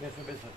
બેસો બેસો.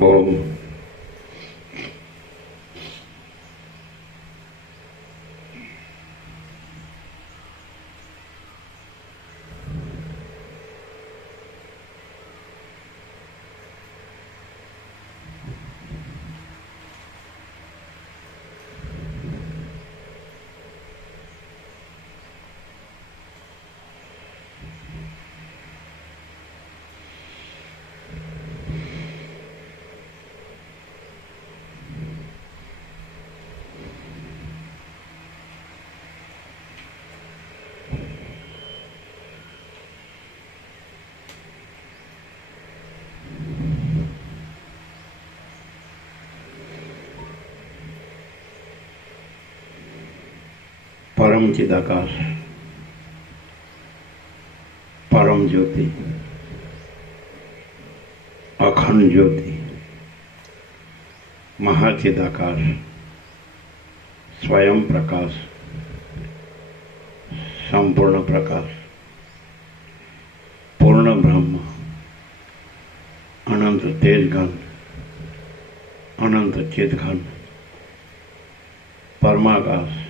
ઓમ. परम चिदाकाश, परम ज्योति, अखंड ज्योति, महाचिदाकाश, स्वयं प्रकाश, संपूर्ण प्रकाश, पूर्ण ब्रह्म, अनंत तेज घन, अनंत चित घन, परमाकाश,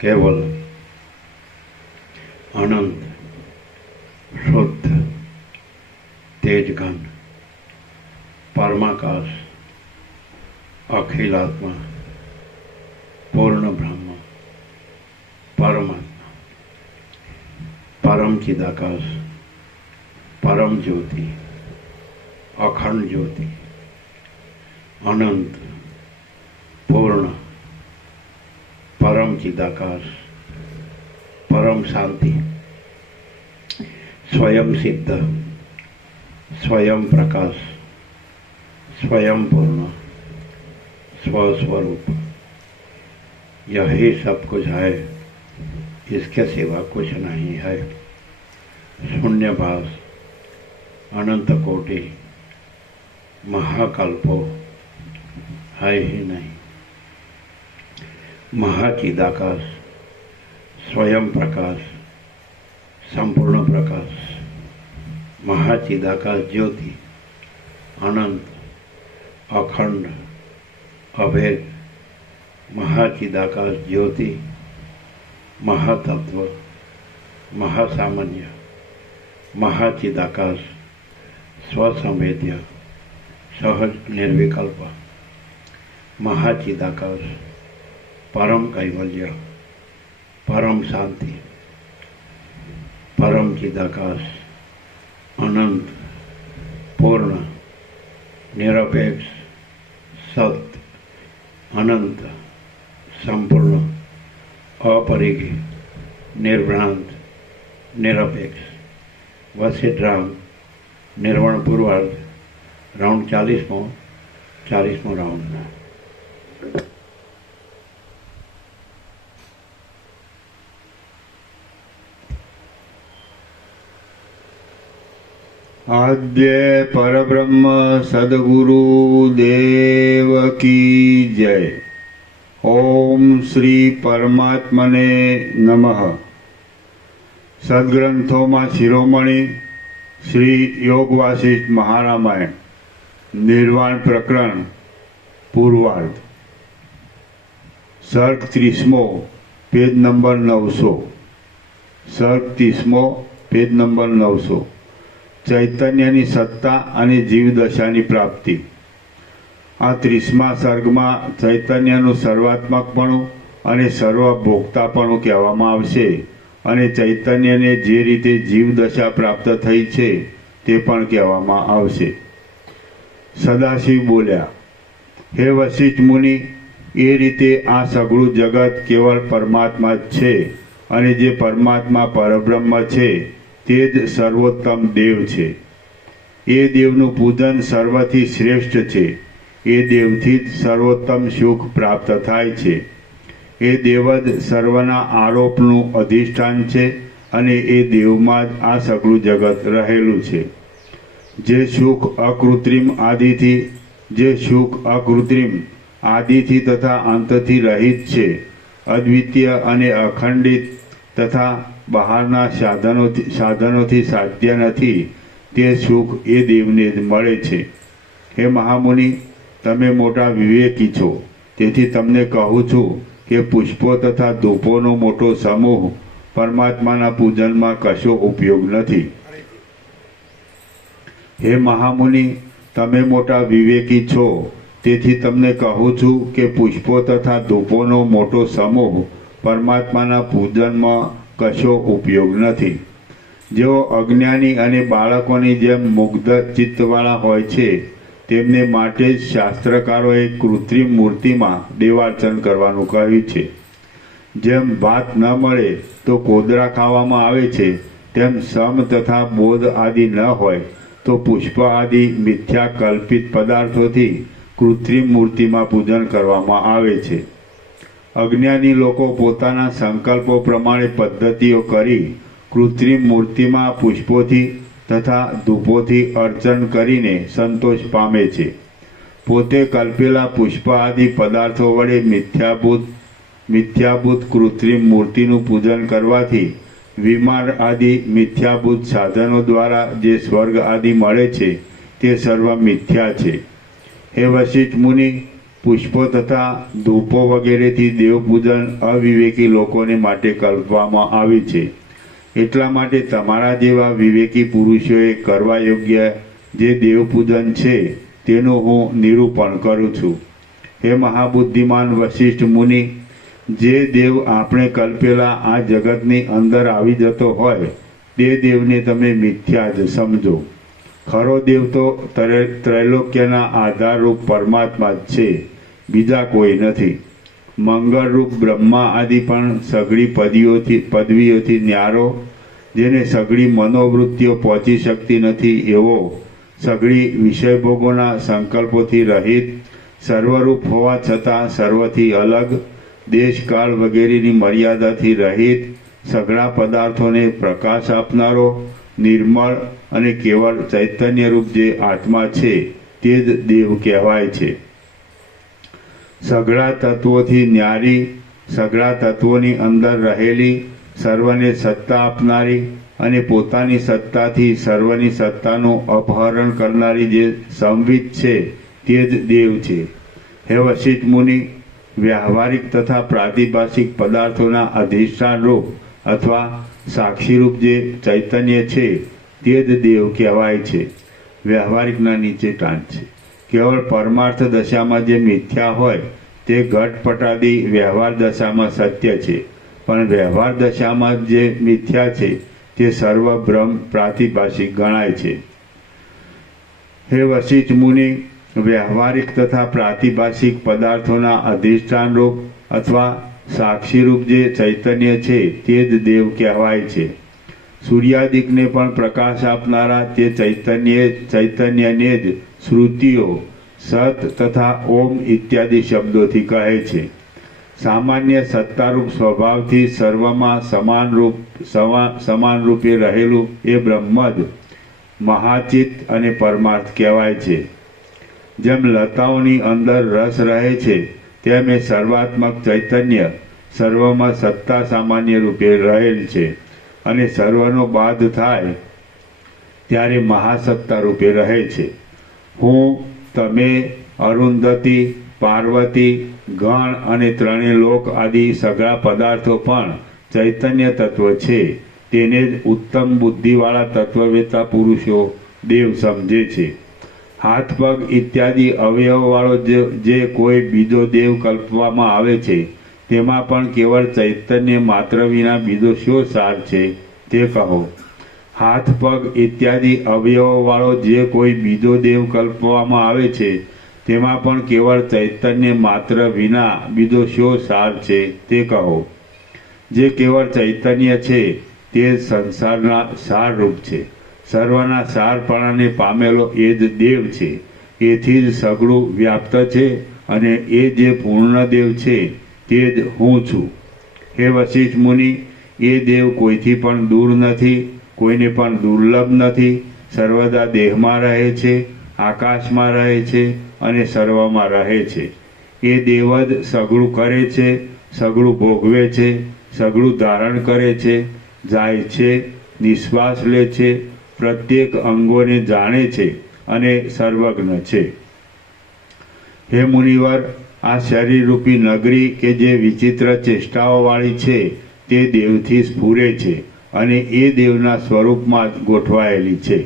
केवल अनंत शुद्ध तेज घन, परमाकाश, अखिलात्मा, पूर्ण ब्रह्म, परमात्मा, परम चिदाकाश, परम ज्योति, अखंड ज्योति, अनंत, पूर्ण, परम चिदाकाश, परम शांति, स्वयं सिद्ध, स्वयं प्रकाश, स्वयं पूर्ण, स्वस्वरूप, यही सब कुछ है, इसके सिवा कुछ नहीं है। शून्यभास, अनंत कोटि, महाकल्पो है ही नहीं। महाचिदाकाश, स्वयं प्रकाश, संपूर्ण प्रकाश, महाचिदाकाश ज्योति, अनंत, अखंड, अभेद, महाचिदाकाश ज्योति, महातत्व, महासामान्य, महाचिदाकाश, स्वसंवेद्य, सहज निर्विकल्प, महाचिदाकाश, परम कैवल्य, परम शांति, परम चिदाकाश, अनंत, पूर्ण, निरपेक्ष, सत्य, अनंत, संपूर्ण, अपरिघी, निर्भ्रांत, निरपेक्ष। वसिष्ठ राम, निर्वाण पूर्वार्ध, राउंड 40मो राउंड। आद्य परब्रह्म सद्गुरु देव की जय। ओम श्री परमात्मने नमः। सद्ग्रंथों शिरोमणि श्री योग वासिष्ठ महारामायण निर्वाण प्रकरण पूर्वार्ध, सर्ग 30मो, पेज नंबर 900। सर्ग 30मो, पेज नंबर 900। चैतन्यनी सत्ता અને જીવદશાની પ્રાપ્તિ। આ 30મા સર્ગમાં ચૈતન્યનું સર્વાત્મકપણું અને સર્વભોક્તાપણું કહેવામાં આવશે અને ચૈતન્યને જે રીતે જીવદશા પ્રાપ્ત થઈ છે તે પણ કહેવામાં આવશે। સદાશિવ બોલ્યા, હે વશિષ્ઠ મુનિ, એ રીતે આ સઘળું જગત કેવળ પરમાત્મા જ છે અને જે પરમાત્મા પરબ્રહ્મ છે તે જ સર્વોત્તમ દેવ છે। એ દેવનું પૂજન સર્વથી શ્રેષ્ઠ છે। એ દેવથી જ સર્વોત્તમ સુખ પ્રાપ્ત થાય છે। એ દેવ જ સર્વના આરોપનું અધિષ્ઠાન છે અને એ દેવમાં જ આ સઘળું જગત રહેલું છે। જે સુખ અકૃત્રિમ આદિથી તથા અંતથી રહિત છે, અદ્વિતીય અને અખંડિત તથા બહારના સાધનોથી સાધ્ય નથી, તે સુખ એ દેવને જ મળે છે। હે મહામુનિ, તમે મોટા વિવેકી છો, તેથી તમને કહું છું કે પુષ્પો તથા ધૂપોનો મોટો સમૂહ પરમાત્માના પૂજનમાં કશો ઉપયોગ નથી। હે મહામુનિ, તમે મોટા વિવેકી છો, તેથી તમને કહું છું કે પુષ્પો તથા ધૂપોનો મોટો સમૂહ પરમાત્માના પૂજનમાં કશો ઉપયોગ નથી। જેઓ અજ્ઞાની અને બાળકોની જેમ મુગ્ધ ચિત્તવાળા હોય છે, તેમને માટે જ શાસ્ત્રકારોએ કૃત્રિમ મૂર્તિમાં દેવાર્ચન કરવાનું કહ્યું છે। જેમ ભાત ન મળે તો કોદરા ખાવામાં આવે છે, તેમ સમ તથા બોધ આદિ ન હોય તો પુષ્પ આદિ મિથ્યા કલ્પિત પદાર્થોથી કૃત્રિમ મૂર્તિમાં પૂજન કરવામાં આવે છે। અજ્ઞાની લોકો પોતાના સંકલ્પો પ્રમાણે પદ્ધતિઓ કરી કૃત્રિમ મૂર્તિમાં પુષ્પોથી તથા ધૂપોથી અર્ચન કરીને સંતોષ પામે છે। પોતે કલ્પેલા પુષ્પ આદિ પદાર્થો વડે મિથ્યાભૂત કૃત્રિમ મૂર્તિનું પૂજન કરવાથી વિમાન આદિ મિથ્યાભૂત સાધનો દ્વારા જે સ્વર્ગ આદિ મળે છે તે સર્વ મિથ્યા છે। હે વશિષ્ઠ મુનિ, પુષ્પો તથા ધૂપો વગેરેથી દેવપૂજન અવિવેકી લોકોને માટે કલ્પવામાં આવી છે। એટલા માટે તમારા જેવા વિવેકી પુરુષોએ કરવા યોગ્ય જે દેવપૂજન છે તેનું હું નિરૂપણ કરું છું। હે મહાબુદ્ધિમાન વશિષ્ઠ મુનિ, જે દેવ આપણે કલ્પેલા આ જગતની અંદર આવી જતો હોય તે દેવને તમે મિથ્યા જ સમજો। ખરો દેવ તો ત્રૈલોક્યના આધારરૂપ પરમાત્મા જ છે, બીજા કોઈ નથી। મંગળરૂપ બ્રહ્મા આદિ પણ સઘળી પદવીઓથી ન્યારો, જેને સઘળી મનોવૃત્તિઓ પહોંચી શકતી નથી એવો, સઘળી વિષયભોગોના સંકલ્પોથી રહિત, સર્વરૂપ હોવા છતાં સર્વથી અલગ, દેશકાળ વગેરેની મર્યાદાથી રહિત, સઘળા પદાર્થોને પ્રકાશ આપનારો નિર્મળ અને કેવળ ચૈતન્યરૂપ જે આત્મા છે તે જ દેવ કહેવાય છે. સઘળા તત્વોથી ન્યારી, સઘળા તત્વોની અંદર રહેલી, સર્વને સત્તા આપનારી અને પોતાની સત્તાથી સર્વની સત્તાનું અપહરણ કરનારી જે સંવિત છે તે જ દેવ છે. હે વશિષ્ઠ મુનિ, વ્યવહારિક તથા પ્રાતિભાષિક પદાર્થોના અધિષ્ઠાન રૂપ અથવા સાક્ષીરૂપ જે ચૈતન્ય છે તે જ દેવ કહેવાય છે. વ્યવહારિકના નીચે ટાંચ છે. કેવળ પરમાર્થ દશામાં જે મિથ્યા હોય તે ઘટપટાદી વ્યવહાર દશામાં સત્ય છે, પણ વ્યવહાર દશામાં જે મિથ્યા છે તે સર્વ બ્રહ્મ પ્રાતિભાષિક ગણાય છે. હે વશિષ્ઠ મુનિ, વ્યવહારિક તથા પ્રાતિભાષિક પદાર્થોના અધિષ્ઠાન રૂપ અથવા સાક્ષીરૂપ જે ચૈતન્ય છે તે જ દેવ કહેવાય છે. સૂર્યાદિકને પણ પ્રકાશ આપનારા તે ચૈતન્યને જ શ્રુતિઓ સત તથા ઓમ ઇત્યાદિ શબ્દોથી કહે છે. સામાન્ય સત્તારૂપ સ્વભાવથી સર્વમાં સમાન રૂપે રહેલું એ બ્રહ્મ જ મહાચિત્ત અને પરમાર્થ કહેવાય છે. જેમ લતાઓની અંદર રસ રહે છે તેમ એ સર્વાત્મક ચૈતન્ય સર્વમાં સત્તા સામાન્ય રૂપે રહેલ છે અને સર્વનો બાદ થાય ત્યારે મહાસત્તા રૂપે રહે છે. હું, તમે, અરુંધતી, પાર્વતી, ગણ અને ત્રણેય લોક આદિ સઘળા પદાર્થો પણ ચૈતન્ય તત્વ છે. તેને જ ઉત્તમ બુદ્ધિવાળા તત્વવેતા પુરુષો દેવ સમજે છે. હાથ પગ ઇત્યાદિ અવયવવાળો જે કોઈ બીજો દેવ કલ્પવામાં આવે છે તેમાં પણ કેવળ ચૈતન્ય માત્ર વિના બીજો શો સાર છે તે કહો. હાથ પગ ઇત્યાદિ અવયવવાળો જે કોઈ બીજો દેવ કલ્પવામાં આવે છે તેમાં પણ કેવળ ચૈતન્ય માત્ર વિના બીજો શો સાર છે તે કહો. જે કેવળ ચૈતન્ય છે તે સંસારના સારરૂપ છે. સર્વના સારપણાને પામેલો એ જ દેવ છે. એથી જ સઘળું વ્યાપ્ત છે અને એ જે પૂર્ણ દેવ છે તે જ હું છું. હે વશિષ્ઠ મુનિ, એ દેવ કોઈથી પણ દૂર નથી, કોઈને પણ દુર્લભ નથી. સર્વદા દેહમાં રહે છે, આકાશમાં રહે છે અને સર્વમાં રહે છે. એ દેવ જ સઘળું કરે છે, સઘળું ભોગવે છે, સઘળું ધારણ કરે છે, જાય છે, નિશ્વાસ લે છે, પ્રત્યેક અંગોને જાણે છે અને સર્વજ્ઞ છે. હે મુનિવર, આ શરીરરૂપી નગરી કે જે વિચિત્ર ચેષ્ટાઓવાળી છે તે દેવથી સ્ફુરે છે અને એ દેવના સ્વરૂપમાં જ ગોઠવાયેલી છે.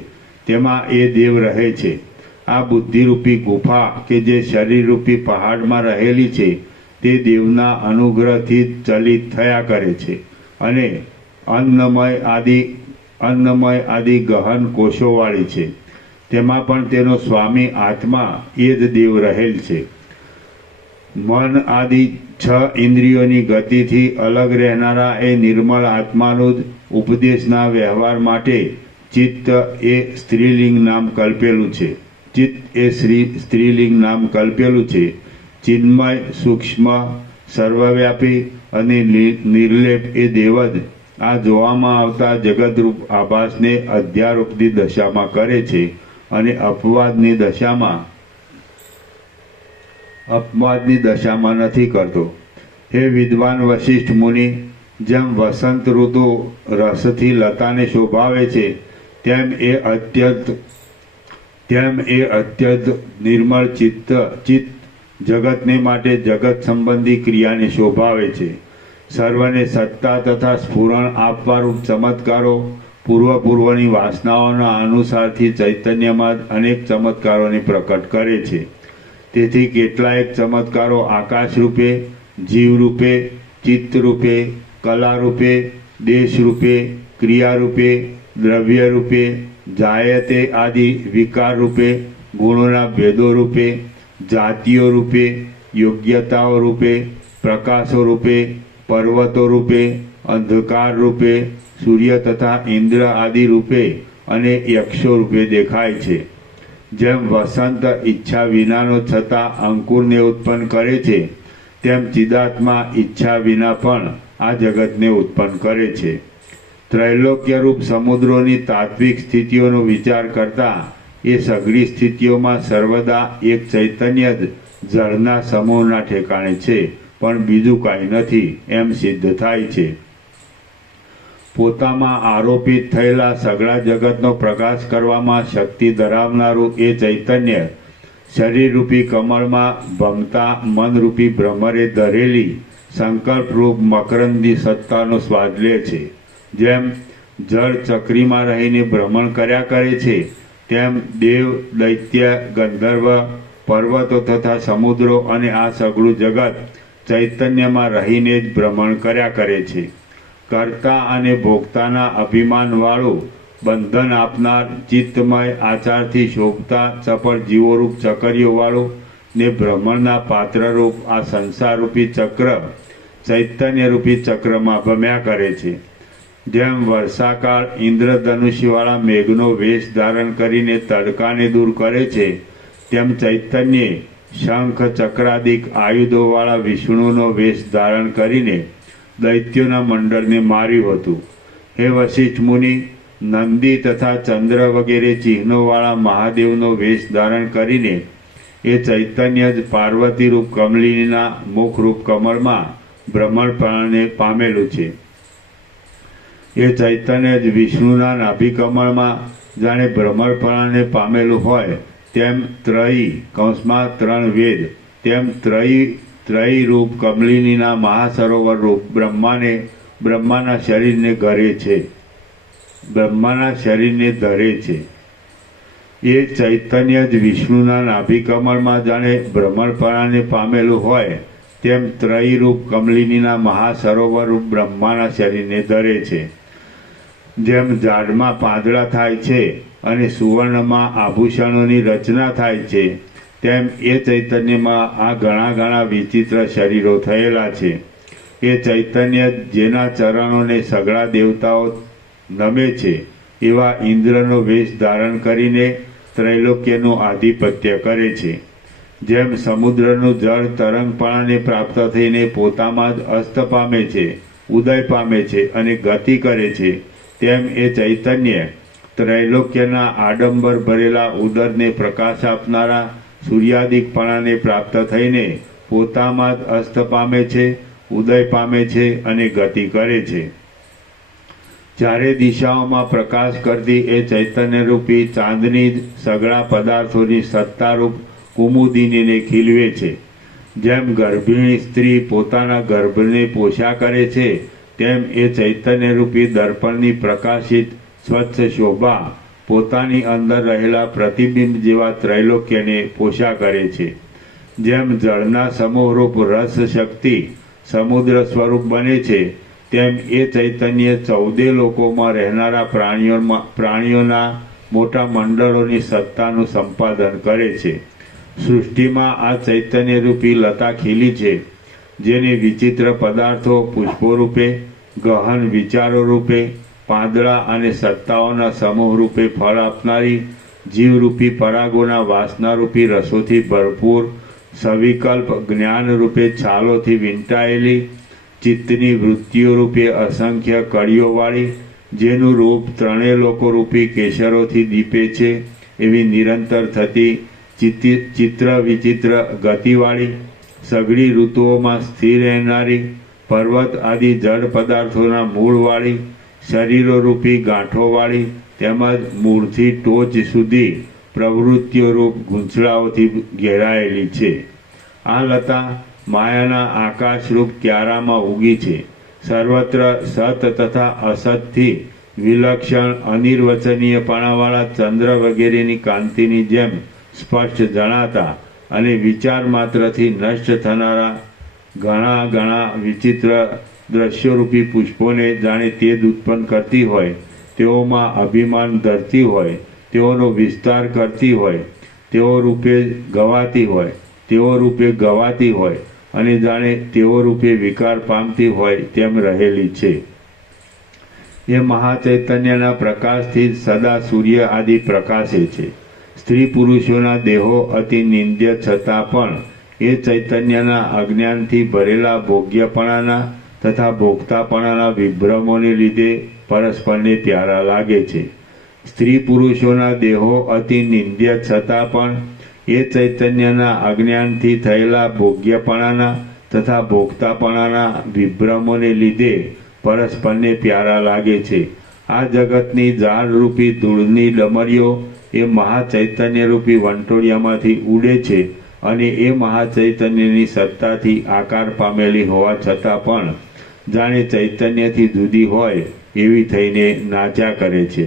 તેમાં એ દેવ રહે છે. આ બુદ્ધિરૂપી ગુફા કે જે શરીરરૂપી પહાડમાં રહેલી છે તે દેવના અનુગ્રહથી ચલિત થયા કરે છે અને અન્નમય આદિ ગહન કોષોવાળી છે. તેમાં પણ તેનો સ્વામી આત્મા એ જ દેવ રહેલ છે. મન આદિ 6 ઇન્દ્રિયોની ગતિથી અલગ રહેનારા એ નિર્મળ આત્માનું જ ઉપદેશના વ્યવહાર માટે ચિત્ત એ સ્ત્રીલિંગ નામ કલ્પેલું છે. ચિન્મય, સૂક્ષ્મ, સર્વવ્યાપી અને નિર્લેપ એ દેવ જ આ જોવામાં આવતા જગતરૂપ આભાસને અધ્યારૂપની દશામાં કરે છે અને અપવાદની દશામાં નથી કરતો. હે વિદ્વાન વશિષ્ઠ મુનિ, જેમ વસંત ઋતુ રસથી લતાને શોભાવે છે તેમ એ અત્યંત નિર્મળ ચિત્ત જગતને માટે જગત સંબંધી ક્રિયાને શોભાવે છે. સર્વને સત્તા તથા સ્ફુરણ આપવારૂપ ચમત્કારો પૂર્વની વાસનાઓના અનુસારથી ચૈતન્યમાં અનેક ચમત્કારોને પ્રકટ કરે છે. તેથી કેટલાયક ચમત્કારો આકાશ રૂપે, જીવ રૂપે, ચિત્ત રૂપે, કલા રૂપે, દેશ રૂપે, ક્રિયા રૂપે, દ્રવ્ય રૂપે, જાયતે આદિ વિકાર રૂપે, ગુણોના ભેદો રૂપે, જાતિઓ રૂપે, યોગ્યતાઓ રૂપે, પ્રકાશો રૂપે, પર્વતો રૂપે, અંધકાર રૂપે, સૂર્ય તથા ઇન્દ્ર આદિ રૂપે અને યક્ષો રૂપે દેખાય છે. જેમ વસંત ઈચ્છા વિનાનો છતાં અંકુરને ઉત્પન્ન કરે છે તેમ ચિદાત્મા ઈચ્છા વિના પણ આ જગતને ઉત્પન્ન કરે છે. ત્રૈલોક્યરૂપ સમુદ્રોની તાત્વિક સ્થિતિઓનો વિચાર કરતા એ સઘળી સ્થિતિઓમાં સર્વદા એક ચૈતન્ય જ જળના સમૂહના ઠેકાણે છે, પણ બીજું કાંઈ નથી એમ સિદ્ધ થાય છે. પોતામાં આરોપિત થયેલા સઘળા જગતનો પ્રકાશ કરવામાં શક્તિ ધરાવનારું એ ચૈતન્ય શરીરરૂપી કમળમાં ભમતા મનરૂપી ભ્રમરે ધરેલી સંકલ્પરૂપ મકરંદી સત્તાનો સ્વાદ લે છે. જેમ જળ ચક્રીમાં રહીને ભ્રમણ કર્યા કરે છે, તેમ દેવ, દૈત્ય, ગંધર્વ, પર્વતો તથા સમુદ્રો અને આ સઘળું જગત ચૈતન્યમાં રહીને જ ભ્રમણ કર્યા કરે છે. કર્તા અને ભોગતાના અભિમાનવાળું બંધન આપનાર ચિત્તમય આચારથી શોભતા ચપળ જીવોરૂપ ચકરીઓવાળું ને ભ્રમણના પાત્રરૂપ આ સંસારરૂપી ચક્ર ચૈતન્યરૂપી ચક્રમાં ભમ્યા કરે છે. જેમ વર્ષાકાળ ઇન્દ્રધનુષ્યવાળા મેઘનો વેશ ધારણ કરીને તડકાને દૂર કરે છે, તેમ ચૈતન્યે શંખ ચક્રાદિક આયુધોવાળા વિષ્ણુનો વેશ ધારણ કરીને દૈત્યોના મંડળને માર્યું હતું. હે વશિષ્ઠ મુનિ, નંદી તથા ચંદ્ર વગેરે ચિહ્નોવાળા મહાદેવનો વેશ ધારણ કરીને એ ચૈતન્ય જ પાર્વતીરૂપ કમલિનીના મુખરૂપ કમળમાં ભ્રમણપણાને પામેલું છે. એ ચૈતન્ય જ વિષ્ણુના નાભિકમળમાં જાણે ભ્રમણપણાને પામેલું હોય તેમ ત્રયી કૌંસમાં 3 વેદ તેમ ત્રયી રૂપ કમલિનીના મહાસરોવર રૂપ બ્રહ્માના શરીરને ધરે છે. એ ચૈતન્ય જ વિષ્ણુના નાભિકમળમાં જાણે ભ્રમણપણાને પામેલું હોય તેમ ત્રયી રૂપ કમલિનીના મહાસરોવર રૂપ બ્રહ્માના શરીરને ધરે છે. જેમ ઝાડમાં પાંદડા થાય છે અને સુવર્ણમાં આભૂષણોની રચના થાય છે, તેમ એ ચૈતન્યમાં આ ઘણા વિચિત્ર શરીરો થયેલા છે. એ ચૈતન્ય જેના ચરણોને સઘળા દેવતાઓ નમે છે, એવા ઇન્દ્રનો વેશ ધારણ કરીને ત્રૈલોક્યનું આધિપત્ય કરે છે. જેમ સમુદ્રનું જળ તરંગપણાને પ્રાપ્ત થઈને પોતામાં જ અસ્ત પામે છે, ઉદય પામે છે અને ગતિ કરે છે, તેમ એ ચૈતન્ય ત્રૈલોક્યના આડંબર ભરેલા ઉદરને પ્રકાશ આપનારા સૂર્યાદિકપણાને પ્રાપ્ત થઈને પોતામાં જ અસ્ત પામે છે, ઉદય પામે છે અને ગતિ કરે છે. ચારે દિશાઓમાં પ્રકાશ કરતી એ ચૈતન્યરૂપી ચાંદની જ સઘળા પદાર્થોની સત્તારૂપ કુમુદિનીને ખીલવે છે. જેમ ગર્ભિણી સ્ત્રી પોતાના ગર્ભને પોષા કરે છે, તેમ એ ચૈતન્યરૂપી દર્પણની પ્રકાશિત સ્વચ્છ શોભા પોતાની અંદર રહેલા પ્રતિબિંબ જેવા ત્રૈલોક્યને પોષા કરે છે. જેમ જળના સમૂહરૂપ રસ શક્તિ સમુદ્ર સ્વરૂપ બને છે, તેમ એ ચૈતન્ય 14 લોકોમાં રહેનારા પ્રાણીઓના મોટા મંડળોની સત્તાનું સંપાદન કરે છે. સૃષ્ટિમાં આ ચૈતન્યરૂપી લતા ખીલી છે, જેને વિચિત્ર પદાર્થો પુષ્પો રૂપે, ગહન વિચારો રૂપે, પાંદડા અને સત્તાઓના સમૂહ રૂપે ફળ આપનારી, જીવરૂપી પરાગોના વાસનારૂપી રસોથી ભરપૂર, સવિકલ્પ જ્ઞાનરૂપે છાલોથી વીંટાયેલી, ચિત્તની વૃત્તિઓ રૂપે અસંખ્ય કળીઓવાળી, જેનું રૂપ 3 લોકોરૂપી કેસરોથી દીપે છે, એવી નિરંતર થતી ચિત્ર વિચિત્ર ગતિવાળી, સઘળી ઋતુઓમાં સ્થિર રહેનારી, પર્વત આદિ જળ પદાર્થોના મૂળવાળી, શરીરોરૂપી ગાંઠોવાળી, તેમજ મૂળથી ટોચ સુધી પ્રવૃત્તિઓરૂપ ગૂંચળાઓથી ઘેરાયેલી છે. આ લતા માયાના આકાશરૂપ ક્યારામાં ઉગી છે. સર્વત્ર સત તથા અસતથી વિલક્ષણ અનિર્વચનીયપણાવાળા ચંદ્ર વગેરેની કાંતિની જેમ સ્પષ્ટ જણાતા અને વિચાર માત્રથી નષ્ટ થનારા ઘણા વિચિત્ર દ્રશ્યરૂપી પુષ્પોને જાણે તેજ ઉત્પન્ન કરતી હોય, તેઓમાં અભિમાન ધરતી હોય, તેઓનો વિસ્તાર કરતી હોય, તેઓ રૂપે ગવાતી હોય અને જાણે તેઓ રૂપે વિકાર પામતી હોય તેમ રહેલી છે. એ મહાચૈતન્યના પ્રકાશથી જ સદા સૂર્ય આદિ પ્રકાશે છે. સ્ત્રી પુરુષોના દેહો અતિ નિંદ્ય છતાં પણ એ ચૈતન્યના અજ્ઞાનથી ભરેલા ભોગ્યપણાના તથા ભોગતાપણાના વિભ્રમોને લીધે પરસ્પરને પ્યારા લાગે છે. સ્ત્રી પુરુષોના દેહો અતિ નિંદ્ય છતાં પણ એ ચૈતન્યના અજ્ઞાનથી થયેલા ભોગ્યપણાના તથા ભોગતાપણાના વિભ્રમોને લીધે પરસ્પરને પ્યારા લાગે છે. આ જગતની ઝાડરૂપી ધૂળની ડમરીઓ એ મહાચૈતન્યરૂપી વંટોળિયામાંથી ઉડે છે અને એ મહાચૈતન્યની સત્તાથી આકાર પામેલી હોવા છતાં પણ જાણે ચૈતન્યથી જુદી હોય એવી થઈને નાચ્યા કરે છે.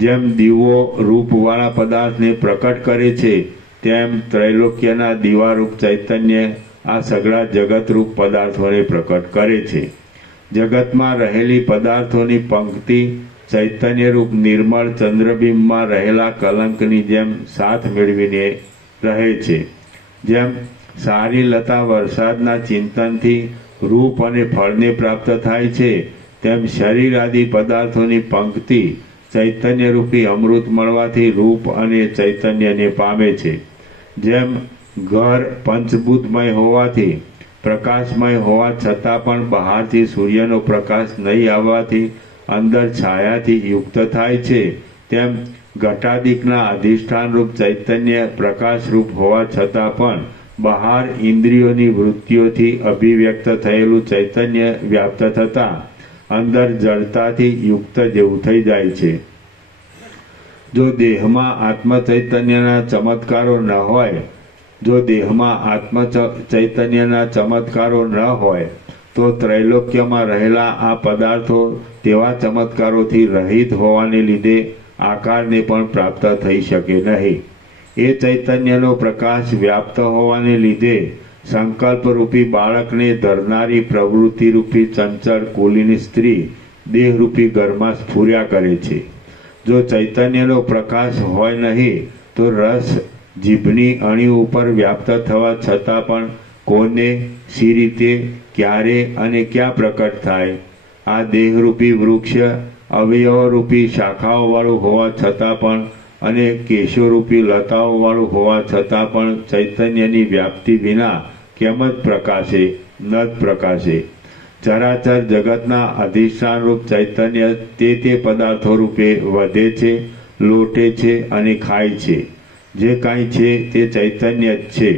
જેમ દીવો રૂપવાળા પદાર્થને પ્રકટ કરે છે તેમ ત્રૈલોક્યના દીવારૂપ ચૈતન્ય આ સઘળા જગતરૂપ પદાર્થોને પ્રકટ કરે છે. જગતમાં રહેલી પદાર્થોની પંક્તિ ચૈતન્યરૂપ નિર્મળ ચંદ્રબિંબમાં રહેલા કલંકની જેમ સાથ મેળવીને રહે છે. જેમ સારી લતા વરસાદના ચિંતનથી રૂપ અને ફળને પ્રાપ્ત થાય છે તેમ શરીર આદિ પદાર્થોની પંક્તિ ચૈતન્યરૂપી અમૃત મળવાથી રૂપ અને ચૈતન્યને પામે છે. જેમ ઘર પંચભૂતમય હોવાથી પ્રકાશમય હોવા છતાં પણ બહારથી સૂર્યનો પ્રકાશ નહીં આવવાથી અંદર છાયાથી યુક્ત થાય છે, તેમ ઘટાદિકના અધિષ્ઠાનરૂપ ચૈતન્ય પ્રકાશરૂપ હોવા છતાં પણ બહાર ઇન્દ્રિયોની વૃત્તિઓથી અભિવ્યક્ત થયેલું ચૈતન્ય વ્યાપ્ત થતાં અંદર જડતાથી યુક્ત જેવું થઈ જાય છે. જો દેહમાં આત્મચૈતન્યના ચમત્કારો ન હોય ચૈતન્યના ચમત્કારો ન હોય તો ત્રૈલોક્યમાં રહેલા આ પદાર્થો તેવા ચમત્કારોથી રહિત હોવાને લીધે આકારને પણ પ્રાપ્ત થઈ શકે નહીં. એ ચૈતન્યનો પ્રકાશ વ્યાપ્ત હોવાને લીધે સંકલ્પરૂપી બાળકને ધરનારી પ્રવૃત્તિરૂપી ચંચળ કુલીની સ્ત્રી દેહરૂપી ઘરમાં સ્ફુર્યા કરે છે. જો ચૈતન્યનો પ્રકાશ હોય નહીં તો રસ જીભની અણી ઉપર વ્યાપ્ત થવા છતાં પણ કોને, સી રીતે, ક્યારે અને ક્યાં પ્રકટ થાય? આ દેહરૂપી વૃક્ષ અવયવરૂપી શાખાઓવાળું હોવા છતાં પણ અને કેશોરૂપી લતાઓવાળું હોવા છતાં પણ ચૈતન્યની વ્યાપ્તિ વિના કેમ જ પ્રકાશે? ન જ પ્રકાશે. ચરાચર જગતના અધિષ્ઠાનરૂપ ચૈતન્ય તે પદાર્થો રૂપે વધે છે, લોટે છે અને ખાય છે. જે કાંઈ છે તે ચૈતન્ય જ છે.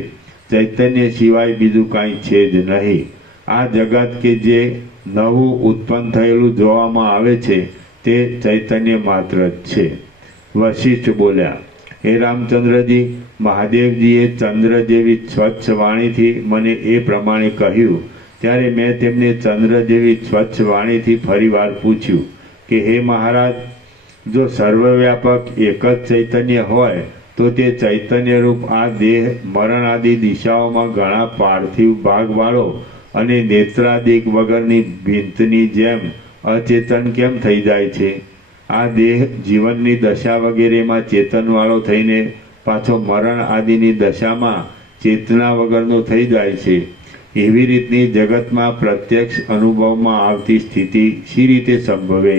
ચૈતન્ય સિવાય બીજું કાંઈ છે જ નહીં. આ જગત કે જે નવું ઉત્પન્ન થયેલું જોવામાં આવે છે તે ચૈતન્ય માત્ર જ છે. વશિષ્ઠ બોલ્યા, હે રામચંદ્રજી, મહાદેવજીએ ચંદ્ર જેવી સ્વચ્છ વાણીથી મને એ પ્રમાણે કહ્યું ત્યારે મેં તેમને ચંદ્ર જેવી સ્વચ્છ વાણીથી ફરીવાર પૂછ્યું કે હે મહારાજ, જો સર્વવ્યાપક એક જ ચૈતન્ય હોય તો તે ચૈતન્યરૂપ આ દેહ મરણ આદિ દિશાઓમાં ઘણા પાર્થિવ ભાગવાળો અને નેત્રાદિક વગરની ભીંતની જેમ અચેતન કેમ થઈ જાય છે? આ દેહ જીવનની દશા વગેરેમાં ચેતનવાળો થઈને પાછો મરણ આદિની દશામાં ચેતના વગરનો થઈ જાય છે. એવી રીતની જગતમાં પ્રત્યક્ષ અનુભવમાં આવતી સ્થિતિ શી રીતે સંભવે?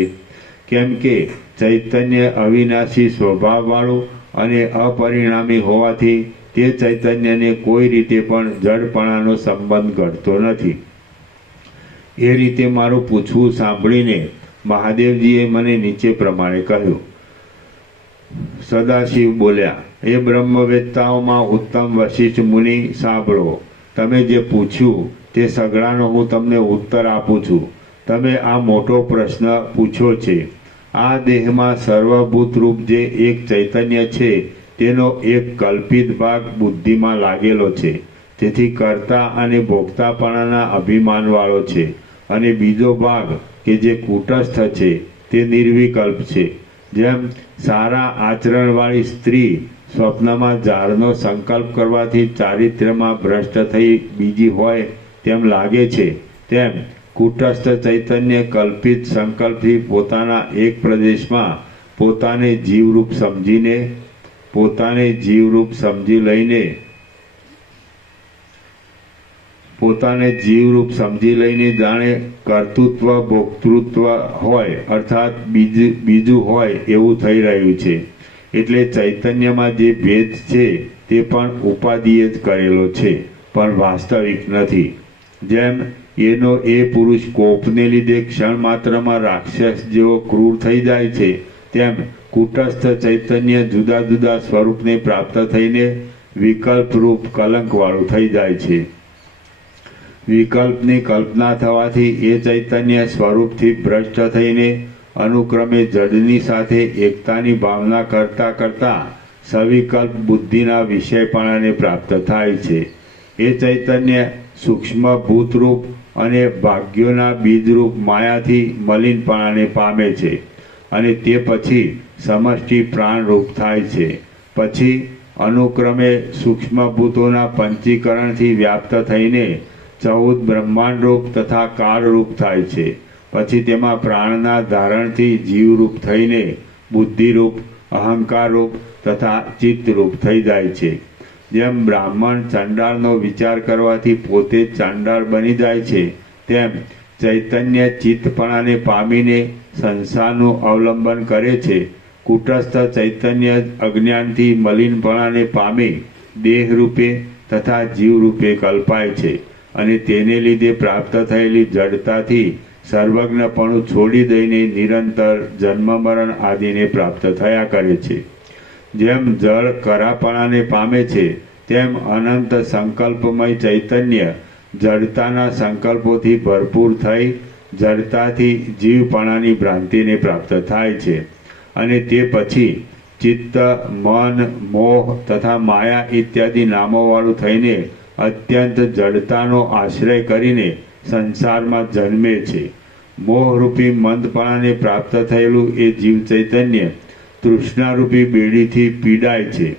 કેમ કે ચૈતન્ય અવિનાશી સ્વભાવવાળું અને અપરિણામી હોવાથી તે ચૈતન્યને કોઈ રીતે પણ જડપણાનો સંબંધ ઘટતો નથી. એ રીતે મારું પૂછવું સાંભળીને મહાદેવજીએ મને નીચે પ્રમાણે કહ્યું. સદાશિવ બોલ્યા, એ બ્રહ્મવેત્તાઓમાં ઉત્તમ વશિષ્ઠ મુનિ, સાંભળો. તમે જે પૂછ્યું તે સઘળાનો હું તમને ઉત્તર આપું છું. તમે આ મોટો પ્રશ્ન પૂછ્યો છે. આ દેહમાં સર્વભૂત રૂપ જે એક ચૈતન્ય છે તેનો એક કલ્પિત ભાગ બુદ્ધિમાં લાગેલો છે, તેથી કર્તા અને ભોગતાપણાના અભિમાનવાળો છે, અને બીજો ભાગ કે જે કૂટસ્થ છે તે નિર્વિકલ્પ છે. જેમ સારા આચરણવાળી સ્ત્રી સ્વપ્નમાં ઝાડનો સંકલ્પ કરવાથી ચારિત્ર્યમાં ભ્રષ્ટ થઈ બીજી હોય તેમ લાગે છે, તેમ કૂટસ્થ ચૈતન્ય કલ્પિત સંકલ્પથી પોતાના એક પ્રદેશમાં પોતાને જીવરૂપ સમજી લઈને જાણે કર્તૃત્વ ભોક્તૃત્વ હોય અર્થાત બીજું હોય એવું થઈ રહ્યું છે. એટલે ચૈતન્યમાં જે ભેદ છે તે પણ ઉપાધિએ જ કરેલો છે, પણ વાસ્તવિક નથી. જેમ એનો એ પુરુષ કોપને લીધે ક્ષણ માત્રમાં રાક્ષસ જેવો ક્રૂર થઈ જાય છે, તેમ કુટસ્થ ચૈતન્ય જુદા જુદા સ્વરૂપને પ્રાપ્ત થઈને વિકલ્પ રૂપ કલંકવાળું થઈ જાય છે. વિકલ્પની કલ્પના થવાથી એ ચૈતન્ય સ્વરૂપથી ભ્રષ્ટ થઈને અનુક્રમે જડની સાથે એકતાની ભાવના કરતા કરતા સવિકલ્પ બુદ્ધિના વિષયપણાને પ્રાપ્ત થાય છે. એ ચૈતન્ય સૂક્ષ્મ ભૂતરૂપ અને ભાગ્યોના બીજરૂપ માયાથી મલિનપણાને પામે છે અને તે પછી સમષ્ટિ પ્રાણરૂપ થાય છે. પછી અનુક્રમે સૂક્ષ્મભૂતોના પંચીકરણથી વ્યાપ્ત થઈને 14 બ્રહ્માંડરૂપ તથા કાળરૂપ થાય છે. પછી તેમાં પ્રાણના ધારણથી જીવરૂપ થઈને બુદ્ધિરૂપ, અહંકારરૂપ તથા ચિત્તરૂપ થઈ જાય છે. જેમ બ્રાહ્મણ ચંડાળનો વિચાર કરવાથી પોતે જ ચાંડાળ બની જાય છે, તેમ ચૈતન્ય ચિત્તપણાને પામીને સંસારનું અવલંબન કરે છે. કુટસ્થ ચૈતન્ય અજ્ઞાનથી મલિનપણાને પામી દેહરૂપે તથા જીવરૂપે કલ્પાય છે અને તેને લીધે પ્રાપ્ત થયેલી જડતાથી સર્વજ્ઞપણું છોડી દઈને નિરંતર જન્મ મરણ આદિને પ્રાપ્ત થયા કરે છે. જેમ જળ કરાપણાને પામે છે, તેમ અનંત સંકલ્પમય ચૈતન્ય જડતાના સંકલ્પોથી ભરપૂર થઈ જડતાથી જીવપણાની ભ્રાંતિને પ્રાપ્ત થાય છે અને તે પછી ચિત્ત, મન, મોહ તથા માયા ઇત્યાદિ નામોવાળું થઈને અત્યંત જડતાનો આશ્રય કરીને સંસારમાં જન્મે છે. મોહરૂપી મંદપણાને પ્રાપ્ત થયેલું એ જીવ ચૈતન્ય તૃષ્ણારૂપી બેડીથી પીડાય છે.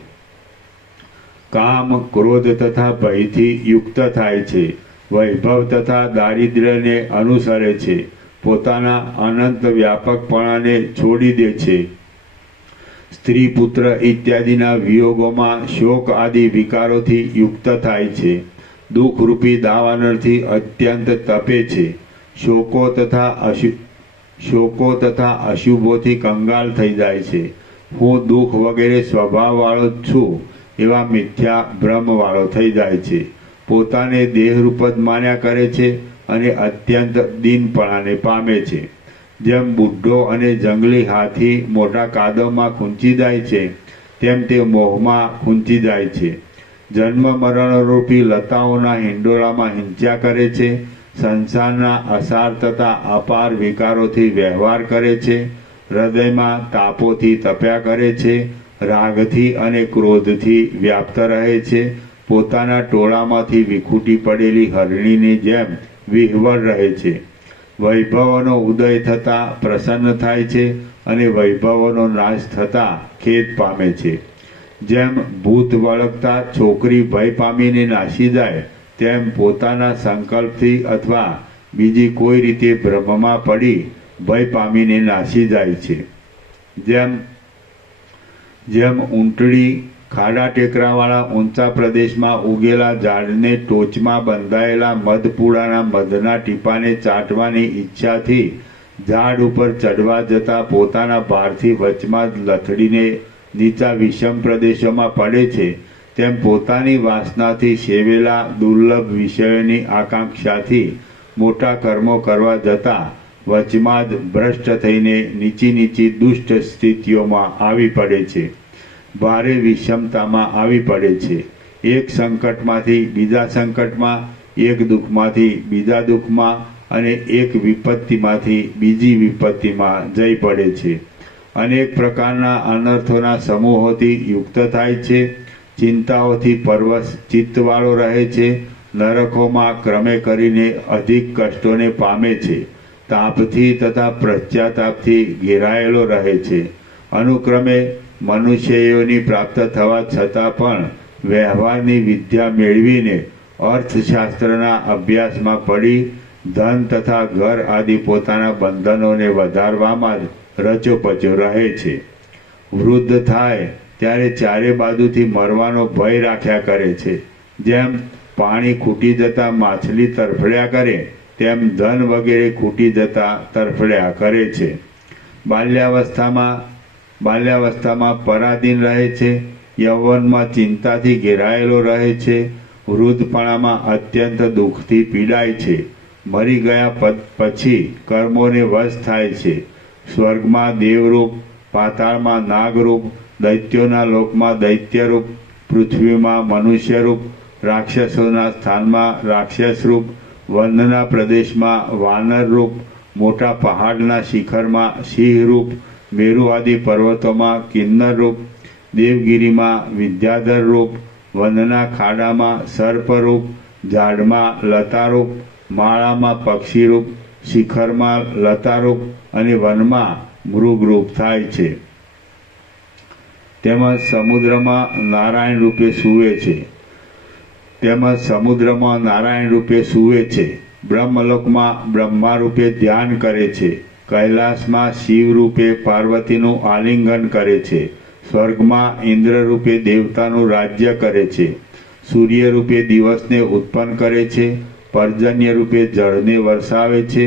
કામ, ક્રોધ તથા ભયથી યુક્ત થાય છે. વૈભવ તથા દારિદ્ર્યને અનુસરે છે. પોતાના અનંત વ્યાપકપણાને છોડી દે છે. સ્ત્રી, પુત્ર ઇત્યાદિના વિયોગોમાં શોક આદિ વિકારોથી યુક્ત થાય છે. દુઃખરૂપી દાવાનળથી અત્યંત તપે છે. શોકો તથા અશુભોથી કંગાળ થઈ જાય છે. હું દુઃખ વગેરે સ્વભાવવાળો જ છું એવા મિથ્યા ભ્રમવાળો થઈ જાય છે. પોતાને દેહરૂપ જ માન્યા કરે છે અને અત્યંત દીનપણાને પામે છે. જેમ બુઢ્ઢો અને જંગલી હાથી મોટા કાદવમાં ખૂંચી જાય છે, તેમ તે મોહમાં ખૂંચી જાય છે. જન્મ મરણરૂપી લતાઓના હિંડોળામાં હિંચ્યા કરે છે. સંસારના અસાર તથા અપાર વિકારોથી વ્યવહાર કરે છે. હૃદયમાં તાપોથી તપ્યા કરે છે. રાગથી અને ક્રોધથી વ્યાપ્ત રહે છે. પોતાના ટોળામાંથી વિખૂટી પડેલી હરણીની જેમ વિહવળ રહે છે. વૈભવોનો ઉદય થતાં પ્રસન્ન થાય છે અને વૈભવોનો નાશ થતાં ખેદ પામે છે. જેમ ભૂત વળગતા છોકરી ભય પામીને નાસી જાય, તેમ પોતાના સંકલ્પથી અથવા બીજી કોઈ રીતે ભ્રમમાં પડી ભય પામીને નાસી જાય છે. જેમ ઊંટડી ખાડા ટેકરાવાળા ઊંચા પ્રદેશમાં ઉગેલા ઝાડને ટોચમાં બંધાયેલા મધપૂડાના મધના ટીપાને ચાટવાની ઈચ્છાથી ઝાડ ઉપર ચડવા જતાં પોતાના ભારથી વચમાં લથડીને નીચા વિષમ પ્રદેશોમાં પડે છે, તેમ પોતાની વાસનાથી સેવેલા દુર્લભ વિષયોની આકાંક્ષાથી મોટા કર્મો કરવા જતાં વચમાં જ ભ્રષ્ટ થઈને નીચી દુષ્ટ સ્થિતિઓમાં આવી પડે છે. ભારે વિષમતામાં આવી પડે છે. એક સંકટમાંથી બીજા સંકટમાં, એક દુઃખમાંથી બીજા દુઃખમાં અને એક વિપત્તિમાંથી બીજી વિપત્તિમાં જઈ પડે છે. અનેક પ્રકારના અનર્થોના સમૂહોથી યુક્ત થાય છે. ચિંતાઓથી પરવશ ચિત્તવાળો રહે છે. નરકોમાં ક્રમે કરીને અધિક કષ્ટોને પામે છે. તાપથી તથા પશ્ચાતાપથી ઘેરાયેલો રહે છે. અનુક્રમે મનુષ્યયોની પ્રાપ્ત થવા છતાં પણ વ્યવહારની વિદ્યા મેળવીને અર્થશાસ્ત્રના અભ્યાસમાં પડી ધન તથા ઘર આદિ પોતાના બંધનોને વધારવામાં જ રચોપચો રહે છે. વૃદ્ધ થાય ત્યારે ચારે બાજુથી મરવાનો ભય રાખ્યા કરે છે. જેમ પાણી ખૂટી જતાં માછલી તરફડ્યા કરે, તેમ ધન વગેરે ખૂટી જતાં તરફડ્યા કરે છે. બાલ્યાવસ્થામાં પરાધીન રહે છે. યૌવનમાં ચિંતાથી ઘેરાયેલો રહે છે. વૃદ્ધપણામાં અત્યંત દુઃખથી પીડાય છે. મરી ગયા પછી કર્મોને વશ થાય છે. સ્વર્ગમાં દેવરૂપ, પાતાળમાં નાગરૂપ, દૈત્યોના લોકમાં દૈત્યરૂપ, પૃથ્વીમાં મનુષ્યરૂપ, રાક્ષસોના સ્થાનમાં રાક્ષસરૂપ, વનના પ્રદેશમાં વાનરરૂપ, મોટા પહાડના શિખરમાં સિંહરૂપ, મેરુ આદિ પર્વતોમાં કિન્નરરૂપ, દેવગિરીમાં વિદ્યાધરરૂપ, વનના ખાડામાં સર્પરૂપ, ઝાડમાં લતારૂપ, માળામાં પક્ષીરૂપ, શિખરમાં લતારૂપ અને વનમાં મૃગરૂપ થાય છે. તેમજ સમુદ્રમાં નારાયણ રૂપે સૂવે છે. બ્રહ્મલોકમાં બ્રહ્મા રૂપે ધ્યાન કરે છે. કૈલાસમાં શિવ રૂપે પાર્વતીનું આલિંગન કરે છે. સ્વર્ગમાં ઇન્દ્ર રૂપે દેવતાનું રાજ્ય કરે છે. સૂર્ય રૂપે દિવસને ઉત્પન્ન કરે છે. પર્જન્ય રૂપે જળને વરસાવે છે.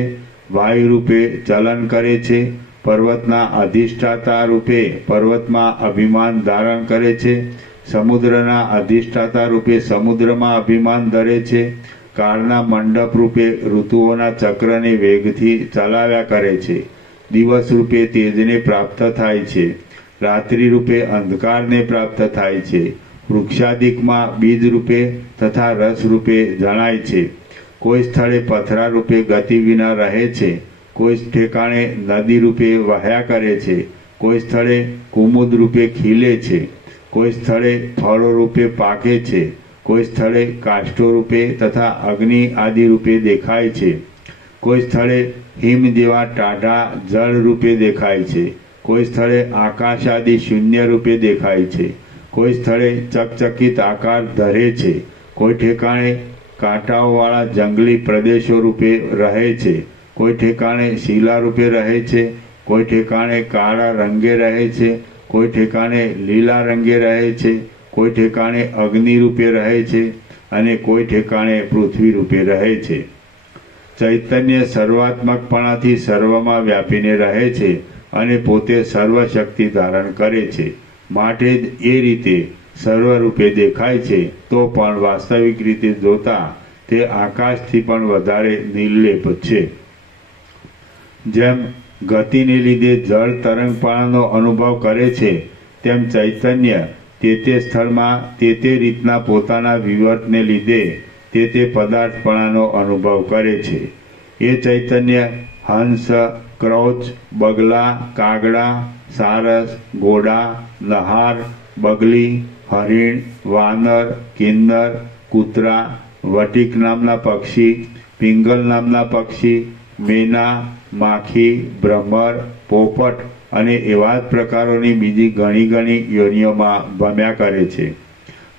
વાયુ રૂપે ચલન કરે છે. પર્વતના અધિષ્ઠાતા રૂપે પર્વતમાં અભિમાન ધારણ કરે છે. સમુદ્રના અધિષ્ઠાતા રૂપે સમુદ્રમાં અભિમાન ધરે છે. કાળના મંડપ રૂપે ઋતુઓના ચક્રને વેગથી ચલાવ્યા કરે છે. દિવસ રૂપે તેજને પ્રાપ્ત થાય છે. રાત્રિ રૂપે અંધકારને પ્રાપ્ત થાય છે. વૃક્ષાદિકમાં બીજ રૂપે તથા રસ રૂપે જણાય છે. કોઈ સ્થળે પથરા રૂપે ગતિ વિના રહે છે. કોઈ ઠેકાણે નદી રૂપે વહ્યા કરે છે. કોઈ સ્થળે કુમુદ રૂપે ખીલે છે. કોઈ સ્થળે ફળો રૂપે પાકે છે. કોઈ સ્થળે કાષ્ઠો રૂપે તથા અગ્નિ આદિ રૂપે દેખાય છે. કોઈ સ્થળે હિમ જેવા ટાઢા જળ રૂપે દેખાય છે. કોઈ સ્થળે આકાશ આદિ શૂન્ય રૂપે દેખાય છે. કોઈ સ્થળે ચકચકિત આકાર ધરે છે. કોઈ ઠેકાણે કાંટાઓવાળા જંગલી પ્રદેશો રૂપે રહે છે. કોઈ ઠેકાણે શિલા રૂપે રહે છે. કોઈ ઠેકાણે કાળા રંગે રહે છે. કોઈ ઠેકાણે લીલા રંગે રહે છે. કોઈ ઠેકાણે અગ્નિ રૂપે રહે છે અને કોઈ ઠેકાણે પૃથ્વી રૂપે રહે છે. ચૈતન્ય સર્વાત્મકપણાથી સર્વમાં વ્યાપીને રહે છે અને પોતે સર્વશક્તિ ધારણ કરે છે. માટે જ એ રીતે સર્વરૂપે દેખાય છે, તો પણ વાસ્તવિક રીતે જોતા તે આકાશથી પણ વધારે નિર્લેપ છે. જેમ ગતિને લીધે જળ તરંગપણાનો અનુભવ કરે છે, તેમ ચૈતન્ય તે સ્થળમાં તે રીતના પોતાના વિવર્તને લીધે તે પદાર્થપણાનો અનુભવ કરે છે. એ ચૈતન્ય હંસ, ક્રોચ, બગલા, કાગડા, સારસ, ઘોડા, નહાર, બગલી, હરિણ, વાનર, કિન્નર, કૂતરા, વટિક નામના પક્ષી, પિંગલ નામના પક્ષી, મેના, માખી, ભ્રમર, પોપટ અને એવા જ પ્રકારોની બીજી ઘણી યોનિઓમાં ભમ્યા કરે છે.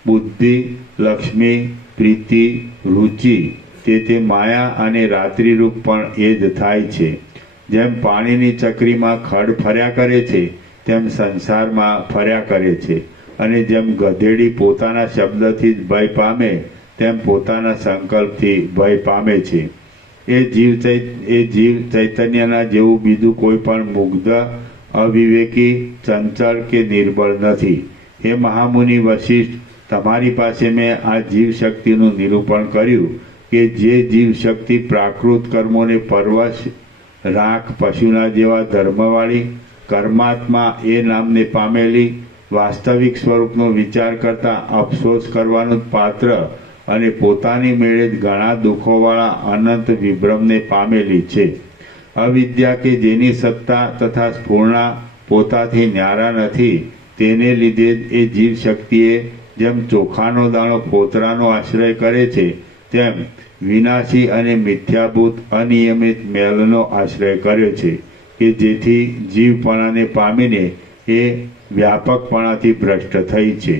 બુદ્ધિ, લક્ષ્મી, પ્રીતિ, રુચિ તે માયા અને રાત્રિરૂપ પણ એ જ થાય છે. જેમ પાણીની ચકરીમાં ખડ ફર્યા કરે છે, તેમ સંસારમાં ફર્યા કરે છે. અને જેમ ગધેડી પોતાના શબ્દથી જ ભય પામે, તેમ પોતાના સંકલ્પથી ભય પામે છે. એ જીવ ચૈતન્યના જેવું બીજું કોઈ પણ મુગ્ધ, અવિવેકી, ચંચળ કે નિર્બળ નથી. હે મહામુનિ વશિષ્ઠ, તમારી પાસે મેં આ જીવશક્તિનું નિરૂપણ કર્યું કે જે જીવશક્તિ પ્રાકૃત કર્મોને પરવશ, રાખ, પશુના જેવા ધર્મવાળી, કર્માત્મા એ નામને પામેલી, વાસ્તવિક સ્વરૂપનો વિચાર કરતા અફસોસ કરવાનું પાત્ર અને પોતાની મેળે જ ઘણા દુઃખોવાળા અનંત વિભ્રમને પામેલી છે. અવિદ્યા કે જેની સત્તા તથા સ્ફૂર્ણા પોતાથી ન્યારા નથી, તેને લીધે જ એ જીવશક્તિએ જેમ ચોખાનો દાણો પોતરાનો આશ્રય કરે છે, તેમ વિનાશી અને મિથ્યાભૂત અનિયમિત મેલનો આશ્રય કર્યો છે, કે જેથી જીવપણાને પામીને એ વ્યાપકપણાથી ભ્રષ્ટ થઈ છે.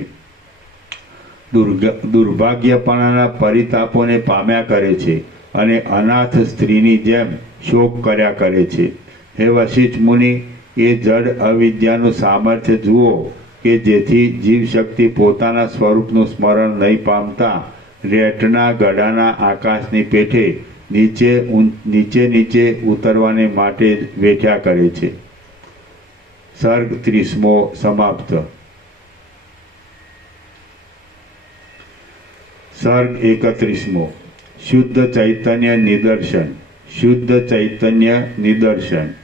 દુર્ભાગ્યપણાના પરિતાપોને પામ્યા કરે છે અને અનાથ સ્ત્રીની જેમ શોક કર્યા કરે છે. હે વશિષ્ઠ મુનિ, એ જડ અવિદ્યાનું સામર્થ્ય જુઓ કે જેથી જીવશક્તિ પોતાના સ્વરૂપનું સ્મરણ નહીં પામતા રેટના ગળાના આકાશની પેઠે નીચે ઉતરવાને માટે વેઠ્યા કરે છે. સર્ગ 30મો સમાપ્ત. સર્ગ 31મો. શુદ્ધ ચૈતન્ય નિદર્શન. શુદ્ધ ચૈતન્ય નિદર્શન.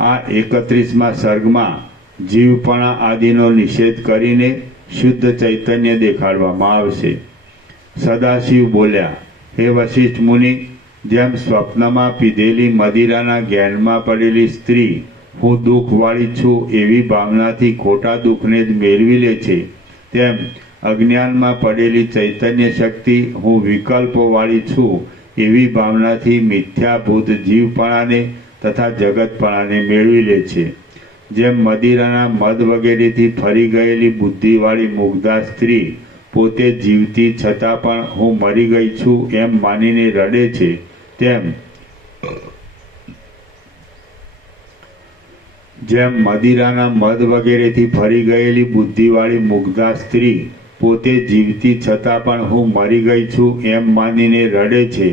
આ 31મા સર્ગમાં જીવપણા આદિનો નિષેધ કરીને શુદ્ધ ચૈતન્ય દેખાડવામાં આવશે. સદાશિવ બોલ્યા, હે વશિષ્ઠ મુનિ, જેમ સ્વપ્નમાં પીધેલી મદિરાના જ્ઞાનમાં પડેલી સ્ત્રી હું દુઃખવાળી છું એવી ભાવનાથી ખોટા દુઃખને જ મેળવી લે છે, તેમ અજ્ઞાનમાં પડેલી ચૈતન્ય શક્તિ હું વિકલ્પોવાળી છું એવી ભાવનાથી મિથ્યાભૂત જીવપણાને તથા જગતપણાને મેળવી લે છે. જેમ મદિરાના મદ વગેરેથી ફરી ગયેલી બુદ્ધિવાળી મુગ્ધા સ્ત્રી પોતે જીવતી છતાં પણ હું મરી ગઈ છું એમ માનીને રડે છે, જેમ મદિરાના મદ વગેરેથી ફરી ગયેલી બુદ્ધિવાળી મુગ્ધા સ્ત્રી પોતે જીવતી છતાં પણ હું મરી ગઈ છું એમ માનીને રડે છે,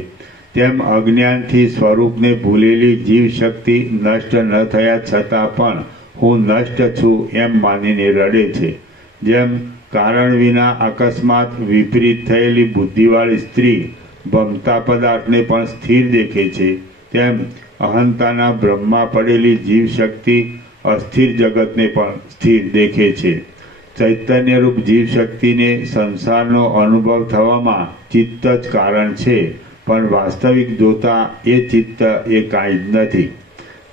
તેમ અજ્ઞાનથી સ્વરૂપને ભૂલેલી જીવ શક્તિ નષ્ટ ન થયા છતાં પણ હું નષ્ટ છું એમ માનીને રડે છે. જેમ કારણ વિના અકસ્માત વિપરીત થયેલી બુદ્ધિવાળી સ્ત્રી ભમતા પદાર્થને પણ સ્થિર દેખે છે, તેમ અહંતાના બ્રહ્મમાં પડેલી જીવ શક્તિ અસ્થિર જગતને પણ સ્થિર દેખે છે. ચૈતન્યરૂપ જીવ શક્તિને સંસારનો અનુભવ થવામાં ચિત્ત જ કારણ છે, પણ વાસ્તવિક જોતા એ ચિત્ત એ કાંઈ જ નથી.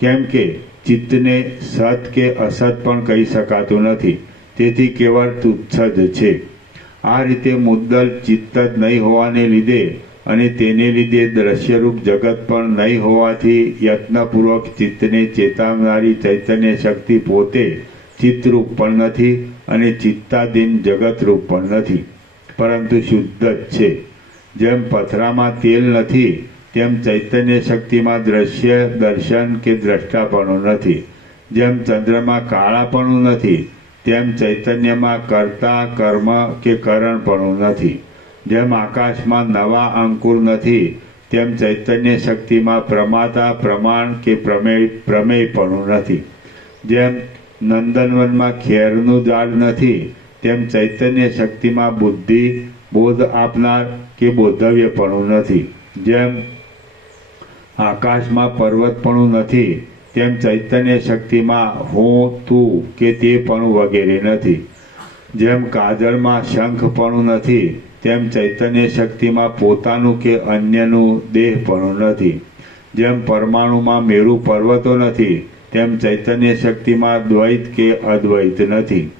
કેમ કે ચિત્તને સત કે અસત પણ કહી શકાતું નથી, તેથી કેવળ તુચ્છ જ છે. આ રીતે મુદ્દલ ચિત્ત જ નહીં હોવાને લીધે અને તેને લીધે દ્રશ્યરૂપ જગત પણ નહીં હોવાથી યત્નપૂર્વક ચિત્તને ચેતાવનારી ચૈતન્ય શક્તિ પોતે ચિત્તરૂપ પણ નથી અને ચિત્તાધીન જગતરૂપ પણ નથી, પરંતુ શુદ્ધ જ છે. જેમ પથરામાં તેલ નથી તેમ ચૈતન્ય શક્તિમાં દ્રશ્ય દર્શન કે દ્રષ્ટાપણું નથી. જેમ ચંદ્રમાં કાળાપણું નથી તેમ ચૈતન્યમાં કર્તા કર્મ કે કરણપણું નથી. જેમ આકાશમાં નવા અંકુર નથી તેમ ચૈતન્ય શક્તિમાં પ્રમાતા પ્રમાણ કે પ્રમેયપણું નથી. જેમ નંદનવનમાં ખેરનું ઝાડ નથી તેમ ચૈતન્ય શક્તિમાં બુદ્ધિ બોધ આપનાર કે બોધવ્યપણું નથી. જેમ આકાશમાં પર્વતપણું નથી તેમ ચૈતન્ય શક્તિમાં હું તું કે તેપણું વગેરે નથી. જેમ કાજળમાં શંખપણું નથી તેમ ચૈતન્ય શક્તિમાં પોતાનું કે અન્યનું દેહપણું નથી. જેમ પરમાણુમાં મેરુ પર્વતો નથી તેમ ચૈતન્ય શક્તિમાં દ્વૈત કે અદ્વૈત નથી.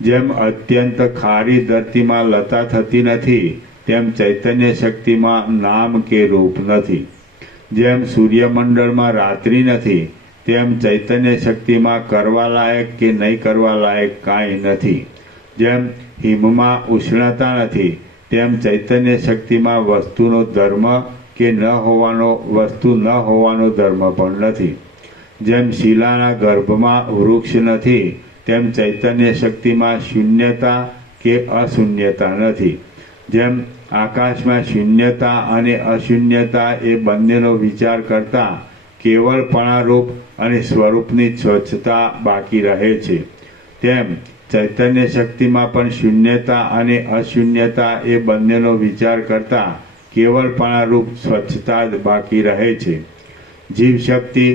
જેમ અત્યંત ખારી ધરતીમાં લતા થતી નથી તેમ ચૈતન્ય શક્તિમાં નામ કે રૂપ નથી. જેમ સૂર્યમંડળમાં રાત્રિ નથી તેમ ચૈતન્ય શક્તિમાં કરવા લાયક કે નહીં કરવા લાયક કાંઈ નથી. જેમ હિમમાં ઉષ્ણતા નથી તેમ ચૈતન્ય શક્તિમાં વસ્તુનો ધર્મ કે વસ્તુ ન હોવાનો ધર્મ પણ નથી. જેમ શિલાના ગર્ભમાં વૃક્ષ નથી તેમ ચૈતન્ય શક્તિમાં શૂન્યતા કે અશૂન્યતા નથી. જેમ આકાશમાં શૂન્યતા અને અશૂન્યતા એ બંનેનો વિચાર કરતા કેવળપણારૂપ અને સ્વરૂપની સ્વચ્છતા બાકી રહે છે, તેમ ચૈતન્ય શક્તિમાં પણ શૂન્યતા અને અશૂન્યતા એ બંનેનો વિચાર કરતા કેવળપણારૂપ સ્વચ્છતા જ બાકી રહે છે. જીવ શક્તિ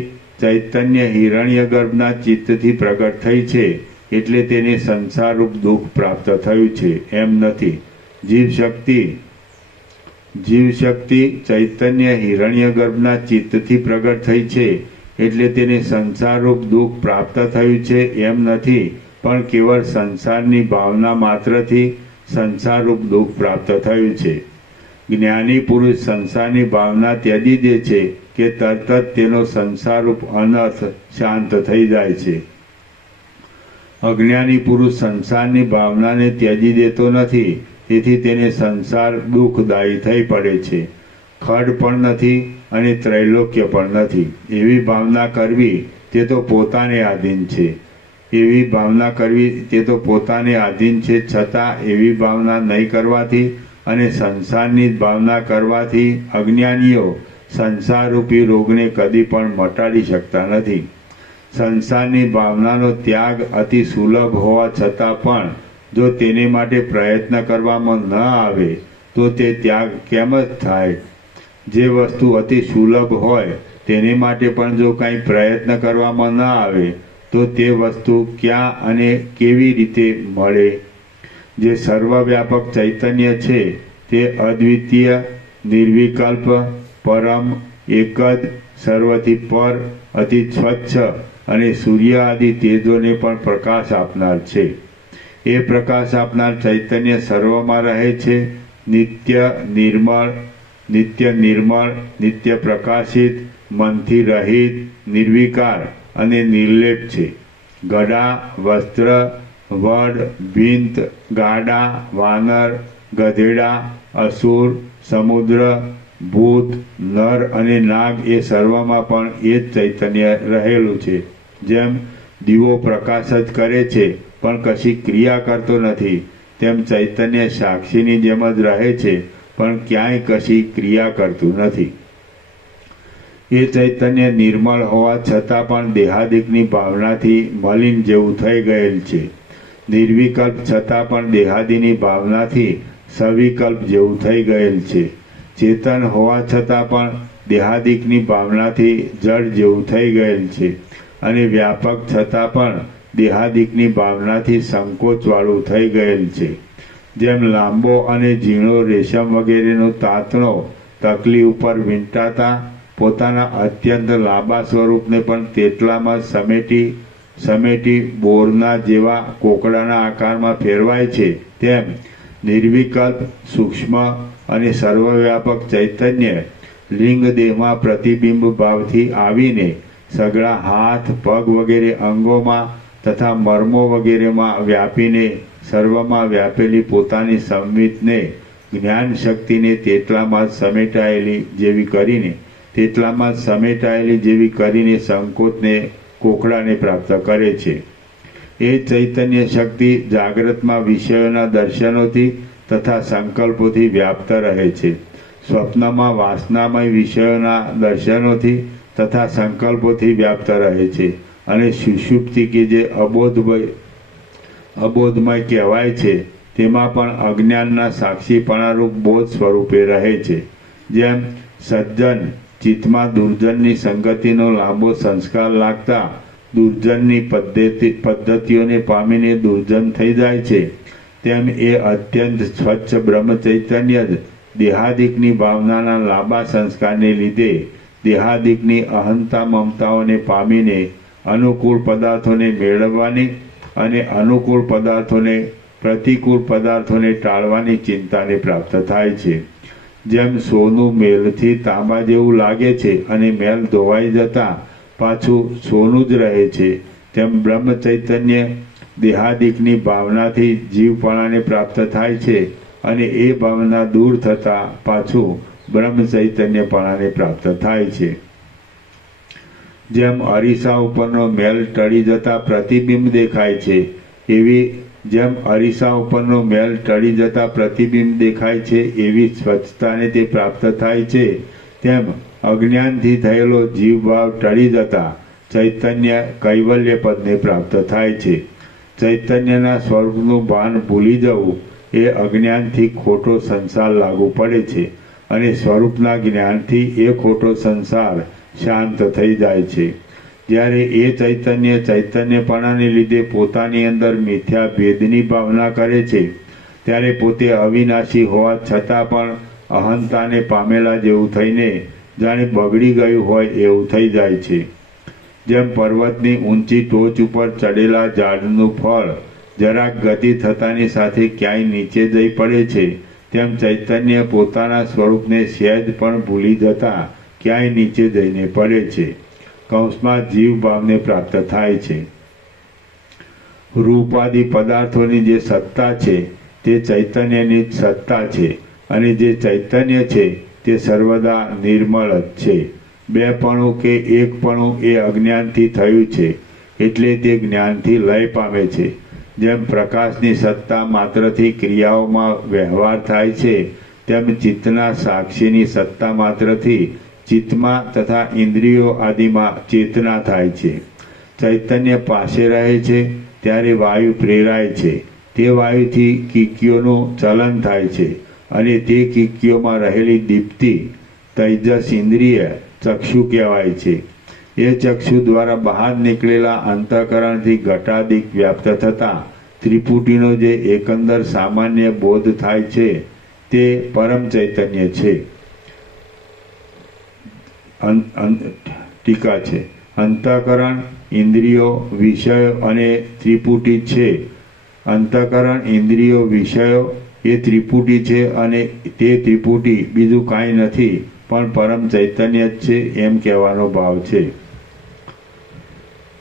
ચૈતન્ય હિરણ્યગર્ભના ચિત્તથી પ્રગટ થઈ છે એટલે તેને સંસારરૂપ દુઃખ પ્રાપ્ત થયું છે એમ નથી. જીવ શક્તિ ચૈતન્ય હિરણ્યગર્ભના ચિત્તથી પ્રગટ થઈ છે એટલે તેને સંસારરૂપ દુઃખ પ્રાપ્ત થયું છે એમ નથી, પણ કેવળ સંસારની ભાવના માત્રથી સંસારરૂપ દુઃખ પ્રાપ્ત થયું છે. જ્ઞાની પુરુષ સંસારની ભાવના ત્યજી દે છે કે તરત જ તેનો સંસારરૂપ અનર્થ શાંત થઈ જાય છે. અજ્ઞાની પુરુષ સંસારની ભાવનાને ત્યજી દેતો નથી, તેથી તેને સંસાર દુઃખદાયી થઈ પડે છે. ખડ પણ નથી અને ત્રૈલોક્ય પણ નથી. એવી ભાવના કરવી તે તો પોતાને આધીન છે. છતાં એવી ભાવના નહીં કરવાથી અને સંસારની ભાવના કરવાથી અજ્ઞાનીઓ સંસારરૂપી રોગને કદી પણ મટાડી શકતા નથી. સંસારની ભાવનાનો ત્યાગ અતિ સુલભ હોવા છતાં પણ જો તેને માટે પ્રયત્ન કરવામાં ન આવે તો તે ત્યાગ કેમ જ થાય? જે વસ્તુ અતિ સુલભ હોય તેની માટે પણ જો કાંઈ પ્રયત્ન કરવામાં ન આવે તો તે વસ્તુ ક્યાં અને કેવી રીતે મળે? જે સર્વવ્યાપક ચૈતન્ય છે તે અદ્વિતીય, નિર્વિકલ્પ, પરમ, એક જ, સર્વથી પર, અતિ સ્વચ્છ અને સૂર્ય આદિ તેજોને પણ પ્રકાશ આપનાર છે. એ પ્રકાશ આપનાર ચૈતન્ય સર્વમાં રહે છે, નિત્ય નિર્મળ, નિત્ય પ્રકાશિત, મનથી રહિત, નિર્વિકાર અને નિર્લેપ છે. ગડા, વસ્ત્ર, વડ, ભીંત, ગાડા, વાનર, ગધેડા, અસુર, સમુદ્ર, ભૂત, નર અને નાગ એ સર્વમાં પણ એ જ ચૈતન્ય રહેલું છે. જેમ દીવો પ્રકાશ જ કરે છે પણ કશી ક્રિયા કરતો નથી, તેમ ચૈતન્ય સાક્ષીની જેમ જ રહે છે પણ ક્યાંય કશી ક્રિયા કરતું નથી. એ ચૈતન્ય નિર્મળ હોવા છતાં પણ દેહાદિકની ભાવનાથી મલિન જેવું થઈ ગયેલ છે. નિર્વિકલ્પ છતાં પણ દેહાદિની ભાવનાથી સવિકલ્પ જેવું થઈ ગયેલ છે. ચેતન હોવા છતાં પણ દેહાદિકની ભાવનાથી જડ જેવું થઈ ગયેલ છે. અને વ્યાપક છતાં પણ દેહાદિકની ભાવનાથી સંકોચવાળું થઈ ગયેલ છે. જેમ લાંબો અને ઝીણો રેશમ વગેરેનો તાંતણો તકલી ઉપર વીંટાતા પોતાના અત્યંત લાંબા સ્વરૂપને પણ તેટલામાં સમેટી બોરના જેવા કોકડાના આકારમાં ફેરવાય છે, તેમ નિર્વિકલ્પ, સૂક્ષ્મ અને સર્વવ્યાપક ચૈતન્ય લિંગ દેહમાં પ્રતિબિંબ ભાવથી આવીને સઘળા હાથ, પગ વગેરે અંગોમાં તથા મર્મો વગેરેમાં વ્યાપીને સર્વમાં વ્યાપેલી પોતાની સંવિતને જ્ઞાન શક્તિને તેટલામાં સમેટાયેલી જેવી કરીને સંકોચને કોકડાને પ્રાપ્ત કરે છે. એ ચૈતન્ય શક્તિ જાગ્રતમાં વિષયોના દર્શનોથી તથા સંકલ્પોથી વ્યાપ્ત રહે છે. સ્વપ્નમાં વાસનામય વિષયોના દર્શનોથી તથા સંકલ્પોથી વ્યાપ્ત રહે છે. અને સુષુપ્તિ કે જે અબોધમય કહેવાય છે તેમાં પણ અજ્ઞાનના સાક્ષીપણારૂપ બોધ સ્વરૂપે રહે છે. જેમ સજ્જન ચિત્તમાં દુર્જનની સંગતિનો લાંબો સંસ્કાર લાગતા દુર્જનની પદ્ધતિઓને પામીને દુર્જન થઈ જાય છે, તેમ એ અત્યંત સ્વચ્છ બ્રહ્મ ચૈતન્ય જ દેહાદિકની ભાવનાના લાંબા સંસ્કારને લીધે દેહાદિકની અહંતા મમતાઓને પામીને અનુકૂળ પદાર્થોને મેળવવાની અને પ્રતિકૂળ પદાર્થોને ટાળવાની ચિંતાને પ્રાપ્ત થાય છે. જેમ સોનું મેલથી તાંબા જેવું લાગે છે અને મેલ ધોવાઈ જતાં પાછું સોનું જ રહે છે, તેમ બ્રહ્મ ચૈતન્ય દેહાદિકની ભાવનાથી જીવપણાને પ્રાપ્ત થાય છે અને એ ભાવના દૂર થતાં પાછું બ્રહ્મ ચૈતન્યપણાને પ્રાપ્ત થાય છે. જેમ અરીસા ઉપરનો મેલ ટળી જતાં પ્રતિબિંબ દેખાય છે, એવી સ્વચ્છતાને તે પ્રાપ્ત થાય છે, તેમ અજ્ઞાનથી થયેલો જીવભાવ ટળી જતાં ચૈતન્ય કૈવલ્ય પદને પ્રાપ્ત થાય છે. ચૈતન્યના સ્વરૂપનું ભાન ભૂલી જવું એ અજ્ઞાનથી ખોટો સંસાર લાગુ પડે છે અને સ્વરૂપના જ્ઞાનથી એ ખોટો સંસાર શાંત થઈ જાય છે. જ્યારે એ ચૈતન્યપણાને લીધે પોતાની અંદર મિથ્યા ભેદની ભાવના કરે છે, ત્યારે પોતે અવિનાશી હોવા છતાં પણ અહંતાને પામેલા જેવું થઈને જાણે બગડી ગયું હોય એવું થઈ જાય છે. જેમ પર્વતની ઊંચી ટોચ ઉપર ચડેલા ઝાડનું ફળ જરાક ગતિ થતાની સાથે ક્યાંય નીચે જઈ પડે છે, તેમ ચૈતન્ય પોતાના સ્વરૂપને સહેજ પણ ભૂલી જતાં ક્યાંય નીચે જઈને પડે છે. કૌંસમાં જીવ ભાવને પ્રાપ્ત થાય છે. રૂપાદિ પદાર્થોની જે સત્તા છે તે ચૈતન્યની જ સત્તા છે અને જે ચૈતન્ય છે તે સર્વદા નિર્મળ જ છે. બેપણું કે એકપણું એ અજ્ઞાનથી થયું છે એટલે તે જ્ઞાનથી લય પામે છે. જેમ પ્રકાશની સત્તા માત્રથી ક્રિયાઓમાં વ્યવહાર થાય છે, તેમ ચિત્તના સાક્ષીની સત્તા માત્રથી ચિત્તમાં તથા ઇન્દ્રિયો આદિમાં ચેતના થાય છે. ચૈતન્ય પાસે રહે છે ત્યારે વાયુ પ્રેરાય છે. તે વાયુથી કીકીઓનું ચલન થાય છે અને તે કીકીઓમાં રહેલી દીપ્તિ તૈજસ ઇન્દ્રિય ચક્ષુ કહેવાય છે. એ ચક્ષુ દ્વારા બહાર નીકળેલા અંતઃકરણથી ઘટાદિક વ્યાપ્ત થતા ત્રિપુટીનો જે એકંદર સામાન્ય બોધ થાય છે તે પરમ ચૈતન્ય છે. ટીકા છે. અંતઃકરણ, ઇન્દ્રિયો, વિષયો અને ત્રિપુટી છે. અંતઃકરણ, ઇન્દ્રિયો, વિષયો એ ત્રિપુટી છે અને તે ત્રિપુટી બીજું કાંઈ નથી પણ પરમ ચૈતન્ય જ છે એમ કહેવાનો ભાવ છે.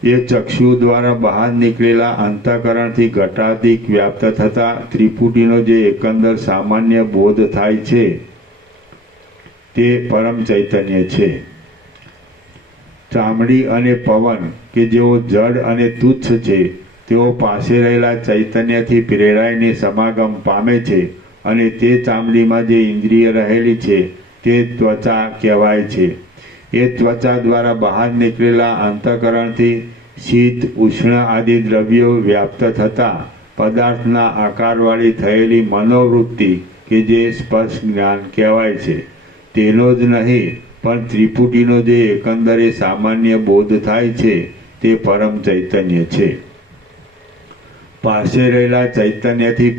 એ ચક્ષુ દ્વારા બહાર નીકળેલા અંતઃકરણથી ઘટાદિક વ્યાપ્ત થતા ત્રિપુટીનો જે એકંદર સામાન્ય બોધ થાય છે તે પરમ ચૈતન્ય છે. ચામડી અને પવન કે જેઓ જડ અને તુચ્છ છે તેઓ પાસે રહેલા ચૈતન્યથી પ્રેરાઈને સમાગમ પામે છે અને તે ચામડીમાં જે ઇન્દ્રિય રહેલી છે તે ત્વચા કહેવાય છે. એ ત્વચા દ્વારા બહાર નીકળેલા અંતઃકરણથી શીત, ઉષ્ણ આદિ દ્રવ્યો વ્યાપ્ત થતાં પદાર્થના આકારવાળી થયેલી મનોવૃત્તિ કે જે સ્પર્શ જ્ઞાન કહેવાય છે તેનો જ નહીં પણ ત્રિપુટીનો જે એકંદરે સામાન્ય બોધ થાય છે તે પરમ ચૈતન્ય છે. પાસે રહેલા ચૈતન્યથી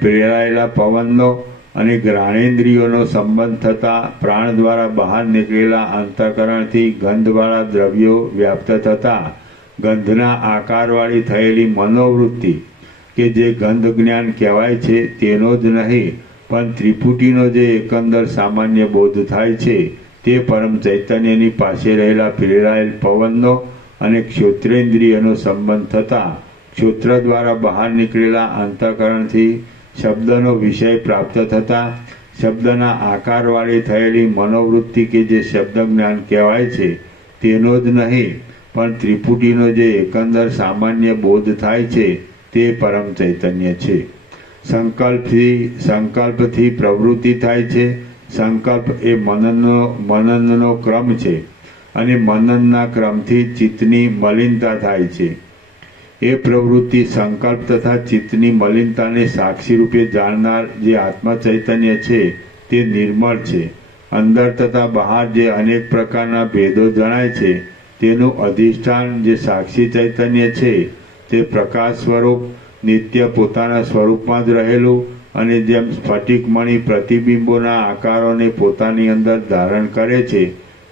પ્રેરાયેલા પવનનો અને જ્ઞાનેન્દ્રિયોનો સંબંધ થતાં પ્રાણ દ્વારા બહાર નીકળેલા અંતઃકરણથી ગંધવાળા દ્રવ્યો વ્યાપ્ત થતાં ગંધના આકારવાળી થયેલી મનોવૃત્તિ કે જે ગંધ જ્ઞાન કહેવાય છે તેનો જ નહીં પણ ત્રિપુટીનો જે એકંદર સામાન્ય બોધ થાય છે તે પરમ ચૈતન્યની પાસે રહેલા પ્રેરાયેલ પવનનો અને ક્ષોત્રેન્દ્રિયનો સંબંધ થતાં ક્ષોત્ર દ્વારા બહાર નીકળેલા અંતઃકરણથી શબ્દનો વિષય પ્રાપ્ત થતાં શબ્દના આકારવાળી થયેલી મનોવૃત્તિ કે જે શબ્દ જ્ઞાન કહેવાય છે તેનો જ નહીં પણ ત્રિપુટીનો જે એકંદર સામાન્ય બોધ થાય છે તે પરમ ચૈતન્ય છે. સંકલ્પથી પ્રવૃત્તિ થાય છે. સંકલ્પ એ મનનનો ક્રમ છે અને મનનના ક્રમથી ચિત્તની મલિનતા થાય છે. એ પ્રવૃત્તિ સંકલ્પ તથા ચિત્તની મલિનતાને સાક્ષી રૂપે જાણનાર જે આત્મા ચૈતન્ય છે તે નિર્મળ છે. અંદર તથા બહાર જે અનેક પ્રકારના ભેદો જણાય છે તેનું અધિષ્ઠાન જે સાક્ષી ચૈતન્ય છે તે પ્રકાશ સ્વરૂપ નિત્ય પોતાના સ્વરૂપમાં જ રહેલું અને જેમ સ્ફટિકમણિ પ્રતિબિંબોના આકારોને પોતાની અંદર ધારણ કરે છે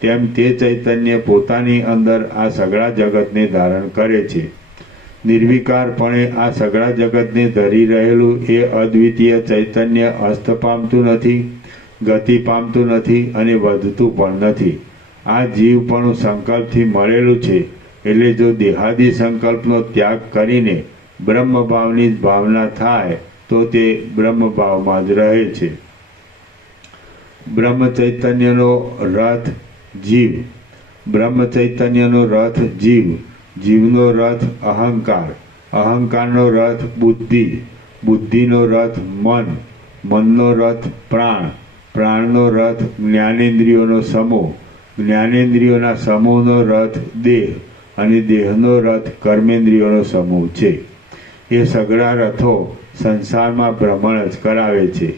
તેમ તે ચૈતન્ય પોતાની અંદર આ સઘળા જગતને ધારણ કરે છે. નિર્વિકારપણે આ સઘળા જગતને ધરી રહેલું એ અદ્વિતીય ચૈતન્ય અસ્ત પામતું નથી, ગતિ પામતું નથી અને વધતું પણ નથી. આ જીવપણું સંકલ્પથી મળેલું છે એટલે જો દેહાદી સંકલ્પનો ત્યાગ કરીને બ્રહ્મભાવની જ ભાવના થાય તો તે બ્રહ્મભાવમાં જ રહે છે. બ્રહ્મ ચૈતન્યનો રથ જીવ. બ્રહ્મ ચૈતન્યનો રથ જીવ. જીવનો રથ અહંકાર. અહંકારનો રથ બુદ્ધિ. બુદ્ધિનો રથ મન. મનનો રથ પ્રાણ. પ્રાણનો રથ જ્ઞાનેન્દ્રિયોનો સમૂહ. જ્ઞાનેન્દ્રિયોના સમૂહનો રથ દેહ અને દેહનો રથ કર્મેન્દ્રિયોનો સમૂહ છે. એ સઘળા રથો સંસારમાં ભ્રમણ જ કરાવે છે.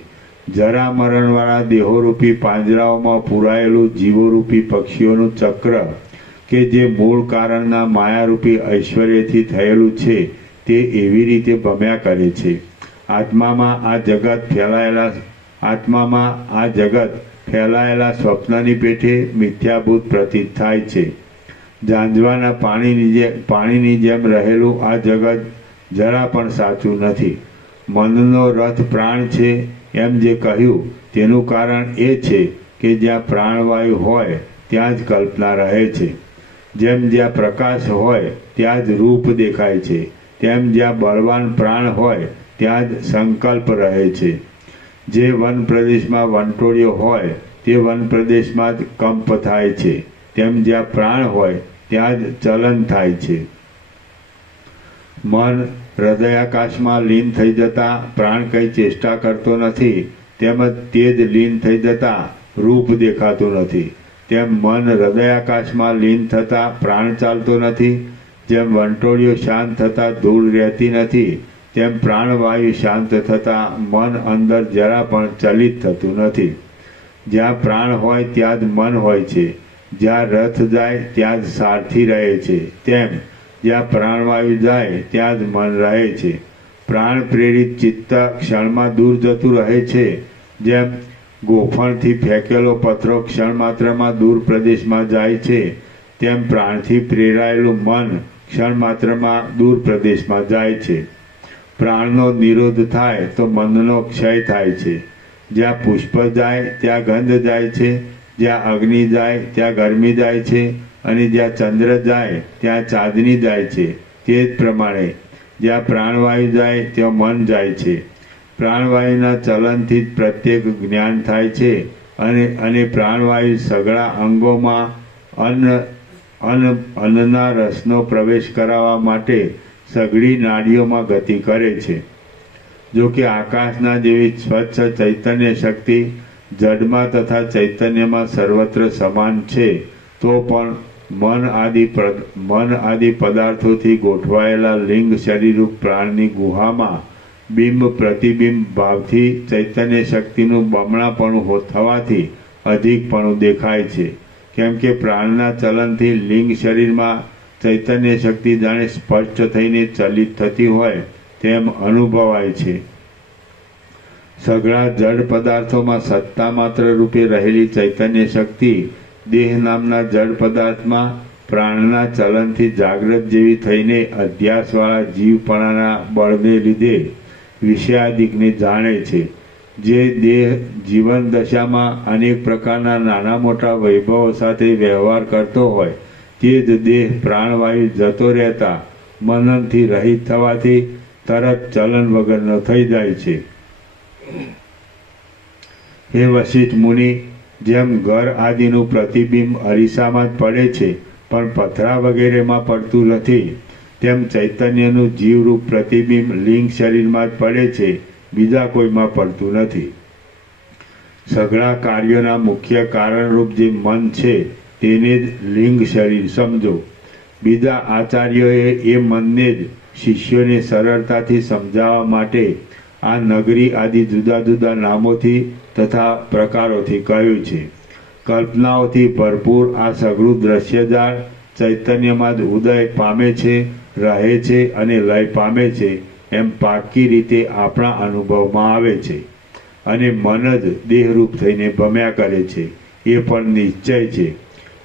જરા મરણવાળા દેહોરૂપી પાંજરાઓમાં પૂરાયેલું જીવોરૂપી પક્ષીઓનું ચક્ર કે જે મૂળ કારણના માયારૂપી ઐશ્વર્યથી થયેલું છે તે એવી રીતે ભમ્યા કરે છે. આત્મામાં આ જગત ફેલાયેલા સ્વપ્નની પેઠે મિથ્યાભૂત પ્રતીત થાય છે. ઝાંઝવાના પાણીની જેમ રહેલું આ જગત જરા પણ સાચું નથી. મનનો રથ પ્રાણ છે એમ જે કહ્યું તેનું કારણ એ છે કે જ્યાં પ્રાણવાયુ હોય ત્યાં જ કલ્પના રહે છે. જેમ જ્યાં પ્રકાશ હોય ત્યાં જ રૂપ દેખાય છે તેમ જ્યાં બળવાન પ્રાણ હોય ત્યાં જ સંકલ્પ રહે છે. જે વન પ્રદેશમાં વંટોળિયો હોય તે વન પ્રદેશમાં જ કંપ થાય છે તેમ જ્યાં પ્રાણ હોય ત્યાં જ ચલન થાય છે. મન હૃદયાકાશમાં લીન થઈ જતાં પ્રાણ કંઈ ચેષ્ટા કરતો નથી તેમજ તે જ લીન થઈ જતાં રૂપ દેખાતું નથી. તેમ મન હૃદયાકાશમાં લીન થતાં પ્રાણ ચાલતો નથી. જેમ વંટોળિયો શાંત થતાં ધૂળ રહેતી નથી તેમ પ્રાણવાયુ શાંત થતાં મન અંદર જરા પણ ચલિત થતું નથી. જ્યાં પ્રાણ હોય ત્યાં જ મન હોય છે. જ્યાં રથ જાય ત્યાં જ સારથી રહે છે. તેમ જ્યાં પ્રાણવાયુ જાય ત્યાં જ મન રહે છે. પ્રાણ પ્રેરિત ચિત્ત ક્ષણમાં દૂર જતું રહે છે. જેમ ગોફણથી ફેંકેલો પથરો ક્ષણ માત્રમાં દૂર પ્રદેશમાં જાય છે, તેમ પ્રાણથી પ્રેરાયેલું મન ક્ષણ માત્રમાં દૂર પ્રદેશમાં જાય છે. પ્રાણનો નિરોધ થાય તો મનનો ક્ષય થાય છે. જ્યાં પુષ્પ જાય ત્યાં ગંધ જાય છે, જ્યાં અગ્નિ જાય ત્યાં ગરમી જાય છે, અને જ્યાં ચંદ્ર જાય ત્યાં ચાંદની જાય છે. તે જ પ્રમાણે જ્યાં પ્રાણવાયુ જાય ત્યાં મન જાય છે. પ્રાણવાયુના ચલનથી જ પ્રત્યેક જ્ઞાન થાય છે, અને પ્રાણવાયુ સઘળા અંગોમાં અન્નના રસનો પ્રવેશ કરાવવા માટે સઘળી નાડીઓમાં ગતિ કરે છે. જો કે આકાશના જેવી સ્વચ્છ ચૈતન્ય શક્તિ જડમાં તથા ચૈતન્યમાં સર્વત્ર સમાન છે, તો પણ મન આદિ પદાર્થોથી ગોઠવાયેલા લિંગ શરીરરૂપ પ્રાણની ગુહામાં બિંબ પ્રતિબિંબ ભાવથી ચૈતન્ય શક્તિનું બમણાપણું થવાથી અધિકપણું દેખાય છે. કેમ કે પ્રાણના ચલનથી લિંગ શરીરમાં ચૈતન્ય શક્તિ જાણે સ્પષ્ટ થઈને ચલિત થતી હોય તેમ અનુભવાય છે. સઘળા જડ પદાર્થોમાં સત્તા માત્ર રૂપે રહેલી ચૈતન્ય શક્તિ દેહ નામના જડ પદાર્થમાં પ્રાણના ચલનથી જાગ્રત જેવી થઈને અધ્યાસવાળા જીવપણાના બળને લીધે વિષયાદિકને જાણે છે. જે દેહ જીવન દશામાં અનેક પ્રકારના નાના મોટા વૈભવો સાથે વ્યવહાર કરતો હોય તે જ દેહ પ્રાણવાયુ જતો રહેતા મનનથી રહિત થવાથી તરત ચલન વગરનો થઈ જાય છે. હે વશિષ્ઠ મુનિ, જેમ ઘર આદિનું પ્રતિબિંબ અરીસામાં જ પડે છે પણ પથરા વગેરેમાં પડતું નથી, તેમ ચૈતન્યનું જીવરૂપ પ્રતિબિંબ લિંગ શરીરમાં જ પડે છે, બીજા કોઈમાં પડતું નથી. સઘળા કાર્યોના મુખ્ય કારણરૂપ જે મન છે તેને જ લિંગ શરીર સમજો. બીજા આચાર્યોએ એ મનને જ શિષ્યોને સરળતાથી સમજાવવા માટે આ નગરી આદિ જુદા જુદા નામોથી તથા પ્રકારોથી કહ્યું છે. કલ્પનાઓથી ભરપૂર આ સઘળું દ્રશ્યજાળ ચૈતન્યમાં જ ઉદય પામે છે, રહે છે અને લય પામે છે એમ પાકી રીતે આપણા અનુભવમાં આવે છે. અને મન જ દેહરૂપ થઈને ભમ્યા કરે છે એ પણ નિશ્ચય છે.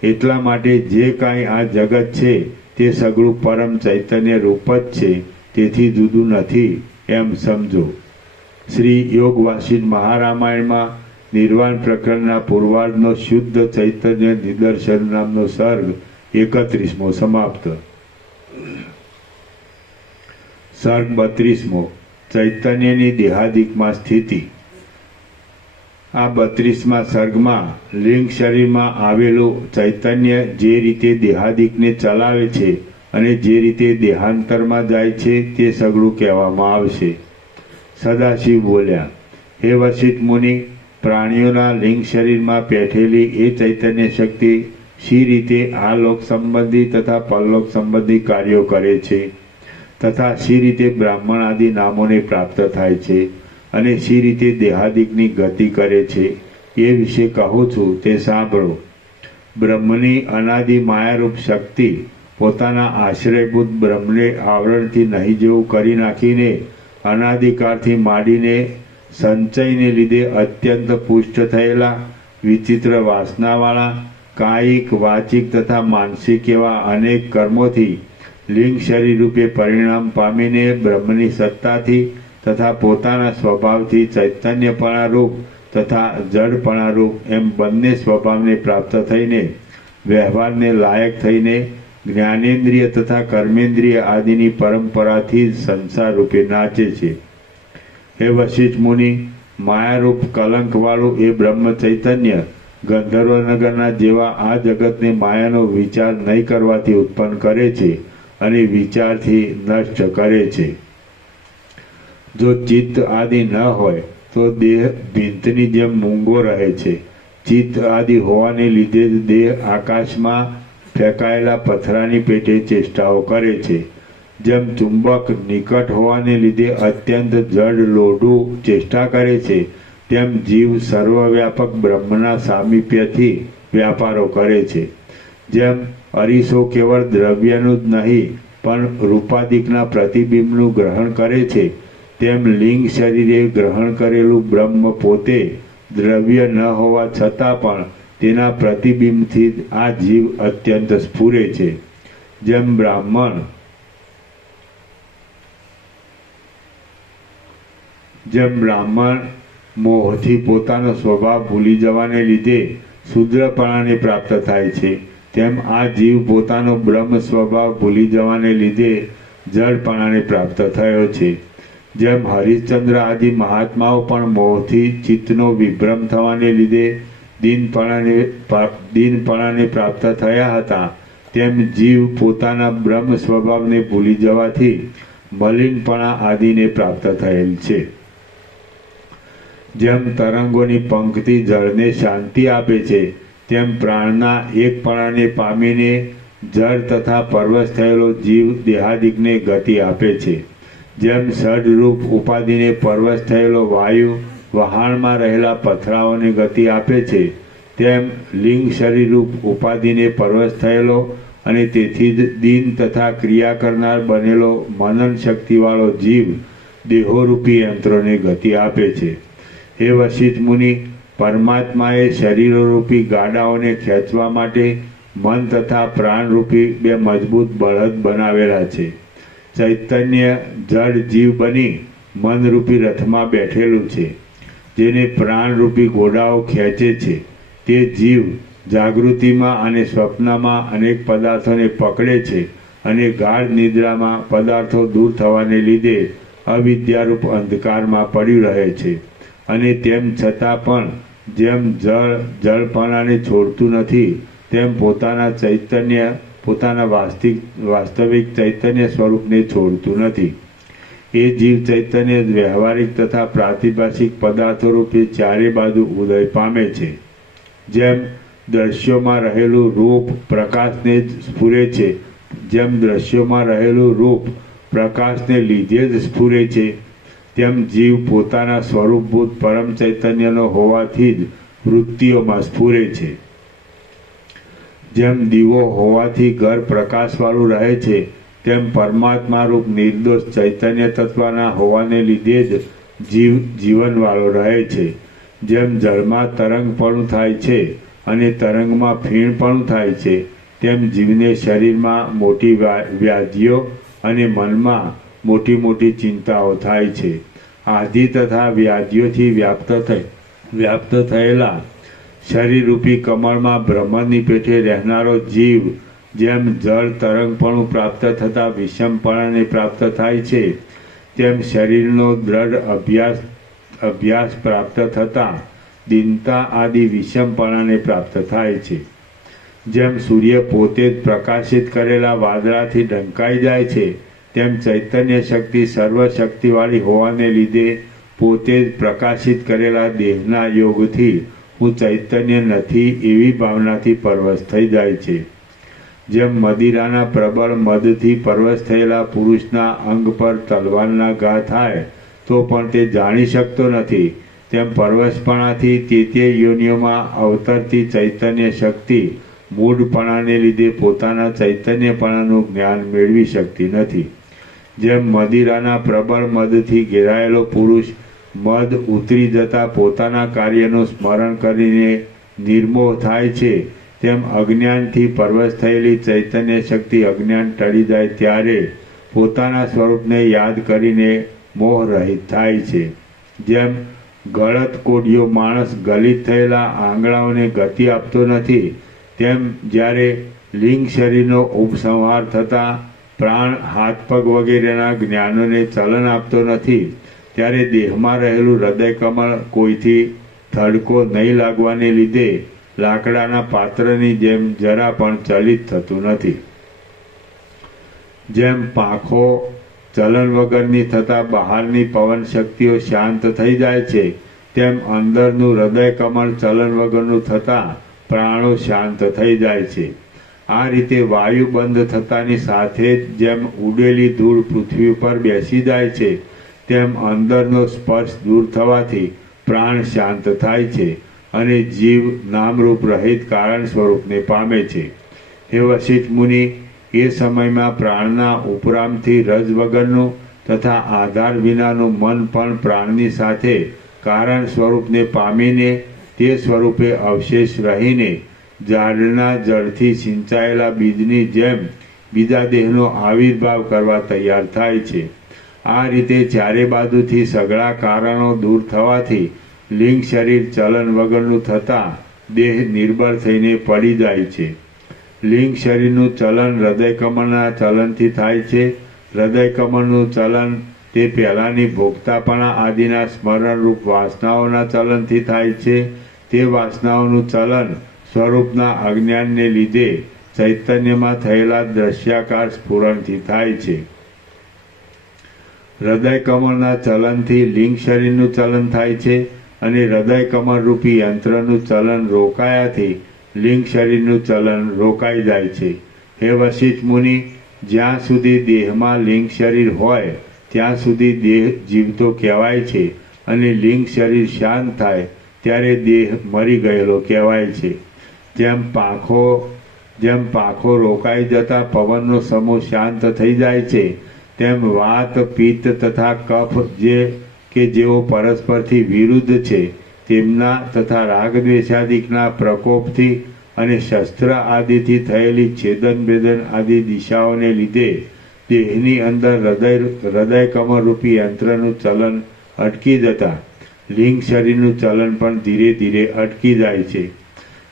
એટલા માટે જે કાંઈ આ જગત છે તે સઘળું પરમ ચૈતન્ય રૂપ જ છે, તેથી જુદું નથી એમ સમજો. શ્રી યોગ વાસિષ્ઠ મહારામાયણમાં નિર્વાણ પ્રકરણના પૂર્વાર્ધનો શુદ્ધ ચૈતન્ય નિદર્શન નામનો સર્ગ 31મો સમાપ્ત. સર્ગ 32મો ચૈતન્યની દેહાદિકમાં સ્થિતિ. આ 32મા સર્ગમાં લિંગ શરીરમાં આવેલું ચૈતન્ય જે રીતે દેહાદિકને ચલાવે છે અને જે રીતે દેહાંતરમાં જાય છે તે સઘળું કહેવામાં આવશે. સદાશિવ બોલ્યા, હે વશિષ્ઠ મુનિ, પ્રાણીઓના લિંગ શરીરમાં પેઠેલી એ ચૈતન્ય શક્તિ શી રીતે આ લોક સંબંધી તથા પરલોક સંબંધી કાર્યો કરે છે, તથા શી રીતે બ્રાહ્મણ આદિ નામોને પ્રાપ્ત થાય છે, અને શી રીતે દેહાદિકની ગતિ કરે છે, એ વિશે કહું છું તે સાંભળો. બ્રહ્મની અનાદિ માયારૂપ શક્તિ પોતાના આશ્રયભૂત બ્રહ્મને આવરણથી નહીં જેવું કરી નાખીને અનાદિકાળથી માંડીને સંચયને લીધે અત્યંત પુષ્ટ થયેલા વિચિત્ર વાસનાવાળા કાયિક વાચિક તથા માનસિક એવા અનેક કર્મોથી લિંગ શરીર રૂપે પરિણામ પામીને બ્રહ્મની સત્તાથી તથા પોતાના સ્વભાવથી ચૈતન્યપણારૂપ તથા જડપણારૂપ એમ બંને સ્વભાવને પ્રાપ્ત થઈને વ્યવહારને લાયક થઈને જ્ઞાનેન્દ્રિય તથા કર્મેન્દ્રિય આદિની પરંપરાથી જ સંસાર રૂપે નાચે છે. હે વશિષ્ઠ મુનિ, માયારૂપ કલંકવાળું એ બ્રહ્મ ચૈતન્ય ગંધર્વનગરના જેવા આ જગતને માયાનો વિચાર નહીં કરવાથી ઉત્પન્ન કરે છે અને વિચારથી નષ્ટ કરે છે. જો ચિત્ત આદિ ન હોય તો દેહ ભીંતની જેમ મૂંગો રહે છે. ચિત્ત આદિ હોવાને લીધે જ દેહ આકાશમાં ફેંકાયેલા પથરાની પેટે ચેષ્ટાઓ કરે છે. જેમ ચુંબક નિકટ હોવાને લીધે અત્યંત જડ લોઢું ચેષ્ટા કરે છે, તેમ જીવ સર્વવ્યાપક બ્રહ્મના સામીપ્યથી વ્યાપારો કરે છે. જેમ અરીસો કેવળ દ્રવ્યનું જ નહીં પણ રૂપાદિકના પ્રતિબિંબનું ગ્રહણ કરે છે, તેમ લિંગ શરીરે ગ્રહણ કરેલું બ્રહ્મ પોતે દ્રવ્ય ન હોવા છતાં પણ તેના પ્રતિબિંબથી જ આ જીવ અત્યંત સ્ફુરે છે. જેમ બ્રાહ્મણ મોહથી પોતાનો સ્વભાવ ભૂલી જવાને લીધે શૂદ્રપણાને પ્રાપ્ત થાય છે, તેમ આ જીવ પોતાનો બ્રહ્મ સ્વભાવ ભૂલી જવાને લીધે જડપણાને પ્રાપ્ત થયો છે. જેમ હરિશ્ચંદ્ર આદિ મહાત્માઓ પણ મોહથી ચિત્તનો વિભ્રમ થવાને લીધે દીનપણાને પ્રાપ્ત થયા હતા, તેમ જીવ પોતાના બ્રહ્મ સ્વભાવને ભૂલી જવાથી મલિનપણા આદિને પ્રાપ્ત થયેલ છે. જેમ તરંગોની પંક્તિ જળને શાંતિ આપે છે, તેમ પ્રાણના એકપણાને પામીને જળ તથા પરવશ થયેલો જીવ દેહાદિકને ગતિ આપે છે. જેમ ષડરૂપ ઉપાધિને પરવશ થયેલો વાયુ વહાણમાં રહેલા પથરાઓને ગતિ આપે છે, તેમ લિંગ શરીરરૂપ ઉપાધિને પરવશ થયેલો અને તેથી જ દીન તથા ક્રિયા કરનાર બનેલો મનન શક્તિવાળો જીવ દેહોરૂપી યંત્રોને ગતિ આપે છે. હે વશિષ્ઠ મુનિ, પરમાત્માએ શરીરોરૂપી ગાડાઓને ખેંચવા માટે મન તથા પ્રાણરૂપી બે મજબૂત બળદ બનાવેલા છે. ચૈતન્ય જડ જીવ બની મનરૂપી રથમાં બેઠેલું છે, જેને પ્રાણરૂપી ઘોડાઓ ખેંચે છે. તે જીવ જાગૃતિમાં અને સ્વપ્નમાં અનેક પદાર્થોને પકડે છે અને ગાઢ નિદ્રામાં પદાર્થો દૂર થવાને લીધે અવિદ્યારૂપ અંધકારમાં પડ્યું રહે છે. અને તેમ છતાં પણ જેમ જળ જળપણાને છોડતું નથી, તેમ પોતાના વાસ્તવિક ચૈતન્ય સ્વરૂપને છોડતું નથી. એ જીવ ચૈતન્ય વ્યવહારિક તથા પ્રાતિભાષિક પદાર્થો રૂપે ચારે બાજુ ઉદય પામે છે. જેમ દ્રશ્યોમાં રહેલું રૂપ પ્રકાશને જ સ્ફુરે છે, જેમ દ્રશ્યોમાં રહેલું રૂપ પ્રકાશને લીધે જ સ્ફુરે છે, તેમ જીવ પોતાના સ્વરૂપભૂત પરમ ચૈતન્યનો હોવાથી જ વૃત્તિઓમાં સ્ફુરે છે. જેમ દીવો હોવાથી ઘર પ્રકાશવાળું રહે છે, તેમ પરમાત્મા રૂપ નિર્દોષ ચૈતન્ય તત્વના હોવાને લીધે જ જીવ જીવનવાળો રહે છે. જેમ જળમાં તરંગપણું થાય છે અને તરંગમાં ફીણપણું થાય છે, તેમ જીવને શરીરમાં મોટી વ્યાધિઓ અને મનમાં મોટી મોટી ચિંતાઓ થાય છે. આધિ તથા વ્યાધિઓથી વ્યાપ્ત થયેલા શરીરરૂપી કમળમાં બ્રહ્મની પેઠે રહેનારો જીવ જેમ જળ તરંગપણું પ્રાપ્ત થતાં વિષમપણાને પ્રાપ્ત થાય છે, તેમ શરીરનો દ્રઢ અભ્યાસ પ્રાપ્ત થતાં દીનતા આદિ વિષમપણાને પ્રાપ્ત થાય છે. જેમ સૂર્ય પોતે જ પ્રકાશિત કરેલા વાદળાથી ઢંકાઈ જાય છે, તેમ ચૈતન્ય શક્તિ સર્વશક્તિવાળી હોવાને લીધે પોતે જ પ્રકાશિત કરેલા દેહના યોગથી હું ચૈતન્ય નથી એવી ભાવનાથી પરવશ થઈ જાય છે. જેમ મદિરાના પ્રબળ મદથી પરવશ થયેલા પુરુષના અંગ પર તલવારના ઘા થાય તો પણ તે જાણી શકતો નથી, તેમ પરવશપણાથી તે યોનિઓમાં અવતરતી ચૈતન્ય શક્તિ મૂઢપણાને લીધે પોતાના ચૈતન્યપણાનું જ્ઞાન મેળવી શકતી નથી. જેમ મદિરાના પ્રબળ મદથી ઘેરાયેલો પુરુષ મદ ઉતરી જતા પોતાના કાર્યનું સ્મરણ કરીને નિર્મોહ થાય છે, તેમ અજ્ઞાનથી પરવશ થયેલી ચૈતન્ય શક્તિ અજ્ઞાન ટળી જાય ત્યારે પોતાના સ્વરૂપને યાદ કરીને મોહ રહિત થાય છે. જેમ ગળત કોડિયો માણસ ગલિત થયેલા આંગળાઓને ગતિ આપતો નથી, તેમ જ્યારે લિંગ શરીરનો ઉપસંહાર થતાં પ્રાણ હાથ પગ વગેરેના જ્ઞાનોને ચલન આપતો નથી, ત્યારે દેહમાં રહેલું હૃદયકમળ કોઈથી થડકો નહીં લાગવાને લીધે લાકડાના પાત્રની જેમ જરા પણ ચલિત થતું નથી. જેમ પાંખો ચલન વગરની થતાં બહારની પવન શક્તિઓ શાંત થઈ જાય છે, તેમ અંદરનું હૃદયકમળ ચલન વગરનું થતાં પ્રાણો શાંત થઈ જાય છે. આ રીતે વાયુ બંધ થતાની સાથે જ જેમ ઉડેલી ધૂળ પૃથ્વી પર બેસી જાય છે, તેમ અંદરનો સ્પર્શ દૂર થવાથી પ્રાણ શાંત થાય છે અને જીવ નામરૂપ રહિત કારણ સ્વરૂપને પામે છે. હે વશિષ્ઠ મુનિ, એ સમયમાં પ્રાણના ઉપરામથી રજ વગરનું તથા આધાર વિનાનું મન પણ પ્રાણની સાથે કારણ સ્વરૂપને પામીને તે સ્વરૂપે અવશેષ રહીને ઝાડના જળથી સિંચાયેલા બીજની જેમ બીજા દેહનો આવિર્ભાવ કરવા તૈયાર થાય છે. આ રીતે ચારે બાજુથી સઘળા કારણો દૂર થવાથી લિંગ શરીર ચલન વગરનું થતાં દેહ નિર્બળ થઈને પડી જાય છે. લિંગ શરીરનું ચલન હૃદયકમળના ચલનથી થાય છે. હૃદયકમળનું ચલન તે પહેલાંની ભોગતાપણા આદિના સ્મરણરૂપ વાસનાઓના ચલનથી થાય છે. તે વાસનાઓનું ચલન સ્વરૂપના અજ્ઞાનને લીધે ચૈતન્યમાં થયેલા દ્રશ્યાકાર સ્ફુરણથી થાય છે. હૃદયકમળના ચલનથી લિંગ શરીરનું ચલન થાય છે અને હૃદયકમળ રૂપી યંત્રનું ચલન રોકાયાથી લિંગ શરીરનું ચલન રોકાઈ જાય છે. હે વશિષ્ઠ મુનિ, જ્યાં સુધી દેહમાં લિંગ શરીર હોય ત્યાં સુધી દેહ જીવતો કહેવાય છે અને લિંગ શરીર શાંત થાય ત્યારે દેહ મરી ગયેલો કહેવાય છે. જેમ પાંખો રોકાઈ જતા પવનનો સમૂહ શાંત થઈ જાય છે તેમ વાત, પિત્ત તથા કફ જેઓ પરસ્પરથી વિરુદ્ધ છે તેમના તથા રાગદ્વેષાદિકના પ્રકોપથી અને શસ્ત્ર આદિથી થયેલી છેદન ભેદન આદિ દિશાઓને લીધે દેહની અંદર હૃદયકમળ રૂપી યંત્રનું ચલન અટકી જતા લિંગ શરીરનું ચલન પણ ધીરે ધીરે અટકી જાય છે.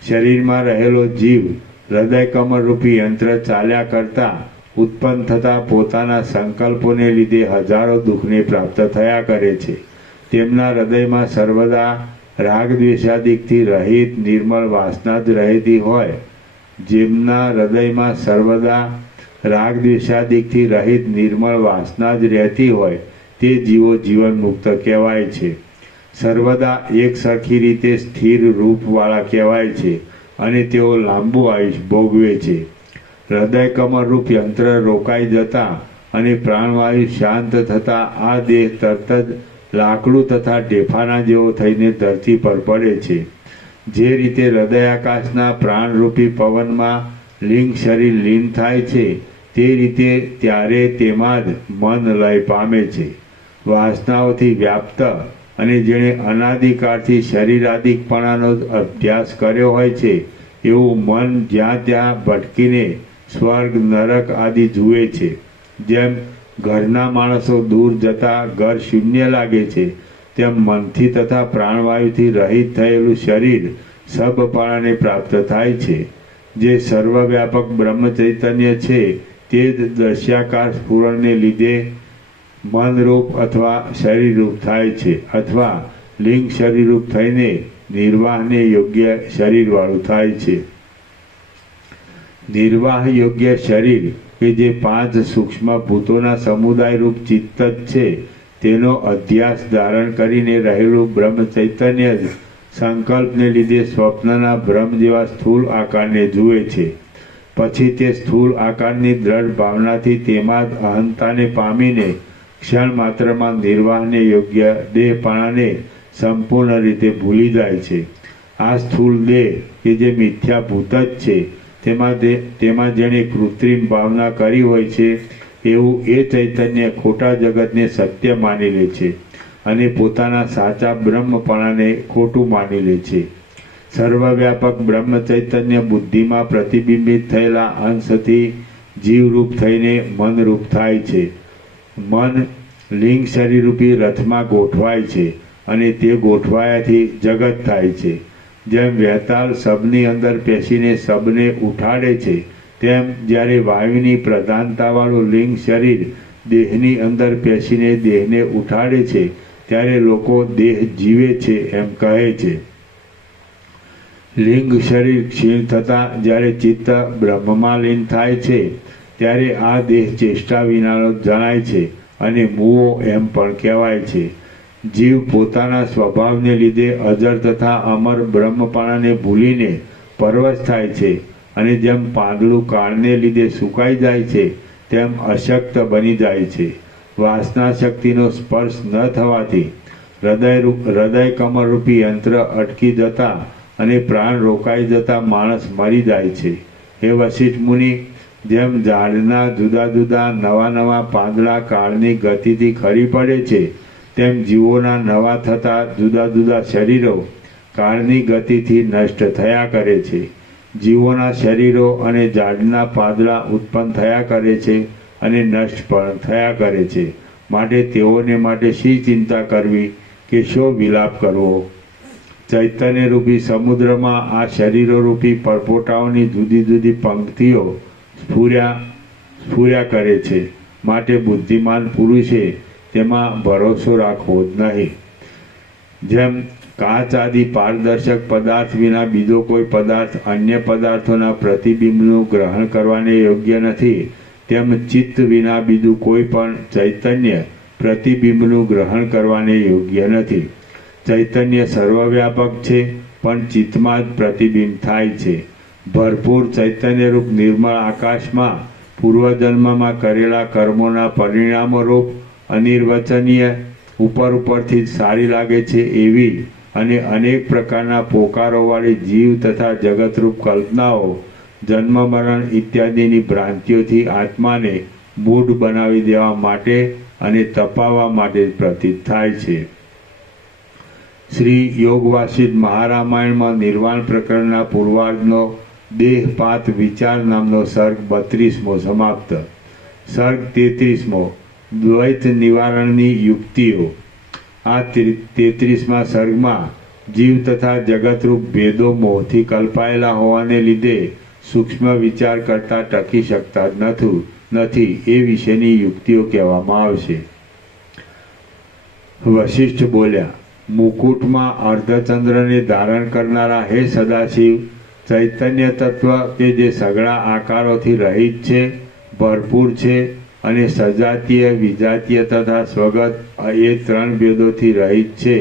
શરીરમાં રહેલો જીવ હૃદયકમળ રૂપી યંત્ર ચાલ્યા કરતા ઉત્પન્ન થતા પોતાના સંકલ્પોને લીધે હજારો દુઃખને પ્રાપ્ત થયા કરે છે. તેમના હૃદયમાં સર્વદા રાગદ્વેષાદિકથી રહિત નિર્મળ વાસના જ રહેતી હોય. જેમના હૃદયમાં સર્વદા રાગદ્વેષાદિકથી રહિત નિર્મળ વાસના જ રહેતી હોય તે જીવો જીવન મુક્ત કહેવાય છે. સર્વદા એક સરખી રીતે સ્થિર રૂપવાળા કહેવાય છે અને તેઓ લાંબુ આયુષ ભોગવે છે. હૃદયકમળ રૂપ યંત્ર રોકાઈ જતા અને પ્રાણવાયુ શાંત થતાં આ દેહ તરત જ લાકડું તથા ઢેફાના જેવો થઈને ધરતી પર પડે છે. જે રીતે હૃદયાકાશના પ્રાણરૂપી પવનમાં લિંગ શરીર લીન થાય છે તે રીતે ત્યારે તેમાં જ મન લય પામે છે. વાસનાઓથી વ્યાપ્ત અને જેણે અનાદિકાળથી શરીરાદિકપણાનો અભ્યાસ કર્યો હોય છે એવું મન જ્યાં ત્યાં ભટકીને સ્વર્ગ નરક આદિ જુએ છે. જેમ ઘરના માણસો દૂર જતા ઘર શૂન્ય લાગે છે તેમ મનથી તથા પ્રાણવાયુથી રહિત થયેલું શરીર સબપણાને પ્રાપ્ત થાય છે. જે સર્વવ્યાપક બ્રહ્મ ચૈતન્ય છે તે જ દૃશ્યાકાર સ્ફુરણને લીધે મનરૂપ અથવા શરીરરૂપ થાય છે અથવા લિંગ શરીરરૂપ થઈને નિર્વાહને યોગ્ય શરીરવાળું થાય છે. નિર્વાહ યોગ્ય શરીર કે જે 5 સૂક્ષ્મ ભૂતોના સમુદાય રૂપ ચિત્ત જ છે તેનો અધ્યાસ ધારણ કરીને રહેલું બ્રહ્મ ચૈતન્ય જ સંકલ્પને લીધે સ્વપ્નના ભ્રમ જેવા સ્થૂળ આકારને જુએ છે. પછી તે સ્થૂળ આકારની દ્રઢ ભાવનાથી તેમાં જ અહંતાને પામીને ક્ષણ માત્રમાં નિર્વાહને યોગ્ય દેહપણાને સંપૂર્ણ રીતે ભૂલી જાય છે. આ સ્થૂળ દેહ કે જે મિથ્યાભૂત જ છે તેમાં જેણે કૃત્રિમ ભાવના કરી હોય છે એવું એ ચૈતન્ય ખોટા જગતને સત્ય માની લે છે અને પોતાના સાચા બ્રહ્મપણાને ખોટું માની લે છે. સર્વવ્યાપક બ્રહ્મ ચૈતન્ય બુદ્ધિમાં પ્રતિબિંબિત થયેલા અંશથી જીવરૂપ થઈને મનરૂપ થાય છે. મન લિંગ શરીરરૂપી રથમાં ગોઠવાય છે અને તે ગોઠવાયાથી જગત થાય છે. જેમ વહેતાલ શબની અંદર પેશીને શબને ઉઠાડે છે તેમ જ્યારે વાયુની પ્રધાનતાવાળું લિંગ શરીર દેહની અંદર પેશીને દેહને ઉઠાડે છે ત્યારે લોકો દેહ જીવે છે એમ કહે છે. લિંગ શરીર ક્ષીણ થતાં જ્યારે ચિત્ત બ્રહ્મમાં લીન થાય છે ત્યારે આ દેહ ચેષ્ટા વિનાનો જણાય છે અને મૂવો એમ પણ કહેવાય છે. જીવ પોતાના સ્વભાવને લીધે અજર તથા અમર બ્રહ્મપણાને ભૂલીને પરવશ થાય છે અને જેમ પાંદડું કાળને લીધે સુકાઈ જાય છે તેમ અશક્ત બની જાય છે. વાસના શક્તિનો સ્પર્શ ન થવાથી હૃદય કમળરૂપી યંત્ર અટકી જતા અને પ્રાણ રોકાઈ જતા માણસ મરી જાય છે. હે વશિષ્ઠ મુનિ, જેમ ઝાડના જુદા જુદા નવા નવા પાંદડા કાળની ગતિથી ખરી પડે છે, તેમ જીવોના નવા થતા જુદા જુદા શરીરો કાળની ગતિથી નષ્ટ થયા કરે છે. જીવોના શરીરો અને ઝાડના પાંદડા ઉત્પન્ન થયા કરે છે અને નષ્ટ પણ થયા કરે છે. માટે તેઓને માટે શી ચિંતા કરવી કે શો વિલાપ કરવો? ચૈતન્ય રૂપી સમુદ્રમાં આ શરીરો રૂપી પરપોટાઓની જુદી જુદી પંક્તિઓ સ્ફુર્યા કરે છે. માટે બુદ્ધિમાન પુરુષે તેમાં ભરોસો રાખવો જ નહીં. જેમ કાચ આદિ પારદર્શક પદાર્થ વિના બીજો કોઈ પદાર્થ અન્ય પદાર્થોના પ્રતિબિંબનું ગ્રહણ કરવાને યોગ્ય નથી, તેમ ચિત્ત વિના બીજું કોઈ પણ ચૈતન્ય પ્રતિબિંબનું ગ્રહણ કરવાને યોગ્ય નથી. ચૈતન્ય સર્વવ્યાપક છે, પણ ચિત્તમાં જ પ્રતિબિંબ થાય છે. ભરપૂર ચૈતન્યરૂપ નિર્મળ આકાશમાં પૂર્વજન્મમાં કરેલા કર્મોના પરિણામો રૂપ અનિર્વચનીય ઉપરથી જ સારી લાગે છે એવી અને અનેક પ્રકારના પોકારોવાળી જીવ તથા જગતરૂપ કલ્પનાઓ જન્મ મરણ ઇત્યાદિની ભ્રાંતિઓથી આત્માને મૂઢ બનાવી દેવા માટે અને તપાવવા માટે પ્રતીત થાય છે. શ્રી યોગવાસિષ્ઠ મહારામાયણમાં નિર્વાણ પ્રકરણના પૂર્વાર્ધનો દેહપાત વિચાર નામનો સર્ગ 32મો સમાપ્ત. સર્ગ 33મો દ્વૈત નિવારણની યુક્તિઓ. આ 33મા સર્ગમાં જીવ તથા જગતરૂપ ભેદો મોહથી કલ્પાયેલા હોવાને લીધે સૂક્ષ્મ વિચાર કરતા ટકી શકતા નથી એ વિશેની યુક્તિઓ કહેવામાં આવશે. વશિષ્ઠ બોલ્યા, મુકુટમાં અર્ધચંદ્રને ધારણ કરનારા હે સદાશિવ, ચૈતન્ય તત્વ કે જે સઘળા આકારોથી રહિત છે, ભરપૂર છે અને સજાતીય વિજાતીય તથા સ્વગત એ ત્રણ ભેદોથી રહિત છે,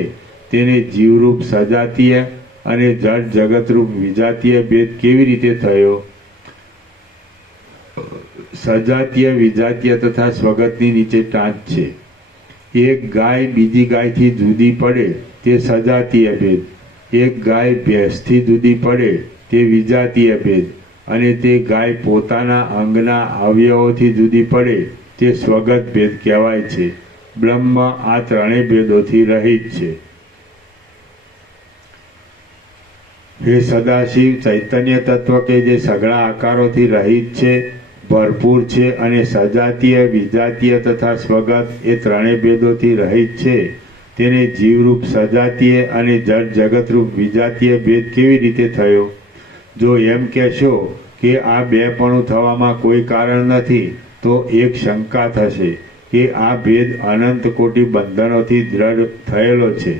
તેને જીવરૂપ સજાતીય અને જળ જગતરૂપ વિજાતીય ભેદ કેવી રીતે થયો? સજાતીય વિજાતીય તથા સ્વગતની નીચે ટાંચ છે. એક ગાય બીજી ગાયથી જુદી પડે તે સજાતીય ભેદ, એક ગાય ભેંસથી જુદી પડે તે વિજાતીય ભેદ, અને તે ગાય પોતાના અંગના અવયવોથી જુદી પડે તે સ્વગત ભેદ કહેવાય છે. બ્રહ્મ આ ત્રણેય ભેદોથી રહિત છે. હે સદાશિવ, ચૈતન્ય તત્વ કે જે સઘળા આકારોથી રહિત છે, ભરપૂર છે અને સજાતીય વિજાતીય તથા સ્વગત એ ત્રણેય ભેદોથી રહિત છે, તેને જીવરૂપ સજાતીય અને જળ જગતરૂપ વિજાતીય ભેદ કેવી રીતે થયો? જો એમ કહેશો કે આ બેપણું થવામાં કોઈ કારણ નથી, તો એક શંકા થશે કે આ ભેદ અનંત કોટી બંધનોથી દ્રઢ થયેલો છે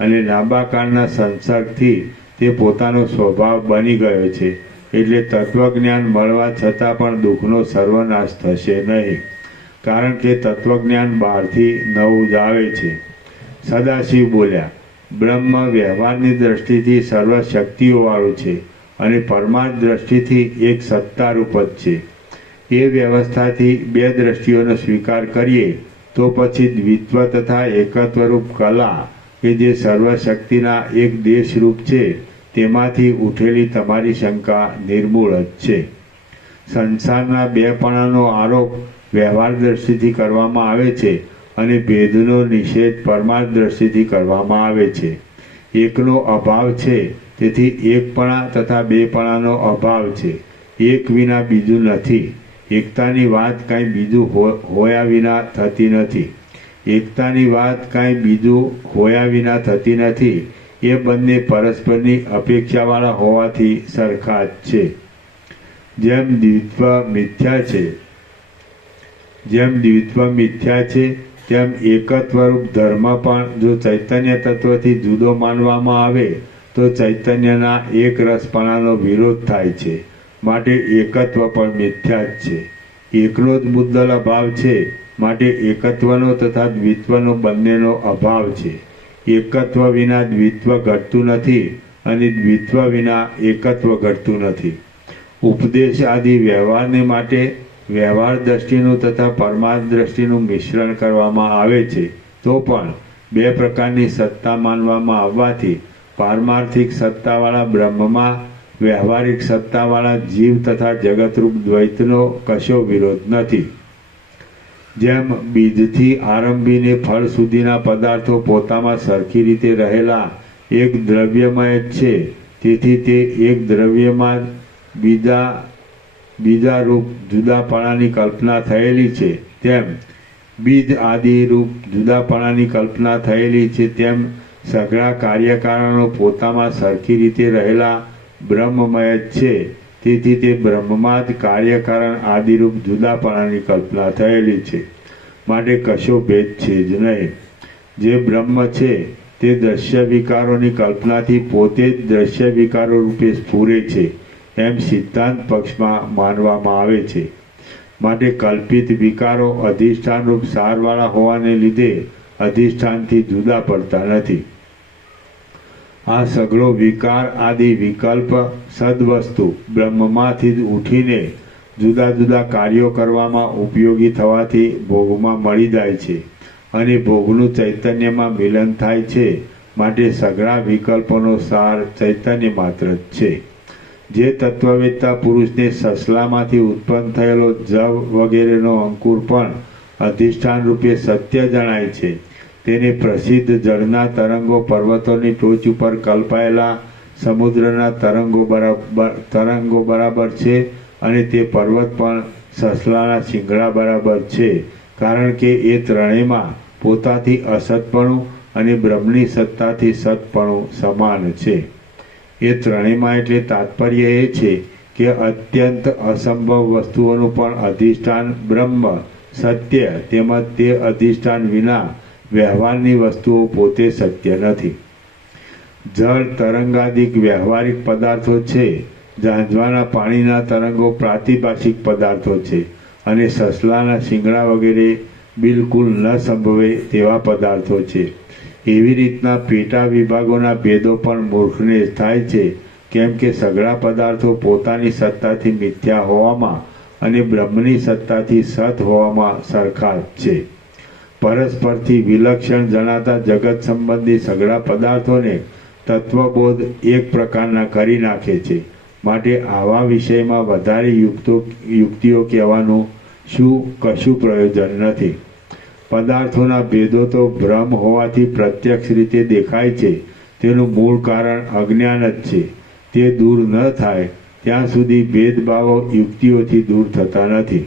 અને લાંબા કાળના સંસર્ગથી તે પોતાનો સ્વભાવ બની ગયો છે, એટલે તત્વજ્ઞાન મળવા છતાં પણ દુઃખનો સર્વનાશ થશે નહીં, કારણ કે તત્વજ્ઞાન બહારથી નવું જ આવે છે. સદાશિવ બોલ્યા, બ્રહ્મ વ્યવહારની દ્રષ્ટિથી સર્વ શક્તિઓવાળું છે અને પરમાર્થ દ્રષ્ટિથી એક સત્તારૂપ જ છે. એ વ્યવસ્થાથી બે દ્રષ્ટિઓનો સ્વીકાર કરીએ તો પછી દ્વિત્વ તથા એકત્વરૂપ કલા કે જે સર્વશક્તિના એક દેશરૂપ છે, તેમાંથી ઉઠેલી તમારી શંકા નિર્મૂળ જ છે. સંસારના બેપણાનો આરોપ વ્યવહાર દ્રષ્ટિથી કરવામાં આવે છે અને ભેદનો નિષેધ પરમાર્થ દ્રષ્ટિથી કરવામાં આવે છે. એકનો અભાવ છે, તેથી એકપણા તથા બેપણાનો અભાવ છે. એક વિના બીજું નથી. એકતાની વાત કાંઈ બીજું હોયા વિના થતી નથી. એકતાની વાત કાંઈ બીજું હોયા વિના થતી નથી. એ બંને પરસ્પરની અપેક્ષાવાળા હોવાથી સરખા જ છે. જેમ દ્વિત્વ મિથ્યા છે, તેમ એકત્વરૂપ ધર્મ પણ જો ચૈતન્ય તત્વથી જુદો માનવામાં આવે તો ચૈતન્યના એક રસપણાનો વિરોધ થાય છે. માટે એકત્વ પણ મિથ્યા જ છે. એકનો જ મુદ્દલ અભાવ છે, માટે એકત્વનો તથા દ્વિત્વનો બંનેનો અભાવ છે. એકત્વ વિના દ્વિત્વ ઘટતું નથી અને દ્વિત્વ વિના એકત્વ ઘટતું નથી. ઉપદેશ આદિ વ્યવહારને માટે વ્યવહાર દ્રષ્ટિનું તથા પરમાર્થ દ્રષ્ટિનું મિશ્રણ કરવામાં આવે છે, તો પણ બે પ્રકારની સત્તા માનવામાં આવવાથી પારમાર્થિક સત્તાવાળા બ્રહ્મમાં વ્યવહારિક સત્તાવાળા જીવ તથા જગતરૂપ દ્વૈતનો કશો વિરોધ નથી. જેમ બીજથી આરંભીને ફળ સુધીના પદાર્થો પોતામાં સરખી રીતે રહેલા એક દ્રવ્યમય જ છે, તેથી તે એક દ્રવ્યમાં બીજા રૂપ જુદાપણાની કલ્પના થયેલી છે, તેમ બીજ આદિ રૂપ જુદાપણાની કલ્પના થયેલી છે, તેમ સઘળા કાર્યકારણો પોતામાં સરખી રીતે રહેલા બ્રહ્મમય જ છે, તેથી તે બ્રહ્મમાં જ કાર્યકારણ આદિરૂપ જુદાપણાની કલ્પના થયેલી છે. માટે કશો ભેદ છે જ નહીં. જે બ્રહ્મ છે તે દ્રશ્ય વિકારોની કલ્પનાથી પોતે જ દ્રશ્ય વિકારો રૂપે સ્ફુરે છે, એમ સિદ્ધાંત પક્ષમાં માનવામાં આવે છે. માટે કલ્પિત વિકારો અધિષ્ઠાનરૂપ સારવાળા હોવાને લીધે અધિષ્ઠાનથી જુદા પડતા નથી. આ સઘળો વિકાર આદિ વિકલ્પ સદવસ્તુ બ્રહ્મમાંથી જ ઉઠીને જુદા જુદા કાર્યો કરવામાં ઉપયોગી થવાથી ભોગમાં મળી જાય છે અને ભોગનું ચૈતન્યમાં મિલન થાય છે. માટે સઘળા વિકલ્પોનો સાર ચૈતન્ય માત્ર જ છે. જે તત્વવેત્તા પુરુષને સસલામાંથી ઉત્પન્ન થયેલો જવ વગેરેનો અંકુર પણ અધિષ્ઠાન રૂપે સત્ય જણાય છે, તેને પ્રસિદ્ધ જળના તરંગો પર્વતોની ટોચ ઉપર કલ્પાયેલા સમુદ્રના તરંગો બરાબર છે અને તે પર્વત પણ સસલાના શિંગડા બરાબર છે, કારણ કે એ ત્રણેયમાં પોતાથી અસતપણું અને બ્રહ્મની સત્તાથી સતપણું સમાન છે. એ ત્રણેયમાં એટલે તાત્પર્ય એ છે કે અત્યંત અસંભવ વસ્તુઓનું પણ અધિષ્ઠાન બ્રહ્મ સત્ય, તેમજ તે અધિષ્ઠાન વિના વ્યવહારની વસ્તુઓ પોતે સત્ય નથી. જળ તરંગાદિક વ્યવહારિક પદાર્થો છે, ઝાંઝવાના પાણીના તરંગો પ્રાતિભાષિક પદાર્થો છે અને સસલાના શિંગડા વગેરે બિલકુલ ન સંભવે તેવા પદાર્થો છે. એવી રીતના પેટા વિભાગોના ભેદો પણ મૂર્ખને થાય છે, કેમ કે સઘળા પદાર્થો પોતાની સત્તાથી મિથ્યા હોવામાં અને બ્રહ્મની સત્તાથી સત હોવામાં સરખા જ છે. પરસ્પરથી વિલક્ષણ જણાતા જગત સંબંધી સઘળા પદાર્થોને તત્વબોધ એક પ્રકારના કરી નાખે છે. માટે આવા વિષયમાં વધારે યુક્તિઓ કહેવાનું કશું પ્રયોજન નથી. પદાર્થોના ભેદો તો ભ્રમ હોવાથી પ્રત્યક્ષ રીતે દેખાય છે, તેનું મૂળ કારણ અજ્ઞાન જ છે. તે દૂર ન થાય ત્યાં સુધી ભેદભાવો યુક્તિઓથી દૂર થતા નથી.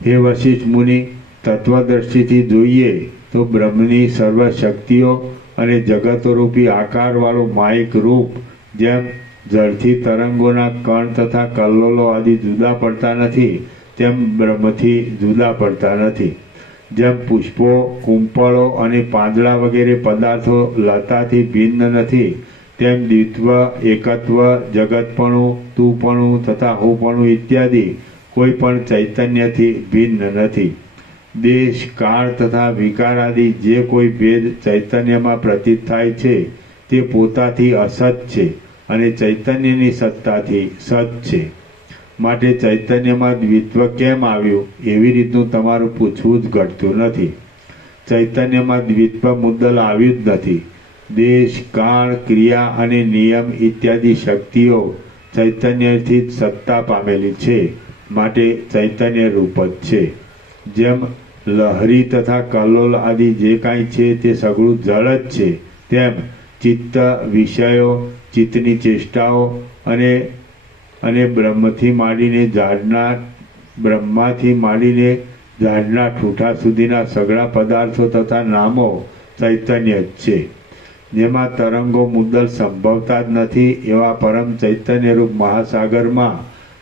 હે વશિષ્ઠ મુનિ, તત્વદ્રષ્ટિથી જોઈએ તો બ્રહ્મની સર્વ શક્તિઓ અને જગતોરૂપી આકારવાળું માયિક રૂપ જેમ જળથી તરંગોના કણ તથા કલ્લોલો આદિ જુદા પડતા નથી, તેમ બ્રહ્મથી જુદા પડતા નથી. જેમ પુષ્પો, કુંપળો અને પાંદડા વગેરે પદાર્થો લતાથી ભિન્ન નથી, તેમ દ્વિત્વ, એકત્વ, જગતપણું, તુપણું તથા હુપણું ઇત્યાદિ કોઈ પણ ચૈતન્યથી ભિન્ન નથી. દેશ, કાળ તથા વિકાર આદિ જે કોઈ ભેદ ચૈતન્યમાં પ્રતીત થાય છે તે પોતાથી અસત છે અને ચૈતન્યની સત્તાથી સત છે. માટે ચૈતન્યમાં દ્વિત્વ કેમ આવ્યું એવી રીતનું તમારું પૂછવું જ ઘટતું નથી. ચૈતન્યમાં દ્વિત્વ મુદ્દલ આવ્યું જ નથી. દેશ, કાળ, ક્રિયા અને નિયમ ઇત્યાદિ શક્તિઓ ચૈતન્યથી જ સત્તા પામેલી છે, માટે ચૈતન્ય રૂપ જ છે. જેમ લહરી તથા કલ્લોલ આદિ જે કાંઈ છે તે સઘળું જળ જ છે, તેમ ચિત્ત, વિષયો, ચિત્તની ચેષ્ટાઓ અને બ્રહ્મથી માંડીને ઝાડના ઠૂઠા સુધીના સઘળા પદાર્થો તથા નામો ચૈતન્ય જ છે. જેમાં તરંગો મુદ્દલ સંભવતા જ નથી એવા પરમ ચૈતન્યરૂપ મહાસાગરમાં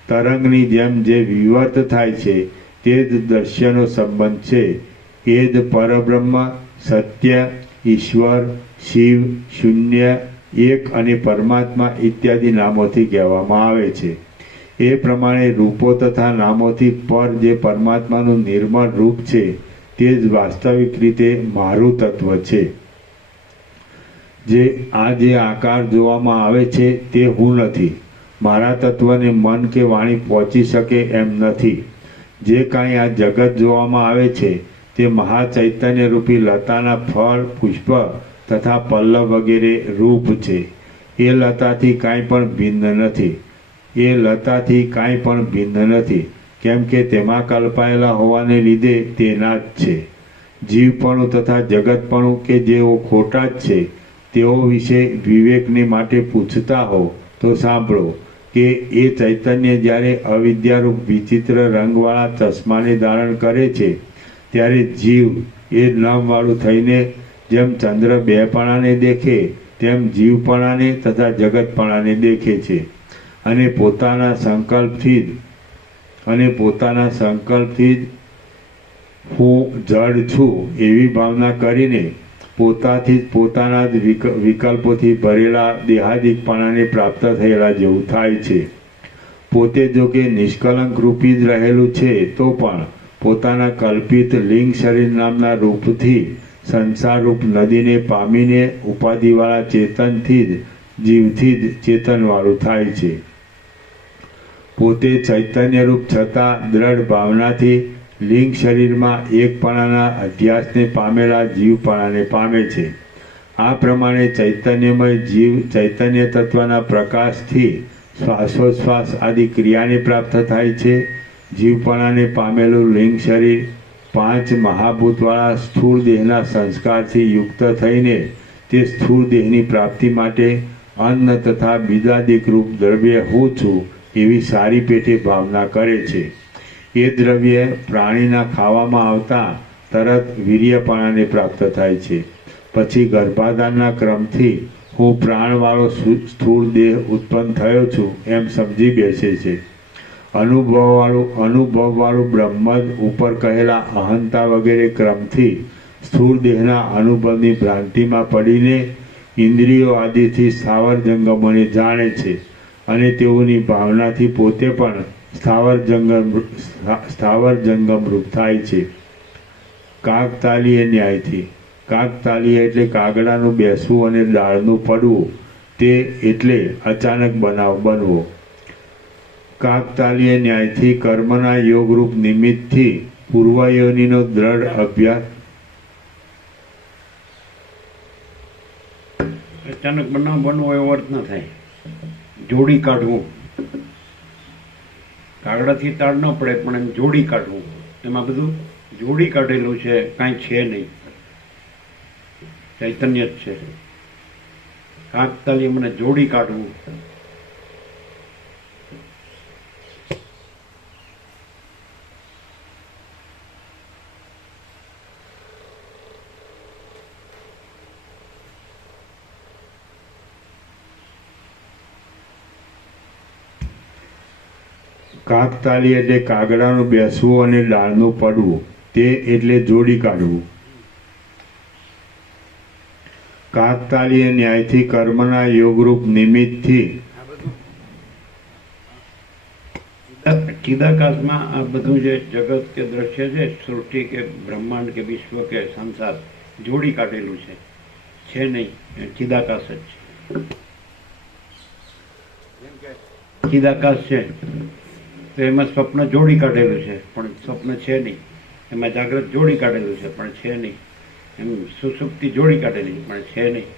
તરંગની જેમ જે વિવર્ત થાય છે તે જ દ્રશ્યનો સંબંધ છે. એ જ પરબ્રહ્મ, સત્ય, ઈશ્વર, શિવ, શૂન્ય, એક અને પરમાત્મા ઇત્યાદિ નામોથી કહેવામાં આવે છે. એ પ્રમાણે રૂપો તથા નામોથી પર જે પરમાત્માનું નિર્મળ રૂપ છે તે જ વાસ્તવિક રીતે મારું તત્વ છે. જે આકાર જોવામાં આવે છે તે હું નથી. મારા તત્વને મન કે વાણી પહોંચી શકે એમ નથી. જે કાંઈ આ જગત જોવામાં આવે છે તે મહાચૈતન્ય રૂપી લતાના ફળ, પુષ્પ તથા પલ્લવ વગેરે રૂપ છે. એ લતાથી કાંઈ પણ ભિન્ન નથી. એ લતાથી કાંઈ પણ ભિન્ન નથી, કેમ કે તેમાં કલ્પાયેલા હોવાને લીધે તેના જ છે. જીવપણું તથા જગતપણું કે જેઓ ખોટા જ છે તેઓ વિશે વિવેકને માટે પૂછતા હો તો સાંભળો કે એ ચૈતન્ય જ્યારે અવિદ્યારૂપ વિચિત્ર રંગવાળા ચશ્માને ધારણ કરે છે ત્યારે જીવ એ નામવાળું થઈને જેમ ચંદ્ર બેપણાને દેખે તેમ જીવપણાને તથા જગતપણાને દેખે છે, અને પોતાના સંકલ્પથી જ હું જડ છું એવી ભાવના કરીને પોતાથી જ પોતાના જ વિકલ્પોથી ભરેલા દેહાદિકપણાને પ્રાપ્ત થયેલા જેવું થાય છે. પોતે જો કે નિષ્કલંક રૂપી જ રહેલું છે તો પણ પોતાના કલ્પિત લિંગ શરીર નામના રૂપથી સંસારરૂપ નદીને પામીને ઉપાધિવાળા ચેતનથી જ જીવથી જ ચેતનવાળું થાય છે. પોતે ચૈતન્યરૂપ છતાં દ્રઢ ભાવનાથી લિંગ શરીરમાં એકપણાના અધ્યાસને પામેલા જીવપણાને પામે છે. આ પ્રમાણે ચૈતન્યમય જીવ ચૈતન્ય તત્વના પ્રકાશથી શ્વાસોચ્છ્વાસ આદિ ક્રિયાને પ્રાપ્ત થાય છે. જીવપણાને પામેલું લિંગ શરીર 5 મહાભૂતવાળા સ્થૂળ દેહના સંસ્કારથી યુક્ત થઈને તે સ્થૂળ દેહની પ્રાપ્તિ માટે અન્ન તથા બીજાદિક રૂપ દ્રવ્ય હું છું એવી સારી પેટે ભાવના કરે છે. એ દ્રવ્ય પ્રાણીના ખાવામાં આવતા તરત વીર્યપણાને પ્રાપ્ત થાય છે. પછી ગર્ભાધાનના ક્રમથી હું પ્રાણવાળો સ્થૂળ દેહ ઉત્પન્ન થયો છું એમ સમજી બેસે છે. અનુભવવાળું બ્રહ્મ જ ઉપર કહેલા અહંતા વગેરે ક્રમથી સ્થૂળ દેહના અનુભવની ભ્રાંતિમાં પડીને ઇન્દ્રિયો આદિથી સ્થાવર જંગમોને જાણે છે, અને તેઓની ભાવનાથી પોતે પણ સ્થાવર જંગમ રૂપ થાય છે. કાકતાલીય ન્યાયથી, કાકતાલીય એટલે કાગડાનું બેસવું અને ડાળનું પડવું, તે એટલે અચાનક બનવો. કાકતાલીય ન્યાયથી કર્મના યોગરૂપ નિમિત્તથી પૂર્વયોનિનો દ્રઢ અભ્યાસ. અચાનક બનવો એવો અર્થ ન થાય. જોડી કાઢવું, કાગડાથી તાળ ન પડે પણ એમ જોડી કાઢવું, એમાં બધું જોડી કાઢેલું છે, કાંઈ છે નહીં, ચૈતન્ય જ છે. કાકતાલીય મને જોડી કાઢવું. કાકતાલી એટલે કાગડાનું બેસવું અને ડાળનું પડવું, તે એટલે જોડી કાઢવું. કાકતાલીય ન્યાયથી કર્મના યોગરૂપ નિમિત્તથી ચિદાકાશમાં આ બધું જે જગત કે દ્રશ્ય છે, સૃષ્ટિ કે બ્રહ્માંડ કે વિશ્વ કે સંસાર જોડી કાઢેલું છે નહીં, ચિદાકાશ જ છે. ચિદાકાશ છે તો એમાં સ્વપ્ન જોડી કાઢેલું છે પણ સ્વપ્ન છે નહીં. એમાં જાગ્રત જોડી કાઢેલું છે પણ છે નહીં. એમ સુષુપ્તિ જોડી કાઢેલી પણ છે નહીં.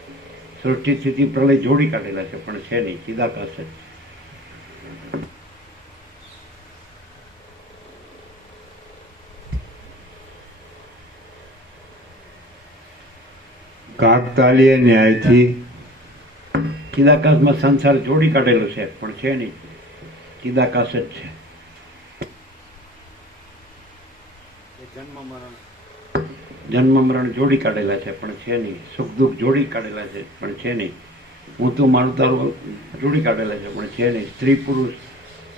સૃષ્ટિ સ્થિતિ પ્રલય જોડી કાઢેલા છે પણ છે નહીં. ચિદાકાશ જ. કાકતાલીય ન્યાયથી ચિદાકાશમાં સંસાર જોડી કાઢેલો છે પણ છે નહીં. ચિદાકાશ જ છે. જન્મ મરણ જોડી કાઢેલા છે પણ છે નહીં. સુખ દુઃખ જોડી કાઢેલા છે પણ છે નહીં. હું તું મારું તારું જોડી કાઢેલા છે પણ છે નહીં. સ્ત્રી પુરુષ,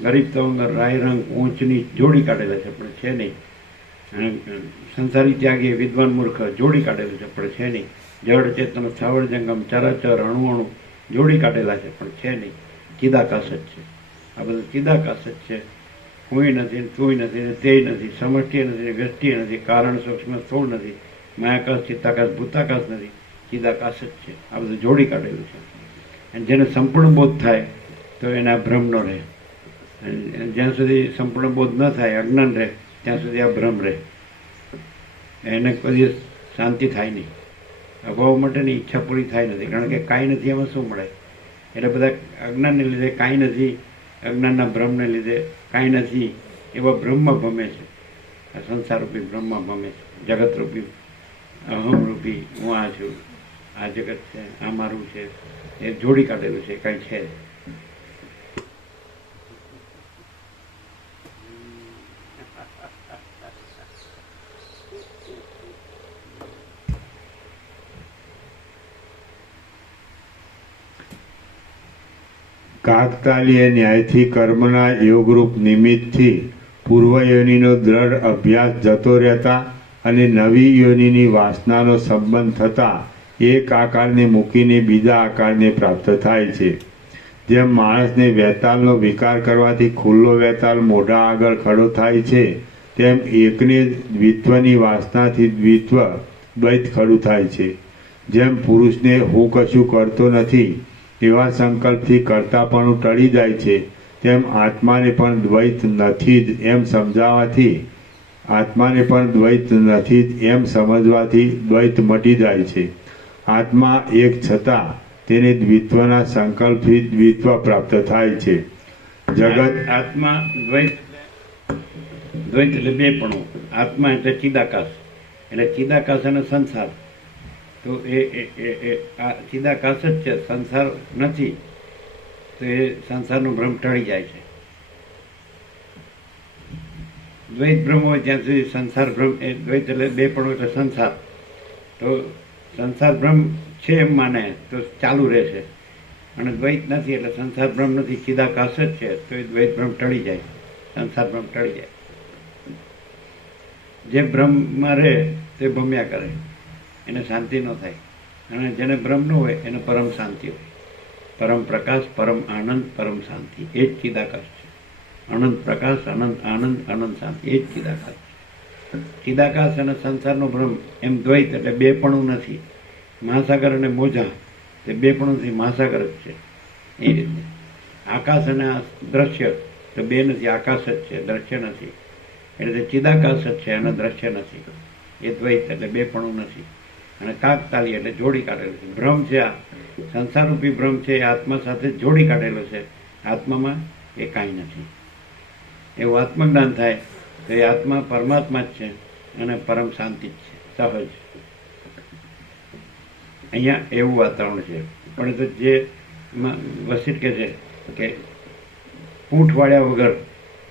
ગરીબ તવંગર, રાય રંગ, ઊંચ નીચ જોડી કાઢેલા છે પણ છે નહીં. સંસારી ત્યાગી, વિદ્વાન મૂર્ખ જોડી કાઢેલું છે પણ છે નહીં. જળ ચેતન, સ્થાવર જંગમ, ચરાચર, અણુ અણુ જોડી કાઢેલા છે પણ છે નહીં. ચિદાકાશ જ છે. આ બધું ચિદાકાશ જ છે. હુંય નથી, તુંય નથી, ને તેય નથી, સમષ્ટિ નથી, વ્યષ્ટિ નથી, કારણ સૂક્ષ્મ સ્થૂળ નથી, માયાકાશ, ચિત્તાકાશ, ભૂતાકાશ નથી. ચિદાકાશ જ છે. આ બધું જોડી કાઢેલું છે. અને જેને સંપૂર્ણ બોધ થાય તો એને આ ભ્રમ ન રહે. જ્યાં સુધી સંપૂર્ણ બોધ ન થાય, અજ્ઞાન રહે, ત્યાં સુધી આ ભ્રમ રહે. એને કોઈ દિવસ શાંતિ થાય નહીં. અભાવ માટેની ઈચ્છા પૂરી થાય નથી, કારણ કે કાંઈ નથી એમાં શું મળે. એટલે બધા અજ્ઞાનને લીધે કાંઈ નથી, અજ્ઞાનના ભ્રમને લીધે કાંઈ નથી એવા બ્રહ્મ ભમે છે. આ સંસારરૂપી બ્રહ્મ ભમે છે, જગતરૂપી અહમરૂપી હું આ છું, આ જગત છે, આ મારું છે, એ જોડી કાઢેલું છે, કાંઈ છે. કાકતાલીય ન્યાયથી કર્મના યોગરૂપ નિમિત્તથી પૂર્વ યોનિનો દ્રઢ અભ્યાસ જતો રહેતા અને નવી યોનિની વાસનાનો સંબંધ થતાં એક આકારને મૂકીને બીજા આકારને પ્રાપ્ત થાય છે. જેમ માણસને વેતાલનો વિકાર કરવાથી ખુલ્લો વેતાલ મોઢા આગળ ખડો થાય છે, તેમ એકને દ્વિત્વની વાસનાથી દ્વિત્વ દ્વૈત ખડું થાય છે. જેમ પુરુષને હું કશું કરતો નથી એવા સંકલ્પથી કરતાપણું ટળી જાય છે, તેમ આત્માને પણ દ્વૈત નથી જ એમ સમજાવવાથી આત્માને પણ દ્વૈત નથી જ એમ સમજવાથી દ્વૈત મટી જાય છે. આત્મા એક છતાં તેને દ્વિત્વના સંકલ્પથી દ્વિત્વ પ્રાપ્ત થાય છે. જગત આત્મા દ્વૈત દ્વૈત એટલે બેપણું. આત્મા એટલે ચિદાકાશ, એટલે ચિદાકાશ અને સંસાર. તો એ આ ચિદાકાશ જ છે, સંસાર નથી. તો એ સંસારનો ભ્રમ ટળી જાય છે. દ્વૈત ભ્રમ હોય ત્યાં સુધી સંસાર ભ્રમ, એ દ્વૈત એટલે બેપણું એટલે સંસાર. તો સંસાર ભ્રમ છે એમ માને તો ચાલુ રહેશે, અને દ્વૈત નથી એટલે સંસાર ભ્રમ નથી, ચિદાકાશ જ છે, તો એ દ્વૈત ભ્રમ ટળી જાય, સંસાર ભ્રમ ટળી જાય. જે ભ્રમમાં રહે તે ભમ્યા કરે, એને શાંતિ ન થાય. અને જેને ભ્રમ ન હોય એને પરમ શાંતિ હોય. પરમ પ્રકાશ, પરમ આનંદ, પરમ શાંતિ, એ જ ચિદાકાશ છે. અનંત પ્રકાશ, અનંત આનંદ, અનંત શાંતિ, એ જ ચિદાકાશ છે. ચિદાકાશ અને સંસારનો ભ્રમ એમ દ્વૈત એટલે બેપણું નથી. મહાસાગર અને મોજા તે બેપણુંથી મહાસાગર જ છે. એ રીતે આકાશ અને આ દ્રશ્ય તો બે નથી, આકાશ જ છે, દ્રશ્ય નથી. એટલે ચિદાકાશ જ છે અને દ્રશ્ય નથી. એ દ્વૈત એટલે બેપણું નથી. અને કાકતાલી એટલે જોડી કાઢેલું છે. ભ્રમ છે, આ સંસારરૂપી ભ્રમ છે, એ આત્મા સાથે જોડી કાઢેલો છે. આત્મામાં એ કાંઈ નથી. એવું આત્મજ્ઞાન થાય તો એ આત્મા પરમાત્મા જ છે અને પરમ શાંતિ જ છે, સહજ. અહીંયા એવું વાતાવરણ છે. પણ તો જે વસિષ્ઠ કહે છે કે પૂંઠ વાળ્યા વગર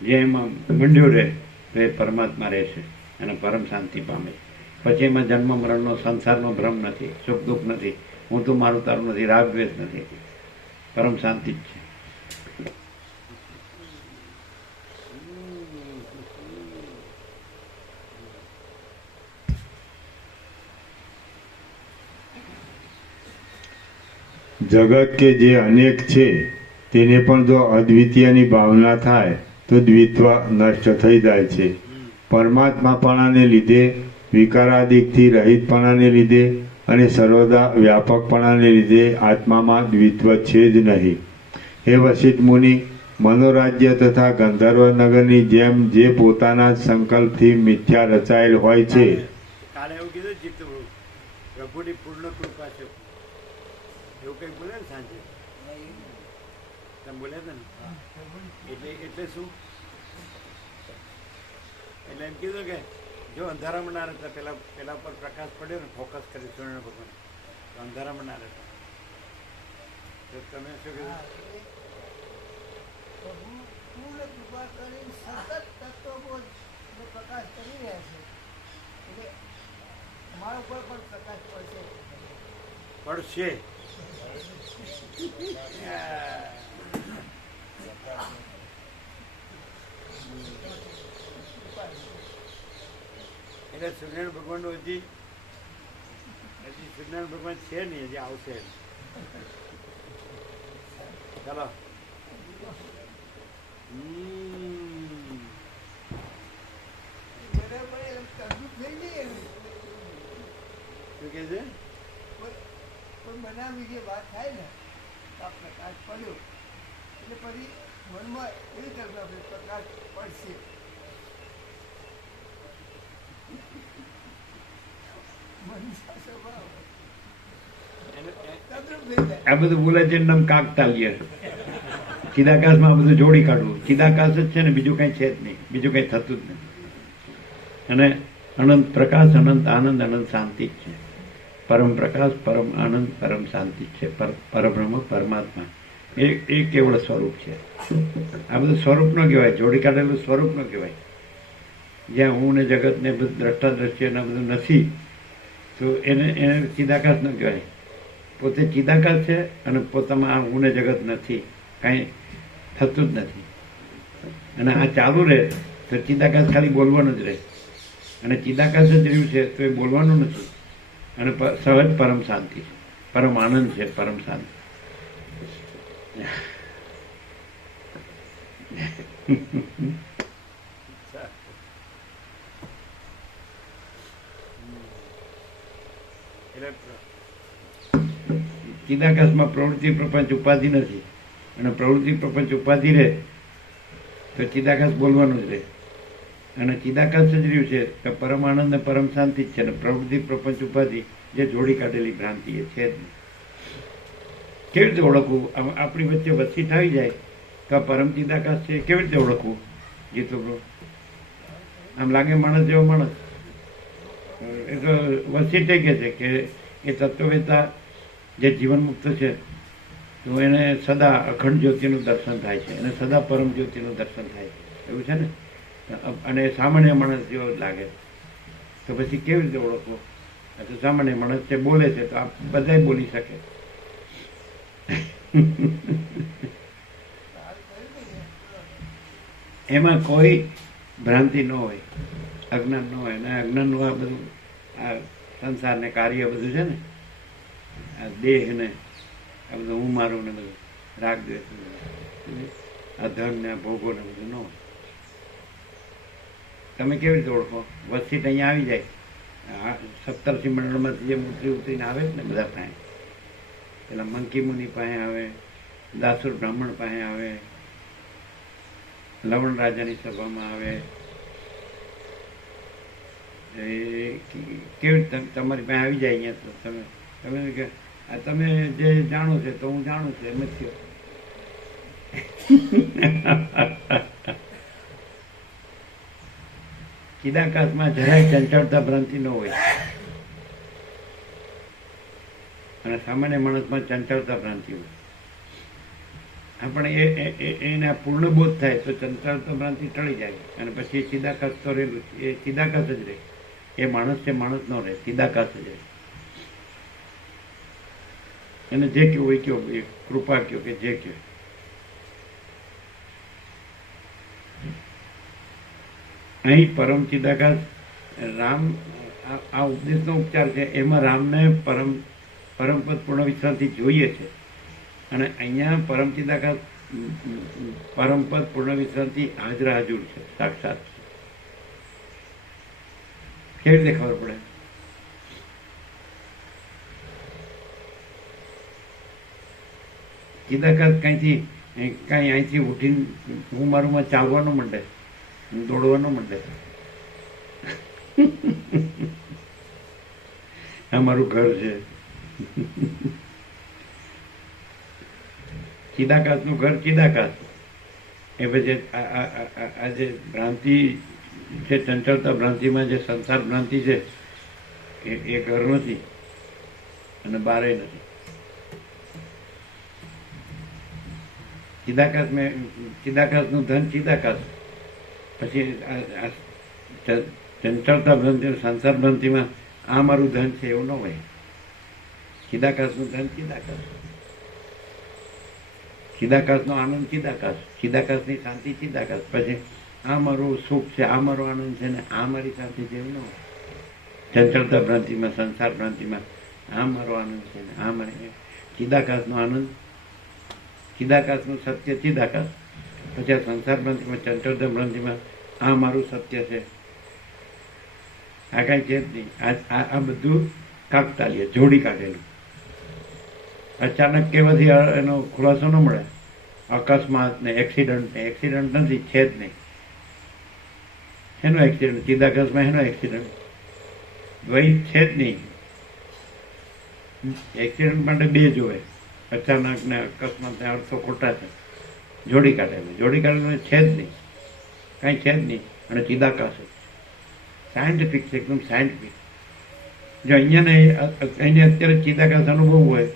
જે એમાં મંડ્યો રહે તો એ પરમાત્મા રહે છે અને પરમ શાંતિ પામે છે. પછી એમાં જન્મ મરણનો સંસારનો ભ્રમ નથી, સુખ દુઃખ નથી, હું તું મારું તારું નથી, રાગ દ્વેષ નથી, પરમ શાંતિ જ છે. જગત કે જે અનેક છે તેને પણ જો અદ્વિતીયની ભાવના થાય તો દ્વિત્વ નષ્ટ થઈ જાય છે. પરમાત્માપણાને લીધે, વિકારાદિકથી રહિતપણાને લીધે અને સર્વદા વ્યાપકપણાને લીધે આત્મામાં દ્વિત્વ છે જ નહીં. હે વસિષ્ઠ મુનિ, મનોરાજ્ય તથા ગંધર્વ નગરની જેમ જે પોતાના સંકલ્પથી મિથ્યા રચાયેલ હોય છે. કાલે એવું કીધું જીતુ, પ્રભુની પૂર્ણ કૃપા છે એવું કંઈક બોલે ને સાંજે, તમે બોલ્યા હતા ને, એટલે શું? એટલે એમ કીધું કે જો અંધારામાં ના રહેતા, પેલા પર પ્રકાશ પડ્યો ને, ફોકસ કરી સૂર્ય ભગવાન, તો અંધારામાં ના રહેતા. તો તમે શું કીધું? પૂર્ણ કૃપા કરી સતત તત્વબોધનો પ્રકાશ કરી રહ્યા છે, એટલે મારા ઉપર પણ પ્રકાશ પડશે. પડશે. એટલે સૂર્યનારાયણ ભગવાનનું હજી સૂર્યનારાયણ ભગવાન છે નહીં, હજી આવશે. ચાલો. શું કહે છે? કોઈ બનાવી જે વાત થાય ને, આ પ્રકાશ પડ્યો એટલે પછી મનમાં એવી કલ્પના પ્રકાશ પડશે. તદ્રુપ થઈ જાય. આ બધું બોલે છે નામ કાકતાલીય. ચિદાકાશમાં આ બધું જોડી કાઢવું. ચિદાકાશ જ છે ને, બીજું કઈ છે જ નહીં, બીજું કઈ થતું જ નથી. અને અનંત પ્રકાશ, અનંત આનંદ, અનંત શાંતિ જ છે. પરમ પ્રકાશ, પરમ આનંદ, પરમ શાંતિ જ છે. પરબ્રહ્મ, પરમાત્મા એ કેવળ સ્વરૂપ છે. આ બધું સ્વરૂપ ન કહેવાય, જોડી કાઢેલું સ્વરૂપ ન કહેવાય. જ્યાં હું ને જગત ને બધું દ્રષ્ટા દ્રશ્ય ને બધું નથી, તો એને ચિદાકાશ ન કહેવાય. પોતે ચિદાકાશ છે અને પોતામાં આ હું ને જગત નથી, કાંઈ થતું જ નથી. અને આ ચાલુ રહે તો ચિદાકાશ ખાલી બોલવાનું જ રહે. અને ચિદાકાશ જ રહ્યું છે તો એ બોલવાનું નથી. અને સહજ પરમ શાંતિ છે, પરમ આનંદ છે, પરમ શાંતિ. ચિદાકાશમાં પ્રવૃત્તિ પ્રપંચ ઉપાધિ નથી. અને પ્રવૃત્તિ પ્રપંચ ઉપાધિ રહે તો ચિદાકાશ બોલવાનું જ રહે. અને ચિદાકાશ જ રહ્યું છે તો પરમ આનંદ ને પરમ શાંતિ જ છે. ને પ્રવૃત્તિ પ્રપંચ ઉપાધિ જે જોડી કાઢેલી ભ્રાંતિ એ છે જ નહીં. કેવી રીતે ઓળખવું? આપણી વચ્ચે વસીઠ આવી જાય તો આ પરમ ચિદાકાશ છે, કેવી રીતે ઓળખવું? જીતો બ્રો, આમ લાગે માણસ જેવો માણસ. એ તો વસીઠે કહે છે કે એ તત્વવેતા જે જીવન મુક્ત છે તો એને સદા અખંડ જ્યોતિનું દર્શન થાય છે, એને સદા પરમ જ્યોતિનું દર્શન થાય છે, એવું છે ને. અને સામાન્ય માણસ જેવો જ લાગે. તો પછી કેવી રીતે ઓળખવો? તો સામાન્ય માણસ છે, બોલે છે તો આ બધાય બોલી શકે. એમાં કોઈ ભ્રાંતિ ન હોય, અજ્ઞાન ન હોય. અને અજ્ઞાનનું આ બધું આ સંસાર ને કાર્ય બધું છે ને, આ દેહ ને આ બધું હું મારું ને બધું રાગ દ્વેષ, આ ધન ને આ ભોગો ને બધું ન હોય. તમે કેવી રીતે ઓળખો? વસ્તી અહીંયા આવી જાય, 17 મંડળમાંથી જે ઉતરી ઉતરીને આવે છે ને બધા પાસે, પેલા મંકી મુનિ પાસે આવે, દાસુર બ્રાહ્મણ પાસે આવે, લવણ રાજાની સભામાં આવે. એ કેવી તમારી પાસે આવી જાય અહીંયા તો તમે કે આ તમે જે જાણો છે તો હું જાણું છું એમ જ થયો. ચિદાકાશમાં જરાય ચંચળતા ભ્રાંતિ ન હોય. અને સામાન્ય માણસમાં ચંચળતા ભ્રાંતિ હોય. આપણે એને પૂર્ણ બોધ થાય તો ચંચળતા ભ્રાંતિ ટળી જાય. અને પછી ચિદાકાશ તો રહેલું, એ ચિદાકાશ જ રહે. એ માણસ છે, માણસ ન રહે, ચિદાકાશ જ રહે. એને જે કયો હોય કયો, એ કૃપા કયો કે જે કયો. અહીં પરમ ચિદાકાશ રામ, આ ઉપદેશનો ઉપચાર છે, એમાં રામને પરમપદ પૂર્ણ વિશ્રાંતિ જોઈએ છે. અને અહીંયા પરમ ચિદાકાશ પરમપદ પૂર્ણ વિશ્રાંતિ હાજર હાજર છે, સાક્ષાત છે. કેવી રીતે ખબર પડે? ચિદાકાશ કાંઈ અહીંથી ઉઠીને હું મારુંમાં ચાલવાનું માંડે, દોડવાનો માંડે. આ મારું ઘર છે. ચિદાકાશનું ઘર ચિદાકાશ. એ પછી આ જે ભ્રાંતિ છે, ચંચળતા ભ્રાંતિમાં જે સંસાર ભ્રાંતિ છે એ ઘર નથી અને બારે નથી. ચિદાકાશનું ધન ચિદાકાશ. પછી ચંચળતા ભ્રાંતિ, સંસાર ભ્રાંતિમાં આ મારું ધન છે એવું ન હોય. ચિદાકાશનું ધન ચિદાકાશ, ચિદાકાશનો આનંદ ચિદાકાશ, ચિદાકાશની શાંતિ ચિદાકાશ. પછી આ મારું સુખ છે, આ મારો આનંદ છે ને આ મારી શાંતિ છે એવું ન હોય. ચંચળતા ભ્રાંતિમાં, સંસાર ભ્રાંતિમાં આ મારો આનંદ છે ને આ મારી. ચિદાકાશનો આનંદ, ચિદાકાશનું સત્ય ચિદાકાશ. પછી આ સંસાર ભ્રાંતિમાં, ચંચળતા ભ્રાંતિમાં આ મારું સત્ય છે. આ કાંઈ છે જ નહીં. આ બધું કાકતાલીય, જોડી કાઢેલું. અચાનક કહેવાથી એનો ખુલાસો ન મળે. અકસ્માત ને એક્સિડન્ટ ને, એક્સિડન્ટ નથી, છે જ નહીં. એનો એક્સિડન્ટ ચિદાકાશમાં, એનો એક્સિડન્ટ દ્વૈત છે જ નહીં. એક્સિડન્ટ માટે બે જોવે, અચાનક ને અકસ્માત ને અર્થો ખોટા છે. જોડી કાઢેલું છે જ નહીં, કાંઈ છે જ નહીં. અને ચિદાકાશ સાયન્ટિફિક છે, એકદમ સાયન્ટિફિક. જો અહીંયા અત્યારે ચિદાકાશ અનુભવ હોય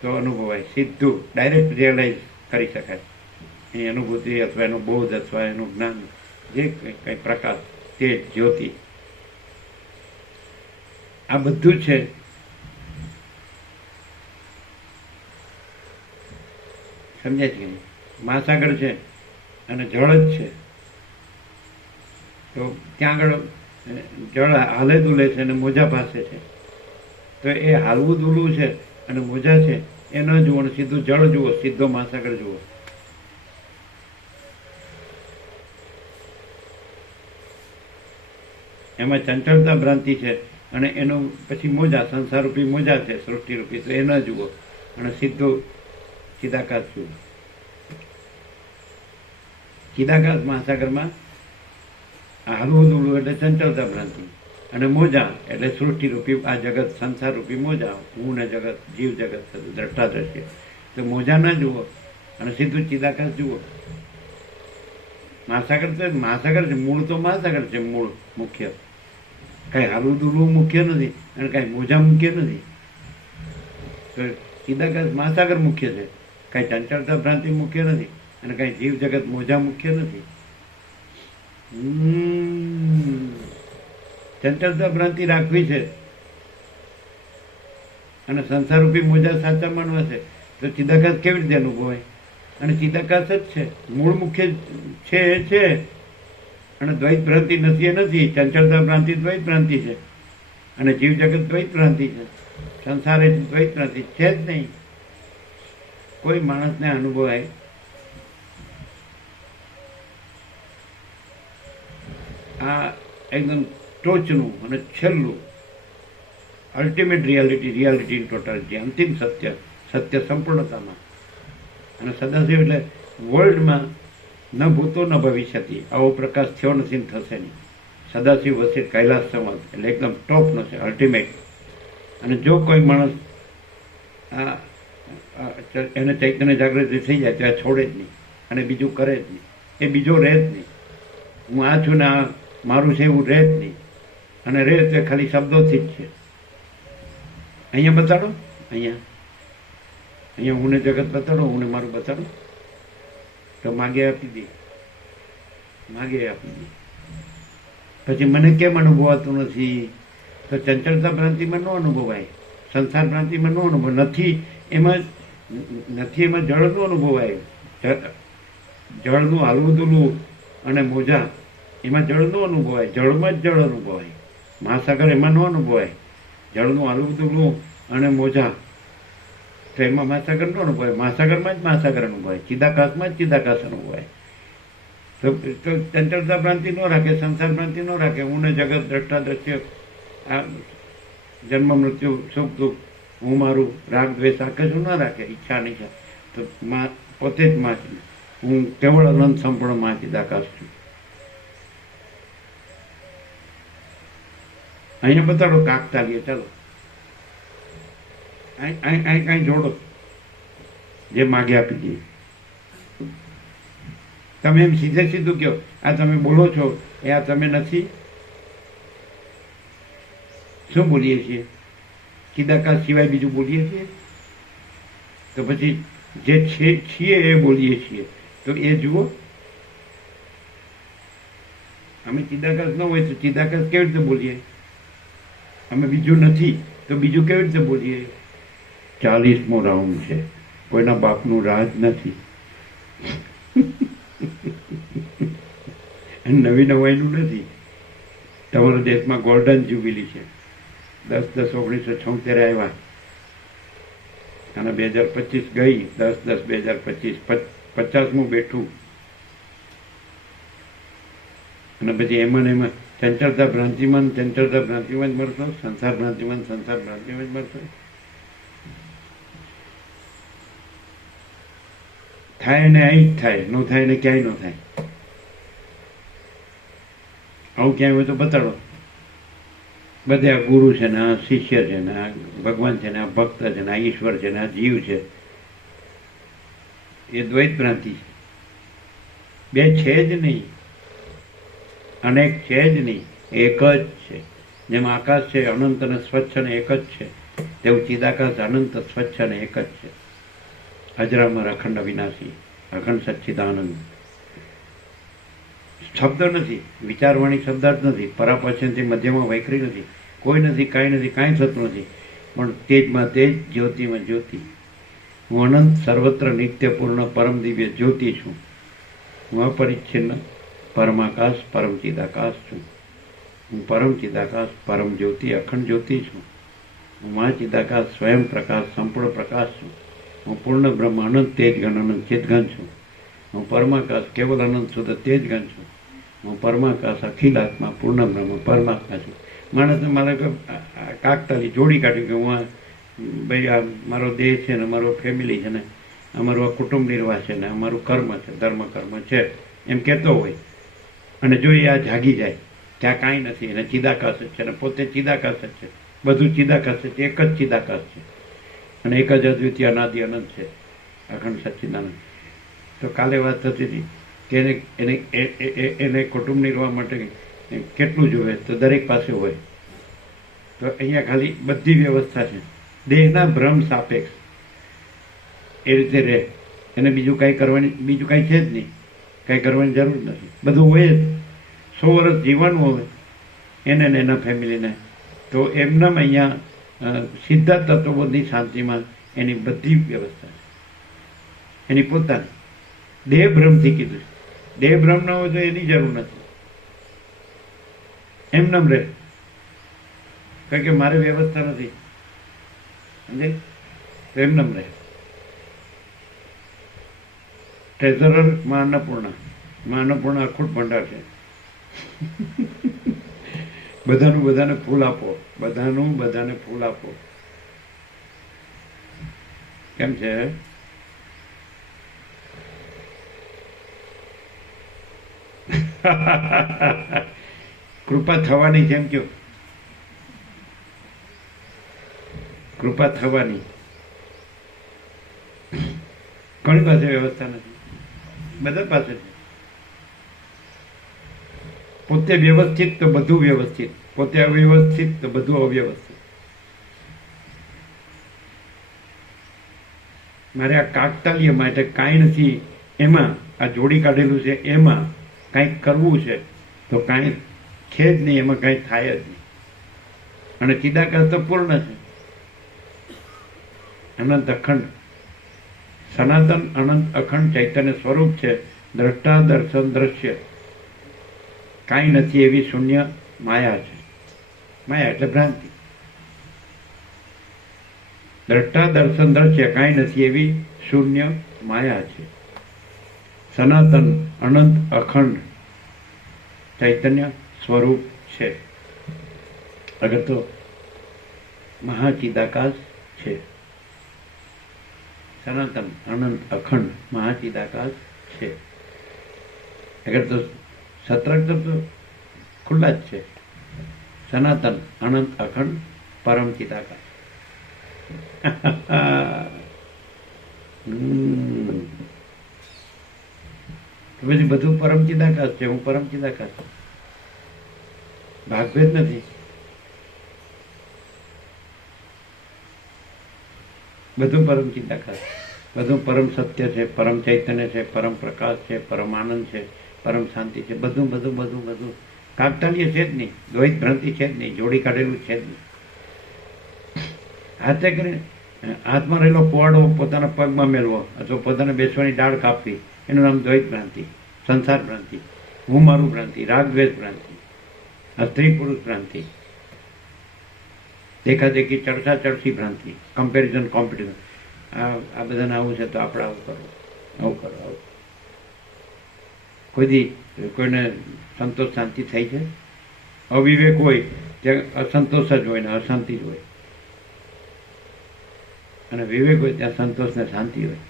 તો અનુભવાય, સીધું ડાયરેક્ટ રિયલાઇઝ કરી શકાય એની અનુભૂતિ અથવા એનું બોધ અથવા એનું જ્ઞાન, જે કંઈ પ્રકાશ, તેજ, જ્યોતિ, આ બધું છે. સમજાય છે કે નહીં? મહાસાગર છે અને જળ જ છે, તો ત્યાં આગળ જળ હાલે દુલે છે અને મોજા પાસે છે. તો એ હાલવું દુલવું છે અને મોજા છે એ ન જુઓ, સીધું જળ જુઓ, સીધો મહાસાગર જુઓ. એમાં ચંચળતા ભ્રાંતિ છે અને એનું પછી મોજા, સંસારરૂપી મોજા છે, સૃષ્ટિરૂપી, તો એ ન જુઓ અને સીધું ચિદાકાશ જુઓ. ચિદાકાશ મહાસાગરમાં હાલવું દુલવું એટલે ચંચળતા ભ્રાંતિ, અને મોજા એટલે સૃષ્ટિરૂપી આ જગત, સંસારરૂપી મોજા, હું ને જગત, જીવ જગત, દ્રષ્ટા દ્રશ્ય. તો મોજા ના જુઓ અને સીધું ચિદાકાશ જુઓ. મહાસાગર તો મહાસાગર છે, મૂળ તો મહાસાગર છે, મૂળ મુખ્ય. કાંઈ હાલવું દુલવું મુખ્ય નથી અને કાંઈ મોજા મુખ્ય નથી. તો ચિદાકાશ મહાસાગર મુખ્ય છે, કાંઈ ચંચળતા ભ્રાંતિ મુખ્ય નથી અને કાંઈ જીવ જગત મોજા મુખ્ય નથી. ચંચળતા ભ્રાંતિ રાખવી છે અને સંસારરૂપી મોજા સાચા માનવા છે, તો ચિદાકાશ કેવી રીતે અનુભવાય? અને ચિદાકાશ જ છે, મૂળ મુખ્ય છે એ છે, અને દ્વૈત ભ્રાંતિ નથી એ નથી. ચંચળતા ભ્રાંતિ દ્વૈત ભ્રાંતિ છે અને જીવ જગત દ્વૈત ભ્રાંતિ છે, સંસાર એ દ્વૈત ભ્રાંતિ છે જ નહીં. કોઈ માણસને અનુભવાય આ એકદમ ટોચનું અને છેલ્લું અલ્ટિમેટ રિયાલિટી ઇન ટોટાલિટી, અંતિમ સત્ય સંપૂર્ણતામાં. અને સદાશિવ એટલે વર્લ્ડમાં ન ભૂતો ન ભવિષ્યથી આવો પ્રકાશ થયો નથી ને થશે નહીં. સદાશિવ વચ્ચે કૈલાસ સંવાદ એટલે એકદમ ટોપનો છે, અલ્ટિમેટ. અને જો કોઈ માણસ આ એને ચૈતન્ય જાગૃતિ થઈ જાય તો આ છોડે જ નહીં અને બીજું કરે જ નહીં, એ બીજો રહે જ નહીં. હું આ છું ને આ મારું છે એવું રહે જ નહીં, અને રહે તો ખાલી શબ્દોથી જ છે. અહીંયા બતાડો, અહીંયા હું ને જગત બતાડો, હું ને મારું બતાડો, તો માગે આપી દે, માગે આપી દે. પછી મને કેમ અનુભવાતું નથી? તો ચંચળતા ભ્રાંતિમાં ન અનુભવાય, સંસાર ભ્રાંતિમાં ન અનુભવ નથી. એમાં જળનું અનુભવાય, જળનું હાલવું દુલવું અને મોજા, એમાં જળનું અનુભવાય, જળમાં જ જળ અનુભવાય. મહાસાગર એમાં ન અનુભવાય. જળનું હાલવું દુલવું અને મોજા, તો એમાં મહાસાગર ન અનુભવાય. મહાસાગરમાં જ મહાસાગર અનુભવાય, ચિદાકાશમાં જ ચિદાકાશ અનુભવાય. તો ચંચળતા ભ્રાંતિ ન રાખે, સંસાર ભ્રાંતિ ન રાખે, હું ને જગત, દ્રષ્ટા દ્રશ્ય, આ જન્મ મૃત્યુ, સુખ દુઃખ, હું મારું, રાગ દ્વેષ આ કશું ન રાખે, ઈચ્છા અનિચ્છા, તો પોતે જ માં છું. હું કેવળ અનંત સંપૂર્ણ માં ચિદાકાશ છું. અહીંયા બતાડો કાકતાલીય, ચાલો અહીં જોડો, જે માગે આપી દઈએ. તમે એમ સીધે સીધું કહો, આ તમે બોલો છો એ આ તમે નથી. શું બોલીએ છીએ? ચિદાકાશ સિવાય બીજું બોલીએ છીએ? તો પછી જે છીએ એ બોલીએ છીએ, તો એ જુઓ. અમે ચિદાકાશ ન હોય તો ચિદાકાશ કેવી રીતે બોલીએ? અમે બીજું નથી તો બીજું કેવી રીતે બોલીએ? 40મો રાઉન્ડ છે, કોઈના બાપનું રાજ નથી. નવી નવાઈનું નથી. તમારા દેશમાં ગોલ્ડન જ્યુબિલી છે, 10/10/1976 આવ્યા અને 2025 ગઈ, 10/10/2025 50મું બેઠું. અને પછી એમાં ચંચળતા ભ્રાંતિમાં જ મળશો, સંસાર ભ્રાંતિમાં જ મળશો. થાય ને અહીં જ થાય, ન થાય ને ક્યાંય ન થાય. આવું ક્યાંય હોય તો બતાડો. બધે આ ગુરુ છે ને આ શિષ્ય છે ને આ ભગવાન છે ને આ ભક્ત છે ને આ ઈશ્વર છે ને આ જીવ છે, એ દ્વૈત ભ્રાંતિ છે. બે છે જ નહીં, અનેક છે જ નહીં, એક જ છે. જેમ આકાશ છે અનંત અને સ્વચ્છ અને એક જ છે, તેવું ચિદાકાશ અનંત સ્વચ્છ અને એક જ છે. અજરામર અખંડ અવિનાશી અખંડ સચ્ચિદાનંદ. શબ્દ નથી, વિચારવાણી શબ્દાર્થ નથી, પરાપશ્યથી મધ્યમાં વૈખરી નથી, કોઈ નથી, કાંઈ નથી, કાંઈ થતું નથી, પણ તેજમાં તેજ, જ્યોતિમાં જ્યોતિ. હું અનંત સર્વત્ર નિત્યપૂર્ણ પરમ દિવ્ય જ્યોતિ છું. હું અપરિચ્છિન્ન પરમાકાશ પરમ ચિદાકાશ છું. હું પરમ ચિદાકાશ પરમ જ્યોતિ અખંડ જ્યોતિ છું. હું મા ચિદાકાશ સ્વયં પ્રકાશ સંપૂર્ણ પ્રકાશ છું. હું પૂર્ણ બ્રહ્મ અનંત તેજગણ અનંત ચિદઘન છું. હું પરમાકાશ કેવલ અનંત શુદ્ધ તેજગણ છું. હું પરમાકાશ અખિલ આત્મા પૂર્ણ બ્રહ્મ પરમાત્મા છું. માણસને મારે કાકતાલી જોડી કાઢ્યું કે હું આ ભાઈ આ મારો દેહ છે ને મારો ફેમિલી છે ને અમારું આ કુટુંબ નિર્વાહ છે ને અમારું કર્મ છે, ધર્મ કર્મ છે એમ કહેતો હોય, અને જો એ આ જાગી જાય ત્યાં કાંઈ નથી, એને ચિદાકાશ જ છે અને પોતે ચિદાકાશ જ છે, બધું ચિદાકાશ છે, એક જ ચિદાકાશ છે અને એક જ અદ્વિતીય અનાદિ અનંત છે, અખંડ સચ્ચિદાનંદ. તો કાલે વાત થતી હતી કે એને કુટુંબ નિર્વાહ માટે કેટલું જોવે, તો દરેક પાસે હોય. તો અહીંયા ખાલી બધી વ્યવસ્થા છે, દેહના ભ્રમ સાપેક્ષ એ રીતે રહે, એને બીજું કાંઈ કરવાની, બીજું કાંઈ છે જ નહીં, કાંઈ કરવાની જરૂર નથી, બધું હોય જ. 100 વર્ષ જીવવાનું હોય એને ને એના ફેમિલીને, તો એમનામ અહીંયા સીધા તત્વબોધની શાંતિમાં એની બધી વ્યવસ્થા છે, એની પોતાની. દેહ ભ્રમથી કીધું છે, દેહ ભ્રમ ન હોય તો એની જરૂર નથી, એમનામ રહે. કારણ કે મારે વ્યવસ્થા નથી, સમજે, તો એમનામ રહે. ટ્રેઝરર માં અન્નપૂર્ણા અખૂટ ભંડાર છે. બધાનું બધાને ફૂલ આપો, બધાનું બધાને ફૂલ આપો. કેમ છે? કૃપા થવાની છે એમ કયો, કૃપા થવાની. કોની પાસે વ્યવસ્થા નથી? બધા પાસે છે. પોતે વ્યવસ્થિત તો બધું વ્યવસ્થિત, પોતે અવ્યવસ્થિત તો બધું અવ્યવસ્થિત. મારે આ કાકતાલીય માટે કાંઈ નથી, એમાં આ જોડી કાઢેલું છે એમાં કાંઈક કરવું છે તો કાંઈ છે જ નહીં, એમાં કાંઈ થાય જ નહીં. અને ચિદાકાશ તો પૂર્ણ છે, અનંત અખંડ સનાતન અનંત અખંડ ચૈતન્ય સ્વરૂપ છે. દ્રષ્ટા દર્શન દ્રશ્ય કાંઈ નથી એવી શૂન્ય માયા છે. માયા એટલે ભ્રાંતિ. દ્રષ્ટા દર્શન દ્રશ્ય કાંઈ નથી એવી શૂન્ય માયા છે. સનાતન અનંત અખંડ ચૈતન્ય સ્વરૂપ છે. અગર તો મહાચિદાકાશ છે. સનાતન અનંત અખંડ મહાચિદાકાશ છે. અગર તો સત્રાક્ષર તો ખુલ્લા જ છે. સનાતન અનંત અખંડ પરમ ચિદાકાશ. પછી બધું પરમ ચિદાકાશ છે, હું પરમ ચિદાકાશ છું. ભાગભેદ નથી. બધું પરમ ચિદાકાશ, બધું પરમ સત્ય છે, પરમ ચૈતન્ય છે, પરમ પ્રકાશ છે, પરમ આનંદ છે, પરમ શાંતિ છે. બધું બધું બધું બધું કાકતાલીય છે જ નહીં, દ્વૈત ભ્રાંતિ છે જ નહીં, જોડી કાઢેલું છે જ નહીં. હાથે કરીને હાથમાં રહેલો પોવાડો પોતાના પગમાં મેળવો અથવા પોતાને બેસવાની ડાળ કાપવી, એનું નામ દ્વૈત ભ્રાંતિ, સંસાર ભ્રાંતિ, હું મારું ભ્રાંતિ, રાગ દ્વેષ ભ્રાંતિ, આ સ્ત્રી પુરુષ ભ્રાંતિ, દેખાદેખી ચડસા ચડસી ભ્રાંતિ, કમ્પેરિઝન કોમ્પિટિશન. આ બધાને આવું છે તો આપણે આવું કરો, આવું કરો, આવું. કોઈને સંતોષ શાંતિ થઈ છે? અવિવેક હોય ત્યાં અસંતોષ જ હોય ને અશાંતિ જ હોય, અને વિવેક હોય ત્યાં સંતોષ ને શાંતિ હોય.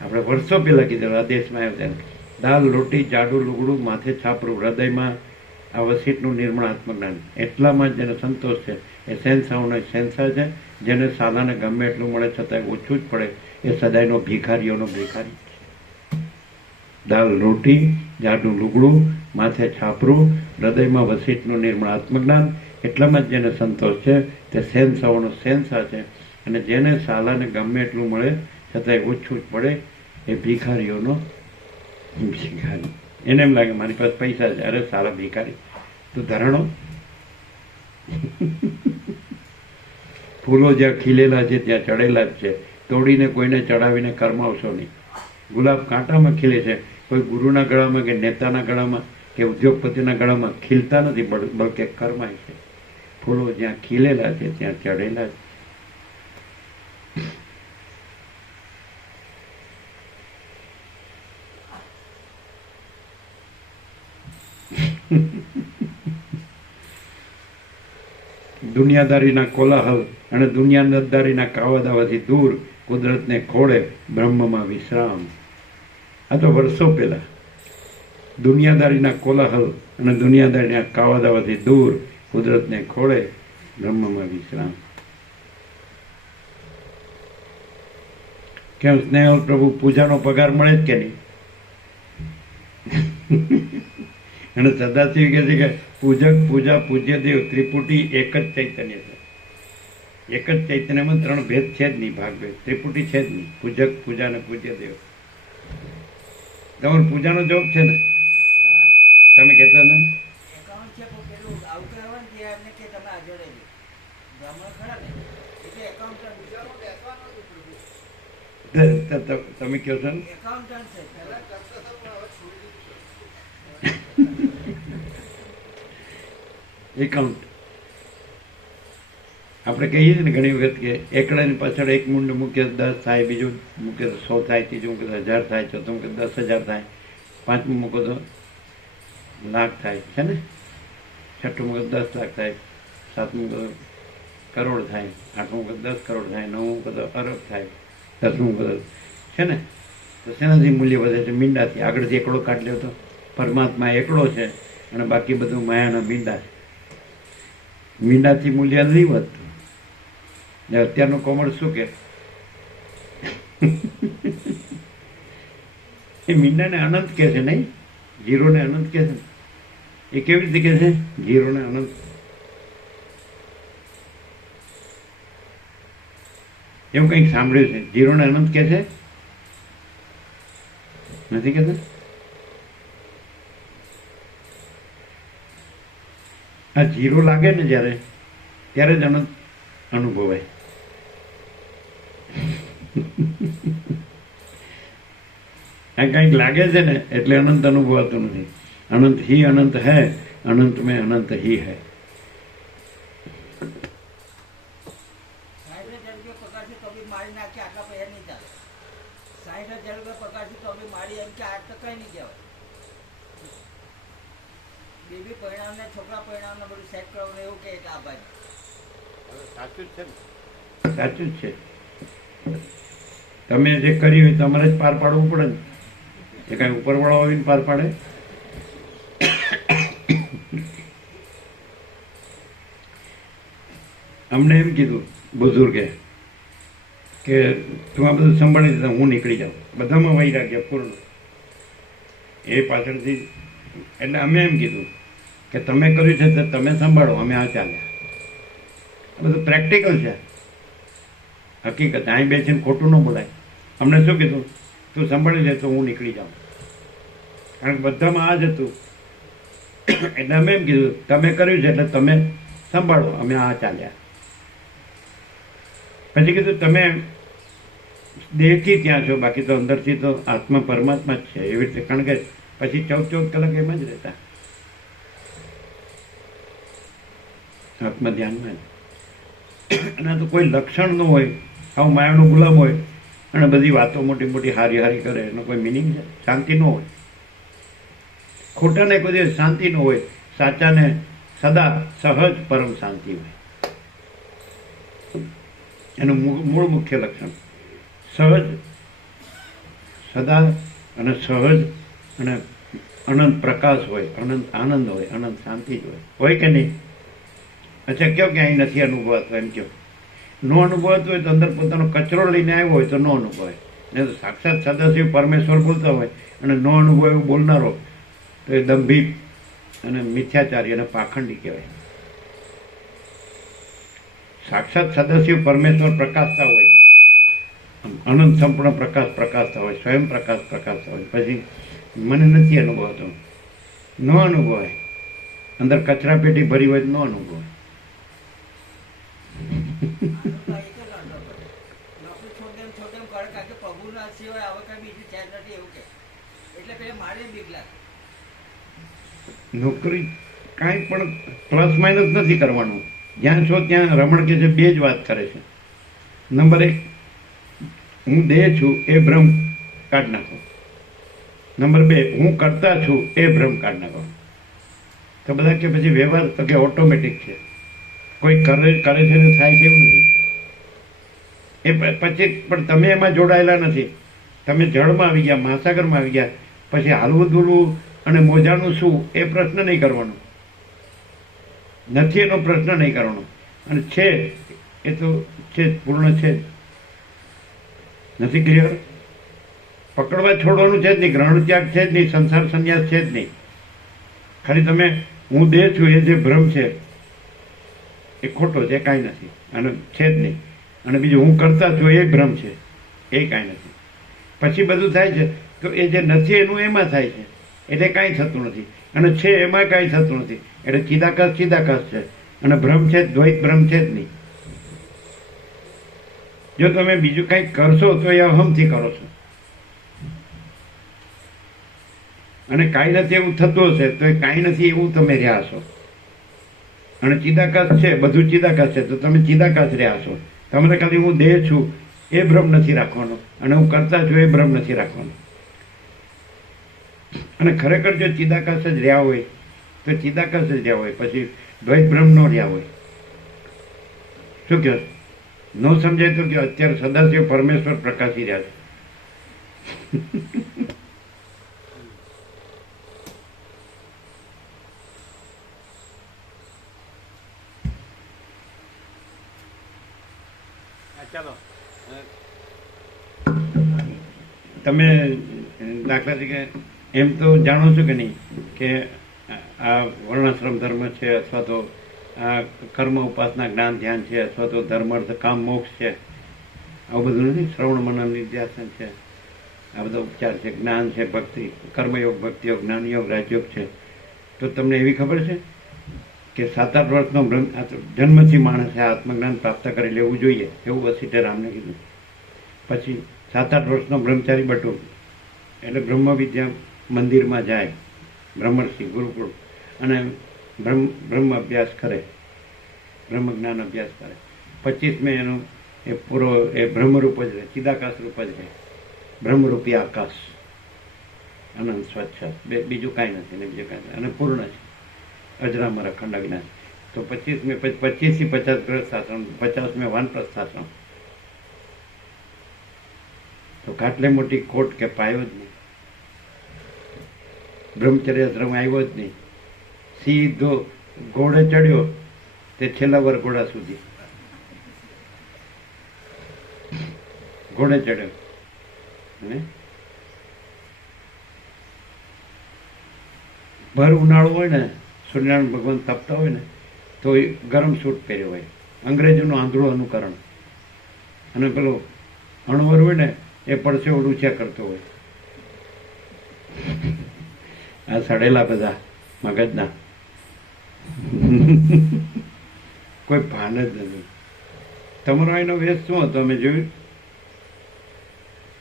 આપણે વર્ષો પહેલા કીધેલું આ દેશમાં આવ્યો ત્યારે દાલ રોટી જાડું લુગડું માથે છાપરું, હૃદયમાં આ વસીટનું નિર્મળ આત્મજ્ઞાન. એટલામાં જ જેને સંતોષ છે એ શહેનશાહોનો શહેનશાહ છે. જેને સાલાને ગમે એટલું મળે છતાં ઓછું જ પડે એ સદાયનો ભિખારીઓનો ભિખારી છે. દાલ રોટી, જાડું લુગડું, માથે છાપરું, હૃદયમાં વસીટનું નિર્મળ આત્મજ્ઞાન, એટલામાં જ જેને સંતોષ છે તે શહેનશાહોનો શહેનશાહ છે. અને જેને સાલાને ગમે એટલું મળે છતાંય ઓછું જ પડે એ ભિખારીઓનો ભિખારી. એને એમ લાગે મારી પાસે પૈસા છે, અરે સાલા ભિખારી તું ધરાણો. ફૂલો જ્યાં ખીલેલા છે ત્યાં ચડેલા જ છે. તોડીને કોઈને ચડાવીને કરમાવશો નહીં. ગુલાબ કાંટામાં ખીલે છે, કોઈ ગુરુના ગળામાં કે નેતાના ગળામાં કે ઉદ્યોગપતિના ગળામાં ખીલતા નથી, બલકે કરમાય છે. ફૂલો જ્યાં ખીલેલા છે ત્યાં ચડેલા જ. દુનિયાદારીના કોલાહલ અને દુનિયાદારીના કાવાદાવાથી દૂર, કુદરતને ખોળે બ્રહ્મમાં વિશ્રામ. આ તો વર્ષો પહેલા. દુનિયાદારીના કોલાહલ અને દુનિયાદારીના કાવાદાવાથી દૂર, કુદરતને ખોળે બ્રહ્મમાં વિશ્રામ. કેમ સ્નેહલ પ્રભુ પૂજાનો પગાર મળે જ કે નહીં? અને સદાશિવ કહે છે કે પૂજક, પૂજા, પૂજ્ય દેવ, ત્રિપુટી એક જ ચૈતન્ય છે. એક જ ચૈતન્યમાં ત્રણ ભેદ છે જ નહીં, ભાગ ભેદ. ત્રિપુટી છે જ નહીં. પૂજક, પૂજા અને પૂજ્ય દેવ. તમારો પૂજાનો જોબ છે ને? તમે કહેતા ને એકાઉન્ટ છે પણ પેલું આવું કહેવાનું કે એમને કે તમે હાજર રહેજો. બ્રાહ્મણ ખરા ને એટલે એકાઉન્ટન્ટ પૂજામાં બેસવાનું હતું પ્રભુ. તમે કહો છો ને એકાઉન્ટન્ટ છે પહેલા કરતા હતા પણ હવે છોડી દીધું. એકાઉન્ટ. આપણે કહીએ છીએ ને ઘણી વખત કે એકડાની પાછળ એક મૂંડ મૂકે 10 થાય, બીજું મૂકે તો 100 થાય, ત્રીજું મૂકે તો 1000 થાય, ચોથું મૂકે 10,000 થાય, પાંચમું મૂકો તો લાખ થાય છે ને, છઠ્ઠું મૂકે 10 લાખ થાય, સાતમું મૂકે તો કરોડ થાય, આઠમું મૂકે 10 કરોડ થાય, નવમું મૂકે તો અરબ થાય, દસમું મૂકે તો છે ને. તો શેનાથી મૂલ્ય વધે છે? મીંડાથી. આગળથી એકડો કાઢ લ્યો તો પરમાત્મા એકડો છે અને બાકી બધું માયાના મીંડા છે. મીંડાથી મૂલ્ય નહીં વધતું. ને અત્યારનું કોમર્સ શું કે એ મીંડાને અનંત કહે છે નહીં? જીરોને અનંત કહે છે. એ કેવી રીતે કહે છે જીરોને અનંત? એવું કંઈક સાંભળ્યું છે. જીરોને અનંત કહે છે? નથી કહેતા? આ જીરો લાગે ને જ્યારે, ત્યારે જ અનંત અનુભવાય. આ કંઈક લાગે છે ને એટલે અનંત અનુભવાતું નથી. અનંત ही अनंत है, अनंत में अनंत ही है. 60,000 રૂપિયા પગાર છે તો બી મારી નાખી આટલા પૈસા નહીં ચાલે. 60,000 રૂપિયા પગાર છે તો બી મારી એમ કે 8% નહીં કહેવાય. બેબી પરિણામને, છોકરા પરિણામને બધું સેટ કરવાનું એવું કે આ ભાઈ સાચું જ છે ને. સાચું જ છે. તમે જે કર્યું હોય તમારે જ પાર પાડવું પડે ને. એ કાંઈ ઉપરવાળો આવીને પાર પાડે? અમને એમ કીધું બુઝુર્ગે કે તું આ બધું સંભાળી દીધા, હું નીકળી જાઉં. બધામાં વૈરાગ્ય પૂર્ણ. એ પાછળથી એટલે અમે એમ કીધું કે તમે કર્યું છે તો તમે સંભાળો, અમે આ ચાલ્યા. આ બધું પ્રેક્ટિકલ છે, હકીકત. અહીં બેસીને ખોટું ન બોલાય. અમને શું કીધું? તું સંભાળી લે તો હું નીકળી જાઉં. કારણ કે બધામાં આ જ હતું. એટલે અમે એમ કીધું તમે કર્યું છે એટલે તમે સંભાળો, અમે આ ચાલ્યા. પછી કીધું તમે દેહથી ત્યાં છો, બાકી તો અંદરથી તો આત્મા પરમાત્મા જ છે. એવી રીતે. કારણ કે પછી 14 કલાક એમ જ રહેતા આત્મા ધ્યાનમાં જ. અને તો કોઈ લક્ષણ ન હોય, આવું માયાનો ગુલામ હોય અને બધી વાતો મોટી મોટી હારી હારી કરે, એનો કોઈ મિનિંગ છે? શાંતિ ન હોય. ખોટાને કોઈ દિવસ શાંતિ ન હોય. સાચાને સદા સહજ પરમ શાંતિ હોય. એનું મૂળ મુખ્ય લક્ષણ સહજ, સદા અને સહજ અને અનંત પ્રકાશ હોય, અનંત આનંદ હોય, અનંત શાંતિ જ હોય કે નહીં? અચ્છા, કયો કે અહીં નથી અનુભવાતો, એમ કયો. નો અનુભવાતો હોય તો અંદર પોતાનો કચરો લઈને આવ્યો હોય તો નો અનુભવાય. નહીં તો સાક્ષાત સદાશિવ પરમેશ્વર બોલતા હોય અને નો અનુભવ એવું બોલનારો તો એ દંભી અને મિથ્યાચારી અને પાખંડી કહેવાય. સાક્ષાત સદાશિવ પરમેશ્વર પ્રકાશતા હોય, અનંત સંપૂર્ણ પ્રકાશ પ્રકાશતા હોય, સ્વયં પ્રકાશ પ્રકાશતા હોય, પછી મને નથી અનુભવતો, ન અનુભવાય. અંદર કચરા પેટી ભરી હોય તો ન અનુભવાય. નોકરી છોડેમ કરે કારણ કે પ્રભુના સિવાય હવે કઈ બીજું છે જ નથી એવું કે એટલે પેલા મારે બીક લાગે. નોકરી કાંઈ પણ પ્લસ માઇનસ નથી કરવાનું. જ્યાં છો ત્યાં રમણ કે છે બે જ વાત કરે છે. નંબર 1, હું દેહ છું એ ભ્રમ કાઢી નાખો. નંબર 2, હું કરતા છું એ ભ્રમ કાઢી નાખો. તો બધા કે પછી વ્યવહાર તો કે ઓટોમેટિક છે, કોઈ કરે છે ને થાય છે એવું નથી. એ પછી પણ તમે એમાં જોડાયેલા નથી. તમે જળમાં આવી ગયા, મહાસાગરમાં આવી ગયા, પછી હાલવું દૂરવું અને મોજાનું શું એ પ્રશ્ન નહીં કરવાનો, નથી એનો પ્રશ્ન નહીં કરવાનો. અને છે એ તો છે જ, પૂર્ણ છે જ. નથી ક્લિયર? પકડવા છોડવાનું છે જ નહીં, ગ્રહણ ત્યાગ છે જ નહીં, સંસાર સંન્યાસ છે જ નહીં. ખાલી તમે હું દેહ છું એ જે ભ્રમ છે એ ખોટો છે, કાંઈ નથી અને છે જ નહીં. અને બીજું હું કરતા છું એ ભ્રમ છે, એ કાંઈ નથી. પછી બધું થાય છે તો એ જે નથી એનું એમાં થાય છે, એટલે કાંઈ થતું નથી. અને છે એમાં કાંઈ થતું નથી, એટલે ચિદાકાશ ચિદાકાશ છે. અને ભ્રમ છે, દ્વૈત ભ્રમ છે જ નહીં. જો તમે બીજું કંઈક કરશો તો એ અહમથી કરો છો. અને કાંઈ નથી એવું થતું હશે તો એ કાંઈ નથી એવું તમે રહ્યા છો. અને ચિદાકાશ છે, બધું ચિદાકાશ છે તો તમે ચિદાકાશ રહ્યા છો. તમારે ખાલી હું દેહ છું એ ભ્રમ નથી રાખવાનો, અને હું કરતા છું એ ભ્રમ નથી રાખવાનો. અને ખરેખર જો ચિદાકાશ જ રહ્યા હોય તો ચિદાકાશ જ રહ્યા હોય, પછી દ્વૈત ભ્રમ ન રહ્યા હોય. શું કહો? ન સમજાય તો કે અત્યારે સદાશિવ પરમેશ્વર પ્રકાશી રહ્યા છે. ચાલો તમે દાખલા તરીકે એમ તો જાણો છો કે નહીં કે આ વર્ણાશ્રમ ધર્મ છે, અથવા તો આ કર્મ ઉપાસના જ્ઞાન ધ્યાન છે, અથવા તો ધર્મ અર્થ કામ મોક્ષ છે, આવું બધું નથી. શ્રવણ મનન નિધ્યાસન છે, આ બધા ઉપચાર છે, જ્ઞાન છે, ભક્તિ, કર્મયોગ, ભક્તિયોગ, જ્ઞાનયોગ, રાજયોગ છે. તો તમને એવી ખબર છે કે 7-8 વર્ષનો જન્મથી માણસે આત્મજ્ઞાન પ્રાપ્ત કરી લેવું જોઈએ, એવું વસીઠે રામને કીધું. પછી 7-8 વર્ષનો બ્રહ્મચારી બટુ એટલે બ્રહ્મ વિદ્યા મંદિરમાં જાય, બ્રહ્મર્ષિ ગુરુકુળ, અને બ્રહ્મ અભ્યાસ કરે, બ્રહ્મ જ્ઞાન અભ્યાસ કરે. 25 એનું એ પૂરો એ બ્રહ્મરૂપ જ રહે, ચિદાકાશ રૂપ જ રહે, બ્રહ્મરૂપી આકાશ, અનંત સ્વચ્છ, બીજું કાંઈ નથી ને બીજું કાંઈ નથી, અને પૂર્ણ છે, અજરામર અખંડ અજ્ઞાન. તો 25 થી 50 ગ્રહસ્થાશ્રમ, 50 વાનપ્રસ્થાશ્રમ. તો કાટલે મોટી ખોટ કે પાયો જ નહીં, બ્રહ્મચર્યાશ્રમ આવ્યો જ નહીં. સીધો ઘોડે ચડ્યો તે છેલ્લા વરઘોડા સુધી ઘોડે ચડ્યો. અને ભર ઉનાળો હોય ને, સૂર્યનારાયણ ભગવાન તપતા હોય ને તો એ ગરમ સૂટ પહેર્યો હોય, અંગ્રેજોનું આંધળું અનુકરણ. અને પેલો અણવર હોય ને એ પડસે ઓડું કરતો હોય. આ સડેલા બધા મગજના કોઈ ભાન જ નથી. તમારો એનો વેશ શું હતો અમે જોયું?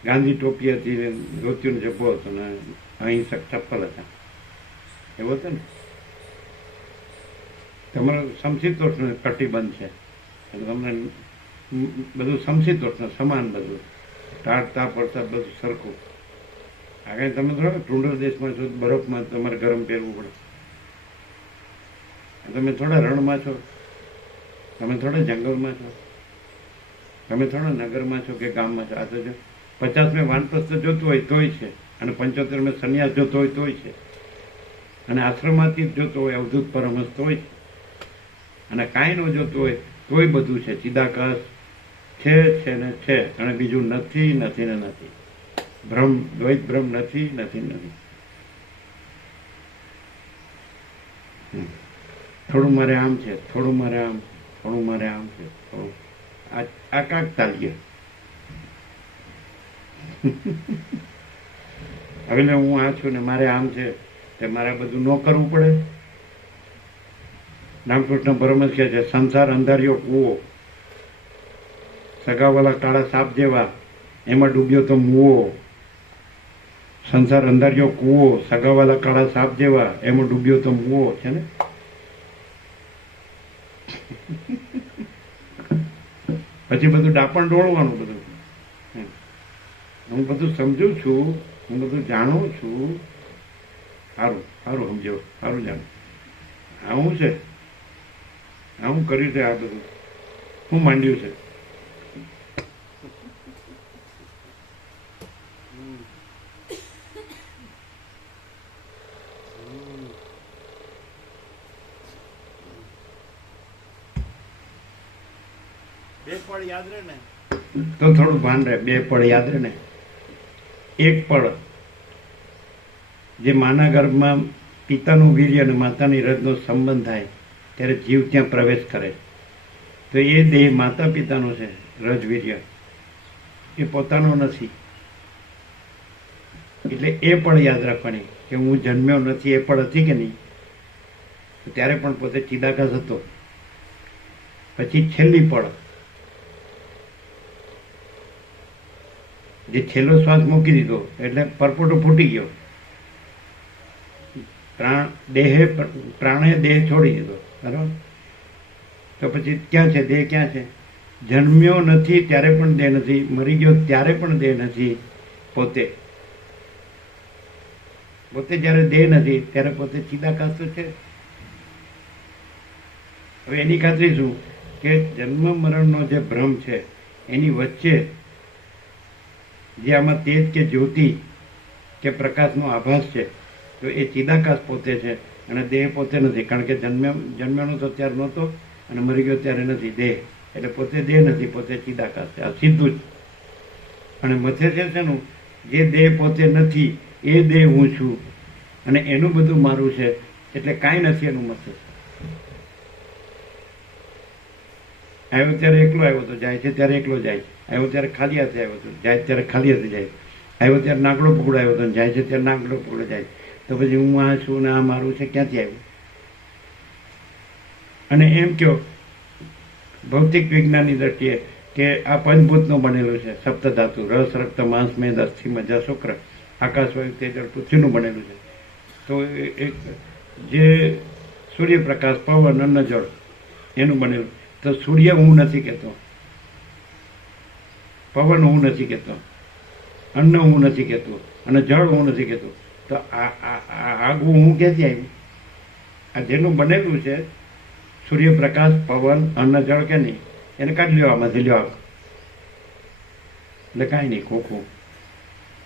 ગાંધી ટોપી હતી, ધોતીનો જબ્બો હતો ને અહિંસક ચપ્પલ હતા, એવો હતો ને. તમારો સમશીતોષ્ણ કટિબંધ છે, તમને બધું સમશીતોષ્ણ સમાન, બધું ટાળ તાપ વરસાદ બધું સરખું. આગળ તમે થોડા ટુંડર દેશમાં છો, બરફમાં તમારે ગરમ પહેરવું પડે. તમે થોડા રણમાં છો, તમે થોડા જંગલમાં છો, તમે થોડા નગરમાં છો કે ગામમાં છો. આ તો જો 50 વાનપ્રસ્થ જોતું હોય તોય છે, અને 75 સંન્યાસ જોતો હોય તોય છે. અને આશ્રમમાંથી જ જોતો હોય અવધૂત પરમહંસ તોય, અને કાંઈ ન જોતું હોય તોય બધું છે. ચિદાકાશ છે ને છે, અને બીજું નથી નથી ને નથી. ભ્રમ, દ્વૈત ભ્રમ નથી નથી નથી. થોડું મારે આમ છે, થોડું મારે આમ, થોડું મારે આમ છે, થોડું આ કાંક તાલીએ. હવે હું આ છું ને મારે આમ છે, તે મારે બધું ન કરવું પડે. રામકૃષ્ણ પરમહંસ કહે છે, સંસાર અંધારિયો કૂવો, સગાવાલા કાળા સાપ જેવા, એમાં ડૂબ્યો તો મુવો. સંસાર અંધારિયો કૂવો, સગાવાલા કાળા સાપ જેવા, એમાં ડૂબ્યો તો મુવો છે ને. પછી બધું ડાપણ ડોળવાનું બધું. હું બધું સમજુ છું, હું બધું જાણું છું. સારું સારું સમજો, સારું જાણું. આ હું છે, આ હું કર્યું છે, આ બધું હું માંડ્યું છે. બે પળ યાદ રહે ને તો થોડું ભાન રહે. બે પળ યાદ રહે ને. એક પળ જે માના ગર્ભમાં પિતાનું વીર્ય અને માતાની રજનો સંબંધ થાય ત્યારે જીવ ત્યાં પ્રવેશ કરે, તો એ દેહ માતા પિતાનો છે. રજવીર્ય એ પોતાનો નથી. એટલે એ પણ યાદ રાખવાની કે હું જન્મ્યો નથી. એ પણ હતી કે નહીં, ત્યારે પણ પોતે ચિદાકાશ હતો. પછી છેલ્લી પળ, જે છેલ્લો શ્વાસ મૂકી દીધો એટલે પરપોટો ફૂટી ગયો. પ્રાણે દેહ છોડી દીધો, બરાબર. તો પછી ક્યાં છે દેહ? ક્યાં છે? જન્મ્યો નથી ત્યારે પણ દેહ નથી, મરી ગયો ત્યારે પણ દેહ નથી. પોતે જ્યારે દેહ નથી ત્યારે પોતે ચિદાકાશ તો છે. હવે એની ખાતરી શું કે જન્મ મરણનો જે ભ્રમ છે એની વચ્ચે જે આમાં તેજ કે જ્યોતિ કે પ્રકાશનો આભાસ છે, તો એ ચિદાકાશ પોતે છે અને દેહ પોતે નથી. કારણ કે જન્મ્યાનો તો ત્યારે નહોતો અને મરી ગયો ત્યારે નથી દેહ. એટલે પોતે દેહ નથી, પોતે ચિદાકાશ છે. આ સીધું જ. અને મથે છે શેનું? જે દેહ પોતે નથી એ દેહ હું છું અને એનું બધું મારું છે. એટલે કાંઈ નથી એનું મથે. આવ્યો ત્યારે એકલો આવ્યો તો, જાય છે ત્યારે એકલો જાય. આવ્યો ત્યારે ખાલી હાથે આવ્યો હતો, જાય ત્યારે ખાલી હાથે જાય. આવ્યો ત્યારે નાગડો પકડો આવ્યો હતો, જાય છે ત્યારે નાગડો પકડો જાય. તો પછી હું આ છું ને આ મારું છે ક્યાંથી આવ્યું? અને એમ કહો ભૌતિક વિજ્ઞાનની દ્રષ્ટિએ કે આ પંચભૂતનો બનેલો છે. સપ્તધાતુ, રસ, રક્ત, માંસ, મેદ, અસ્થિ, મજ્જા, શુક્ર, આકાશ, વાયુ, તેજ, પૃથ્વીનું બનેલું છે. તો એક જે સૂર્યપ્રકાશ, પવન, અન્ન, જળ એનું બનેલું. તો સૂર્ય હું નથી કહેતો, પવન હું નથી કહેતો, અન્ન હું નથી કહેતો અને જળ હું નથી કહેતો. તો આગવું હું ક્યાંથી આવ્યું? આ જેનું બનેલું છે સૂર્યપ્રકાશ, પવન, અન્ન, જળ કે નહીં, એને કાઢી લ્યો આમાંથી. લ્યો આગ એટલે કાંઈ નહીં, ખોખું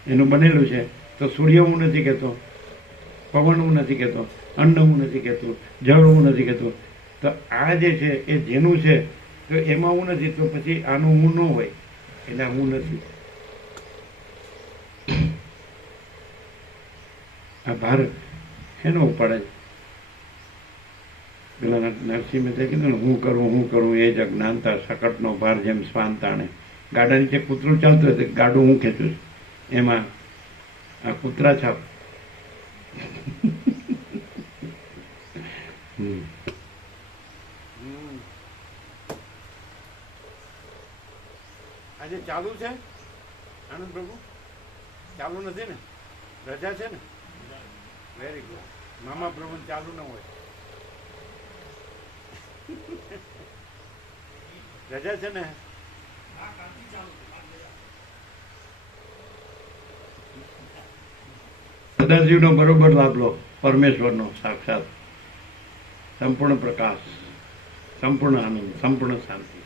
એનું બનેલું છે. તો સૂર્ય હું નથી કહેતો, પવન હું નથી કહેતો, અન્ન હું નથી કહેતો, જળ હું નથી કહેતો. તો આ જે છે એ જેનું છે તો એમાં હું નથી. તો પછી આનું હું ન હોય એટલે હું નથી. આ ભાર એનો ઉપાડે છે. પેલા નરસિંહ મહેતાએ કીધું ને, હું કરું એ જ અજ્ઞાનતા, શકટનો ભાર જેમ શ્વાન તાણે. ગાડા નીચે કૂતરું ચાલતું હોય તો ગાડું હું ખેંચું છું, એમાં આ કૂતરા છાપ. આજે ચાલુ છે આનંદ પ્રભુ? ચાલુ નથી ને? રજા છે ને? Very good. મામા પ્રભુ ચાલુ ન હોય. રજા છે ને? સદાશિવનો બરોબર લાભ લો. પરમેશ્વરનો સાક્ષાત સંપૂર્ણ પ્રકાશ, સંપૂર્ણ આનંદ, સંપૂર્ણ શાંતિ.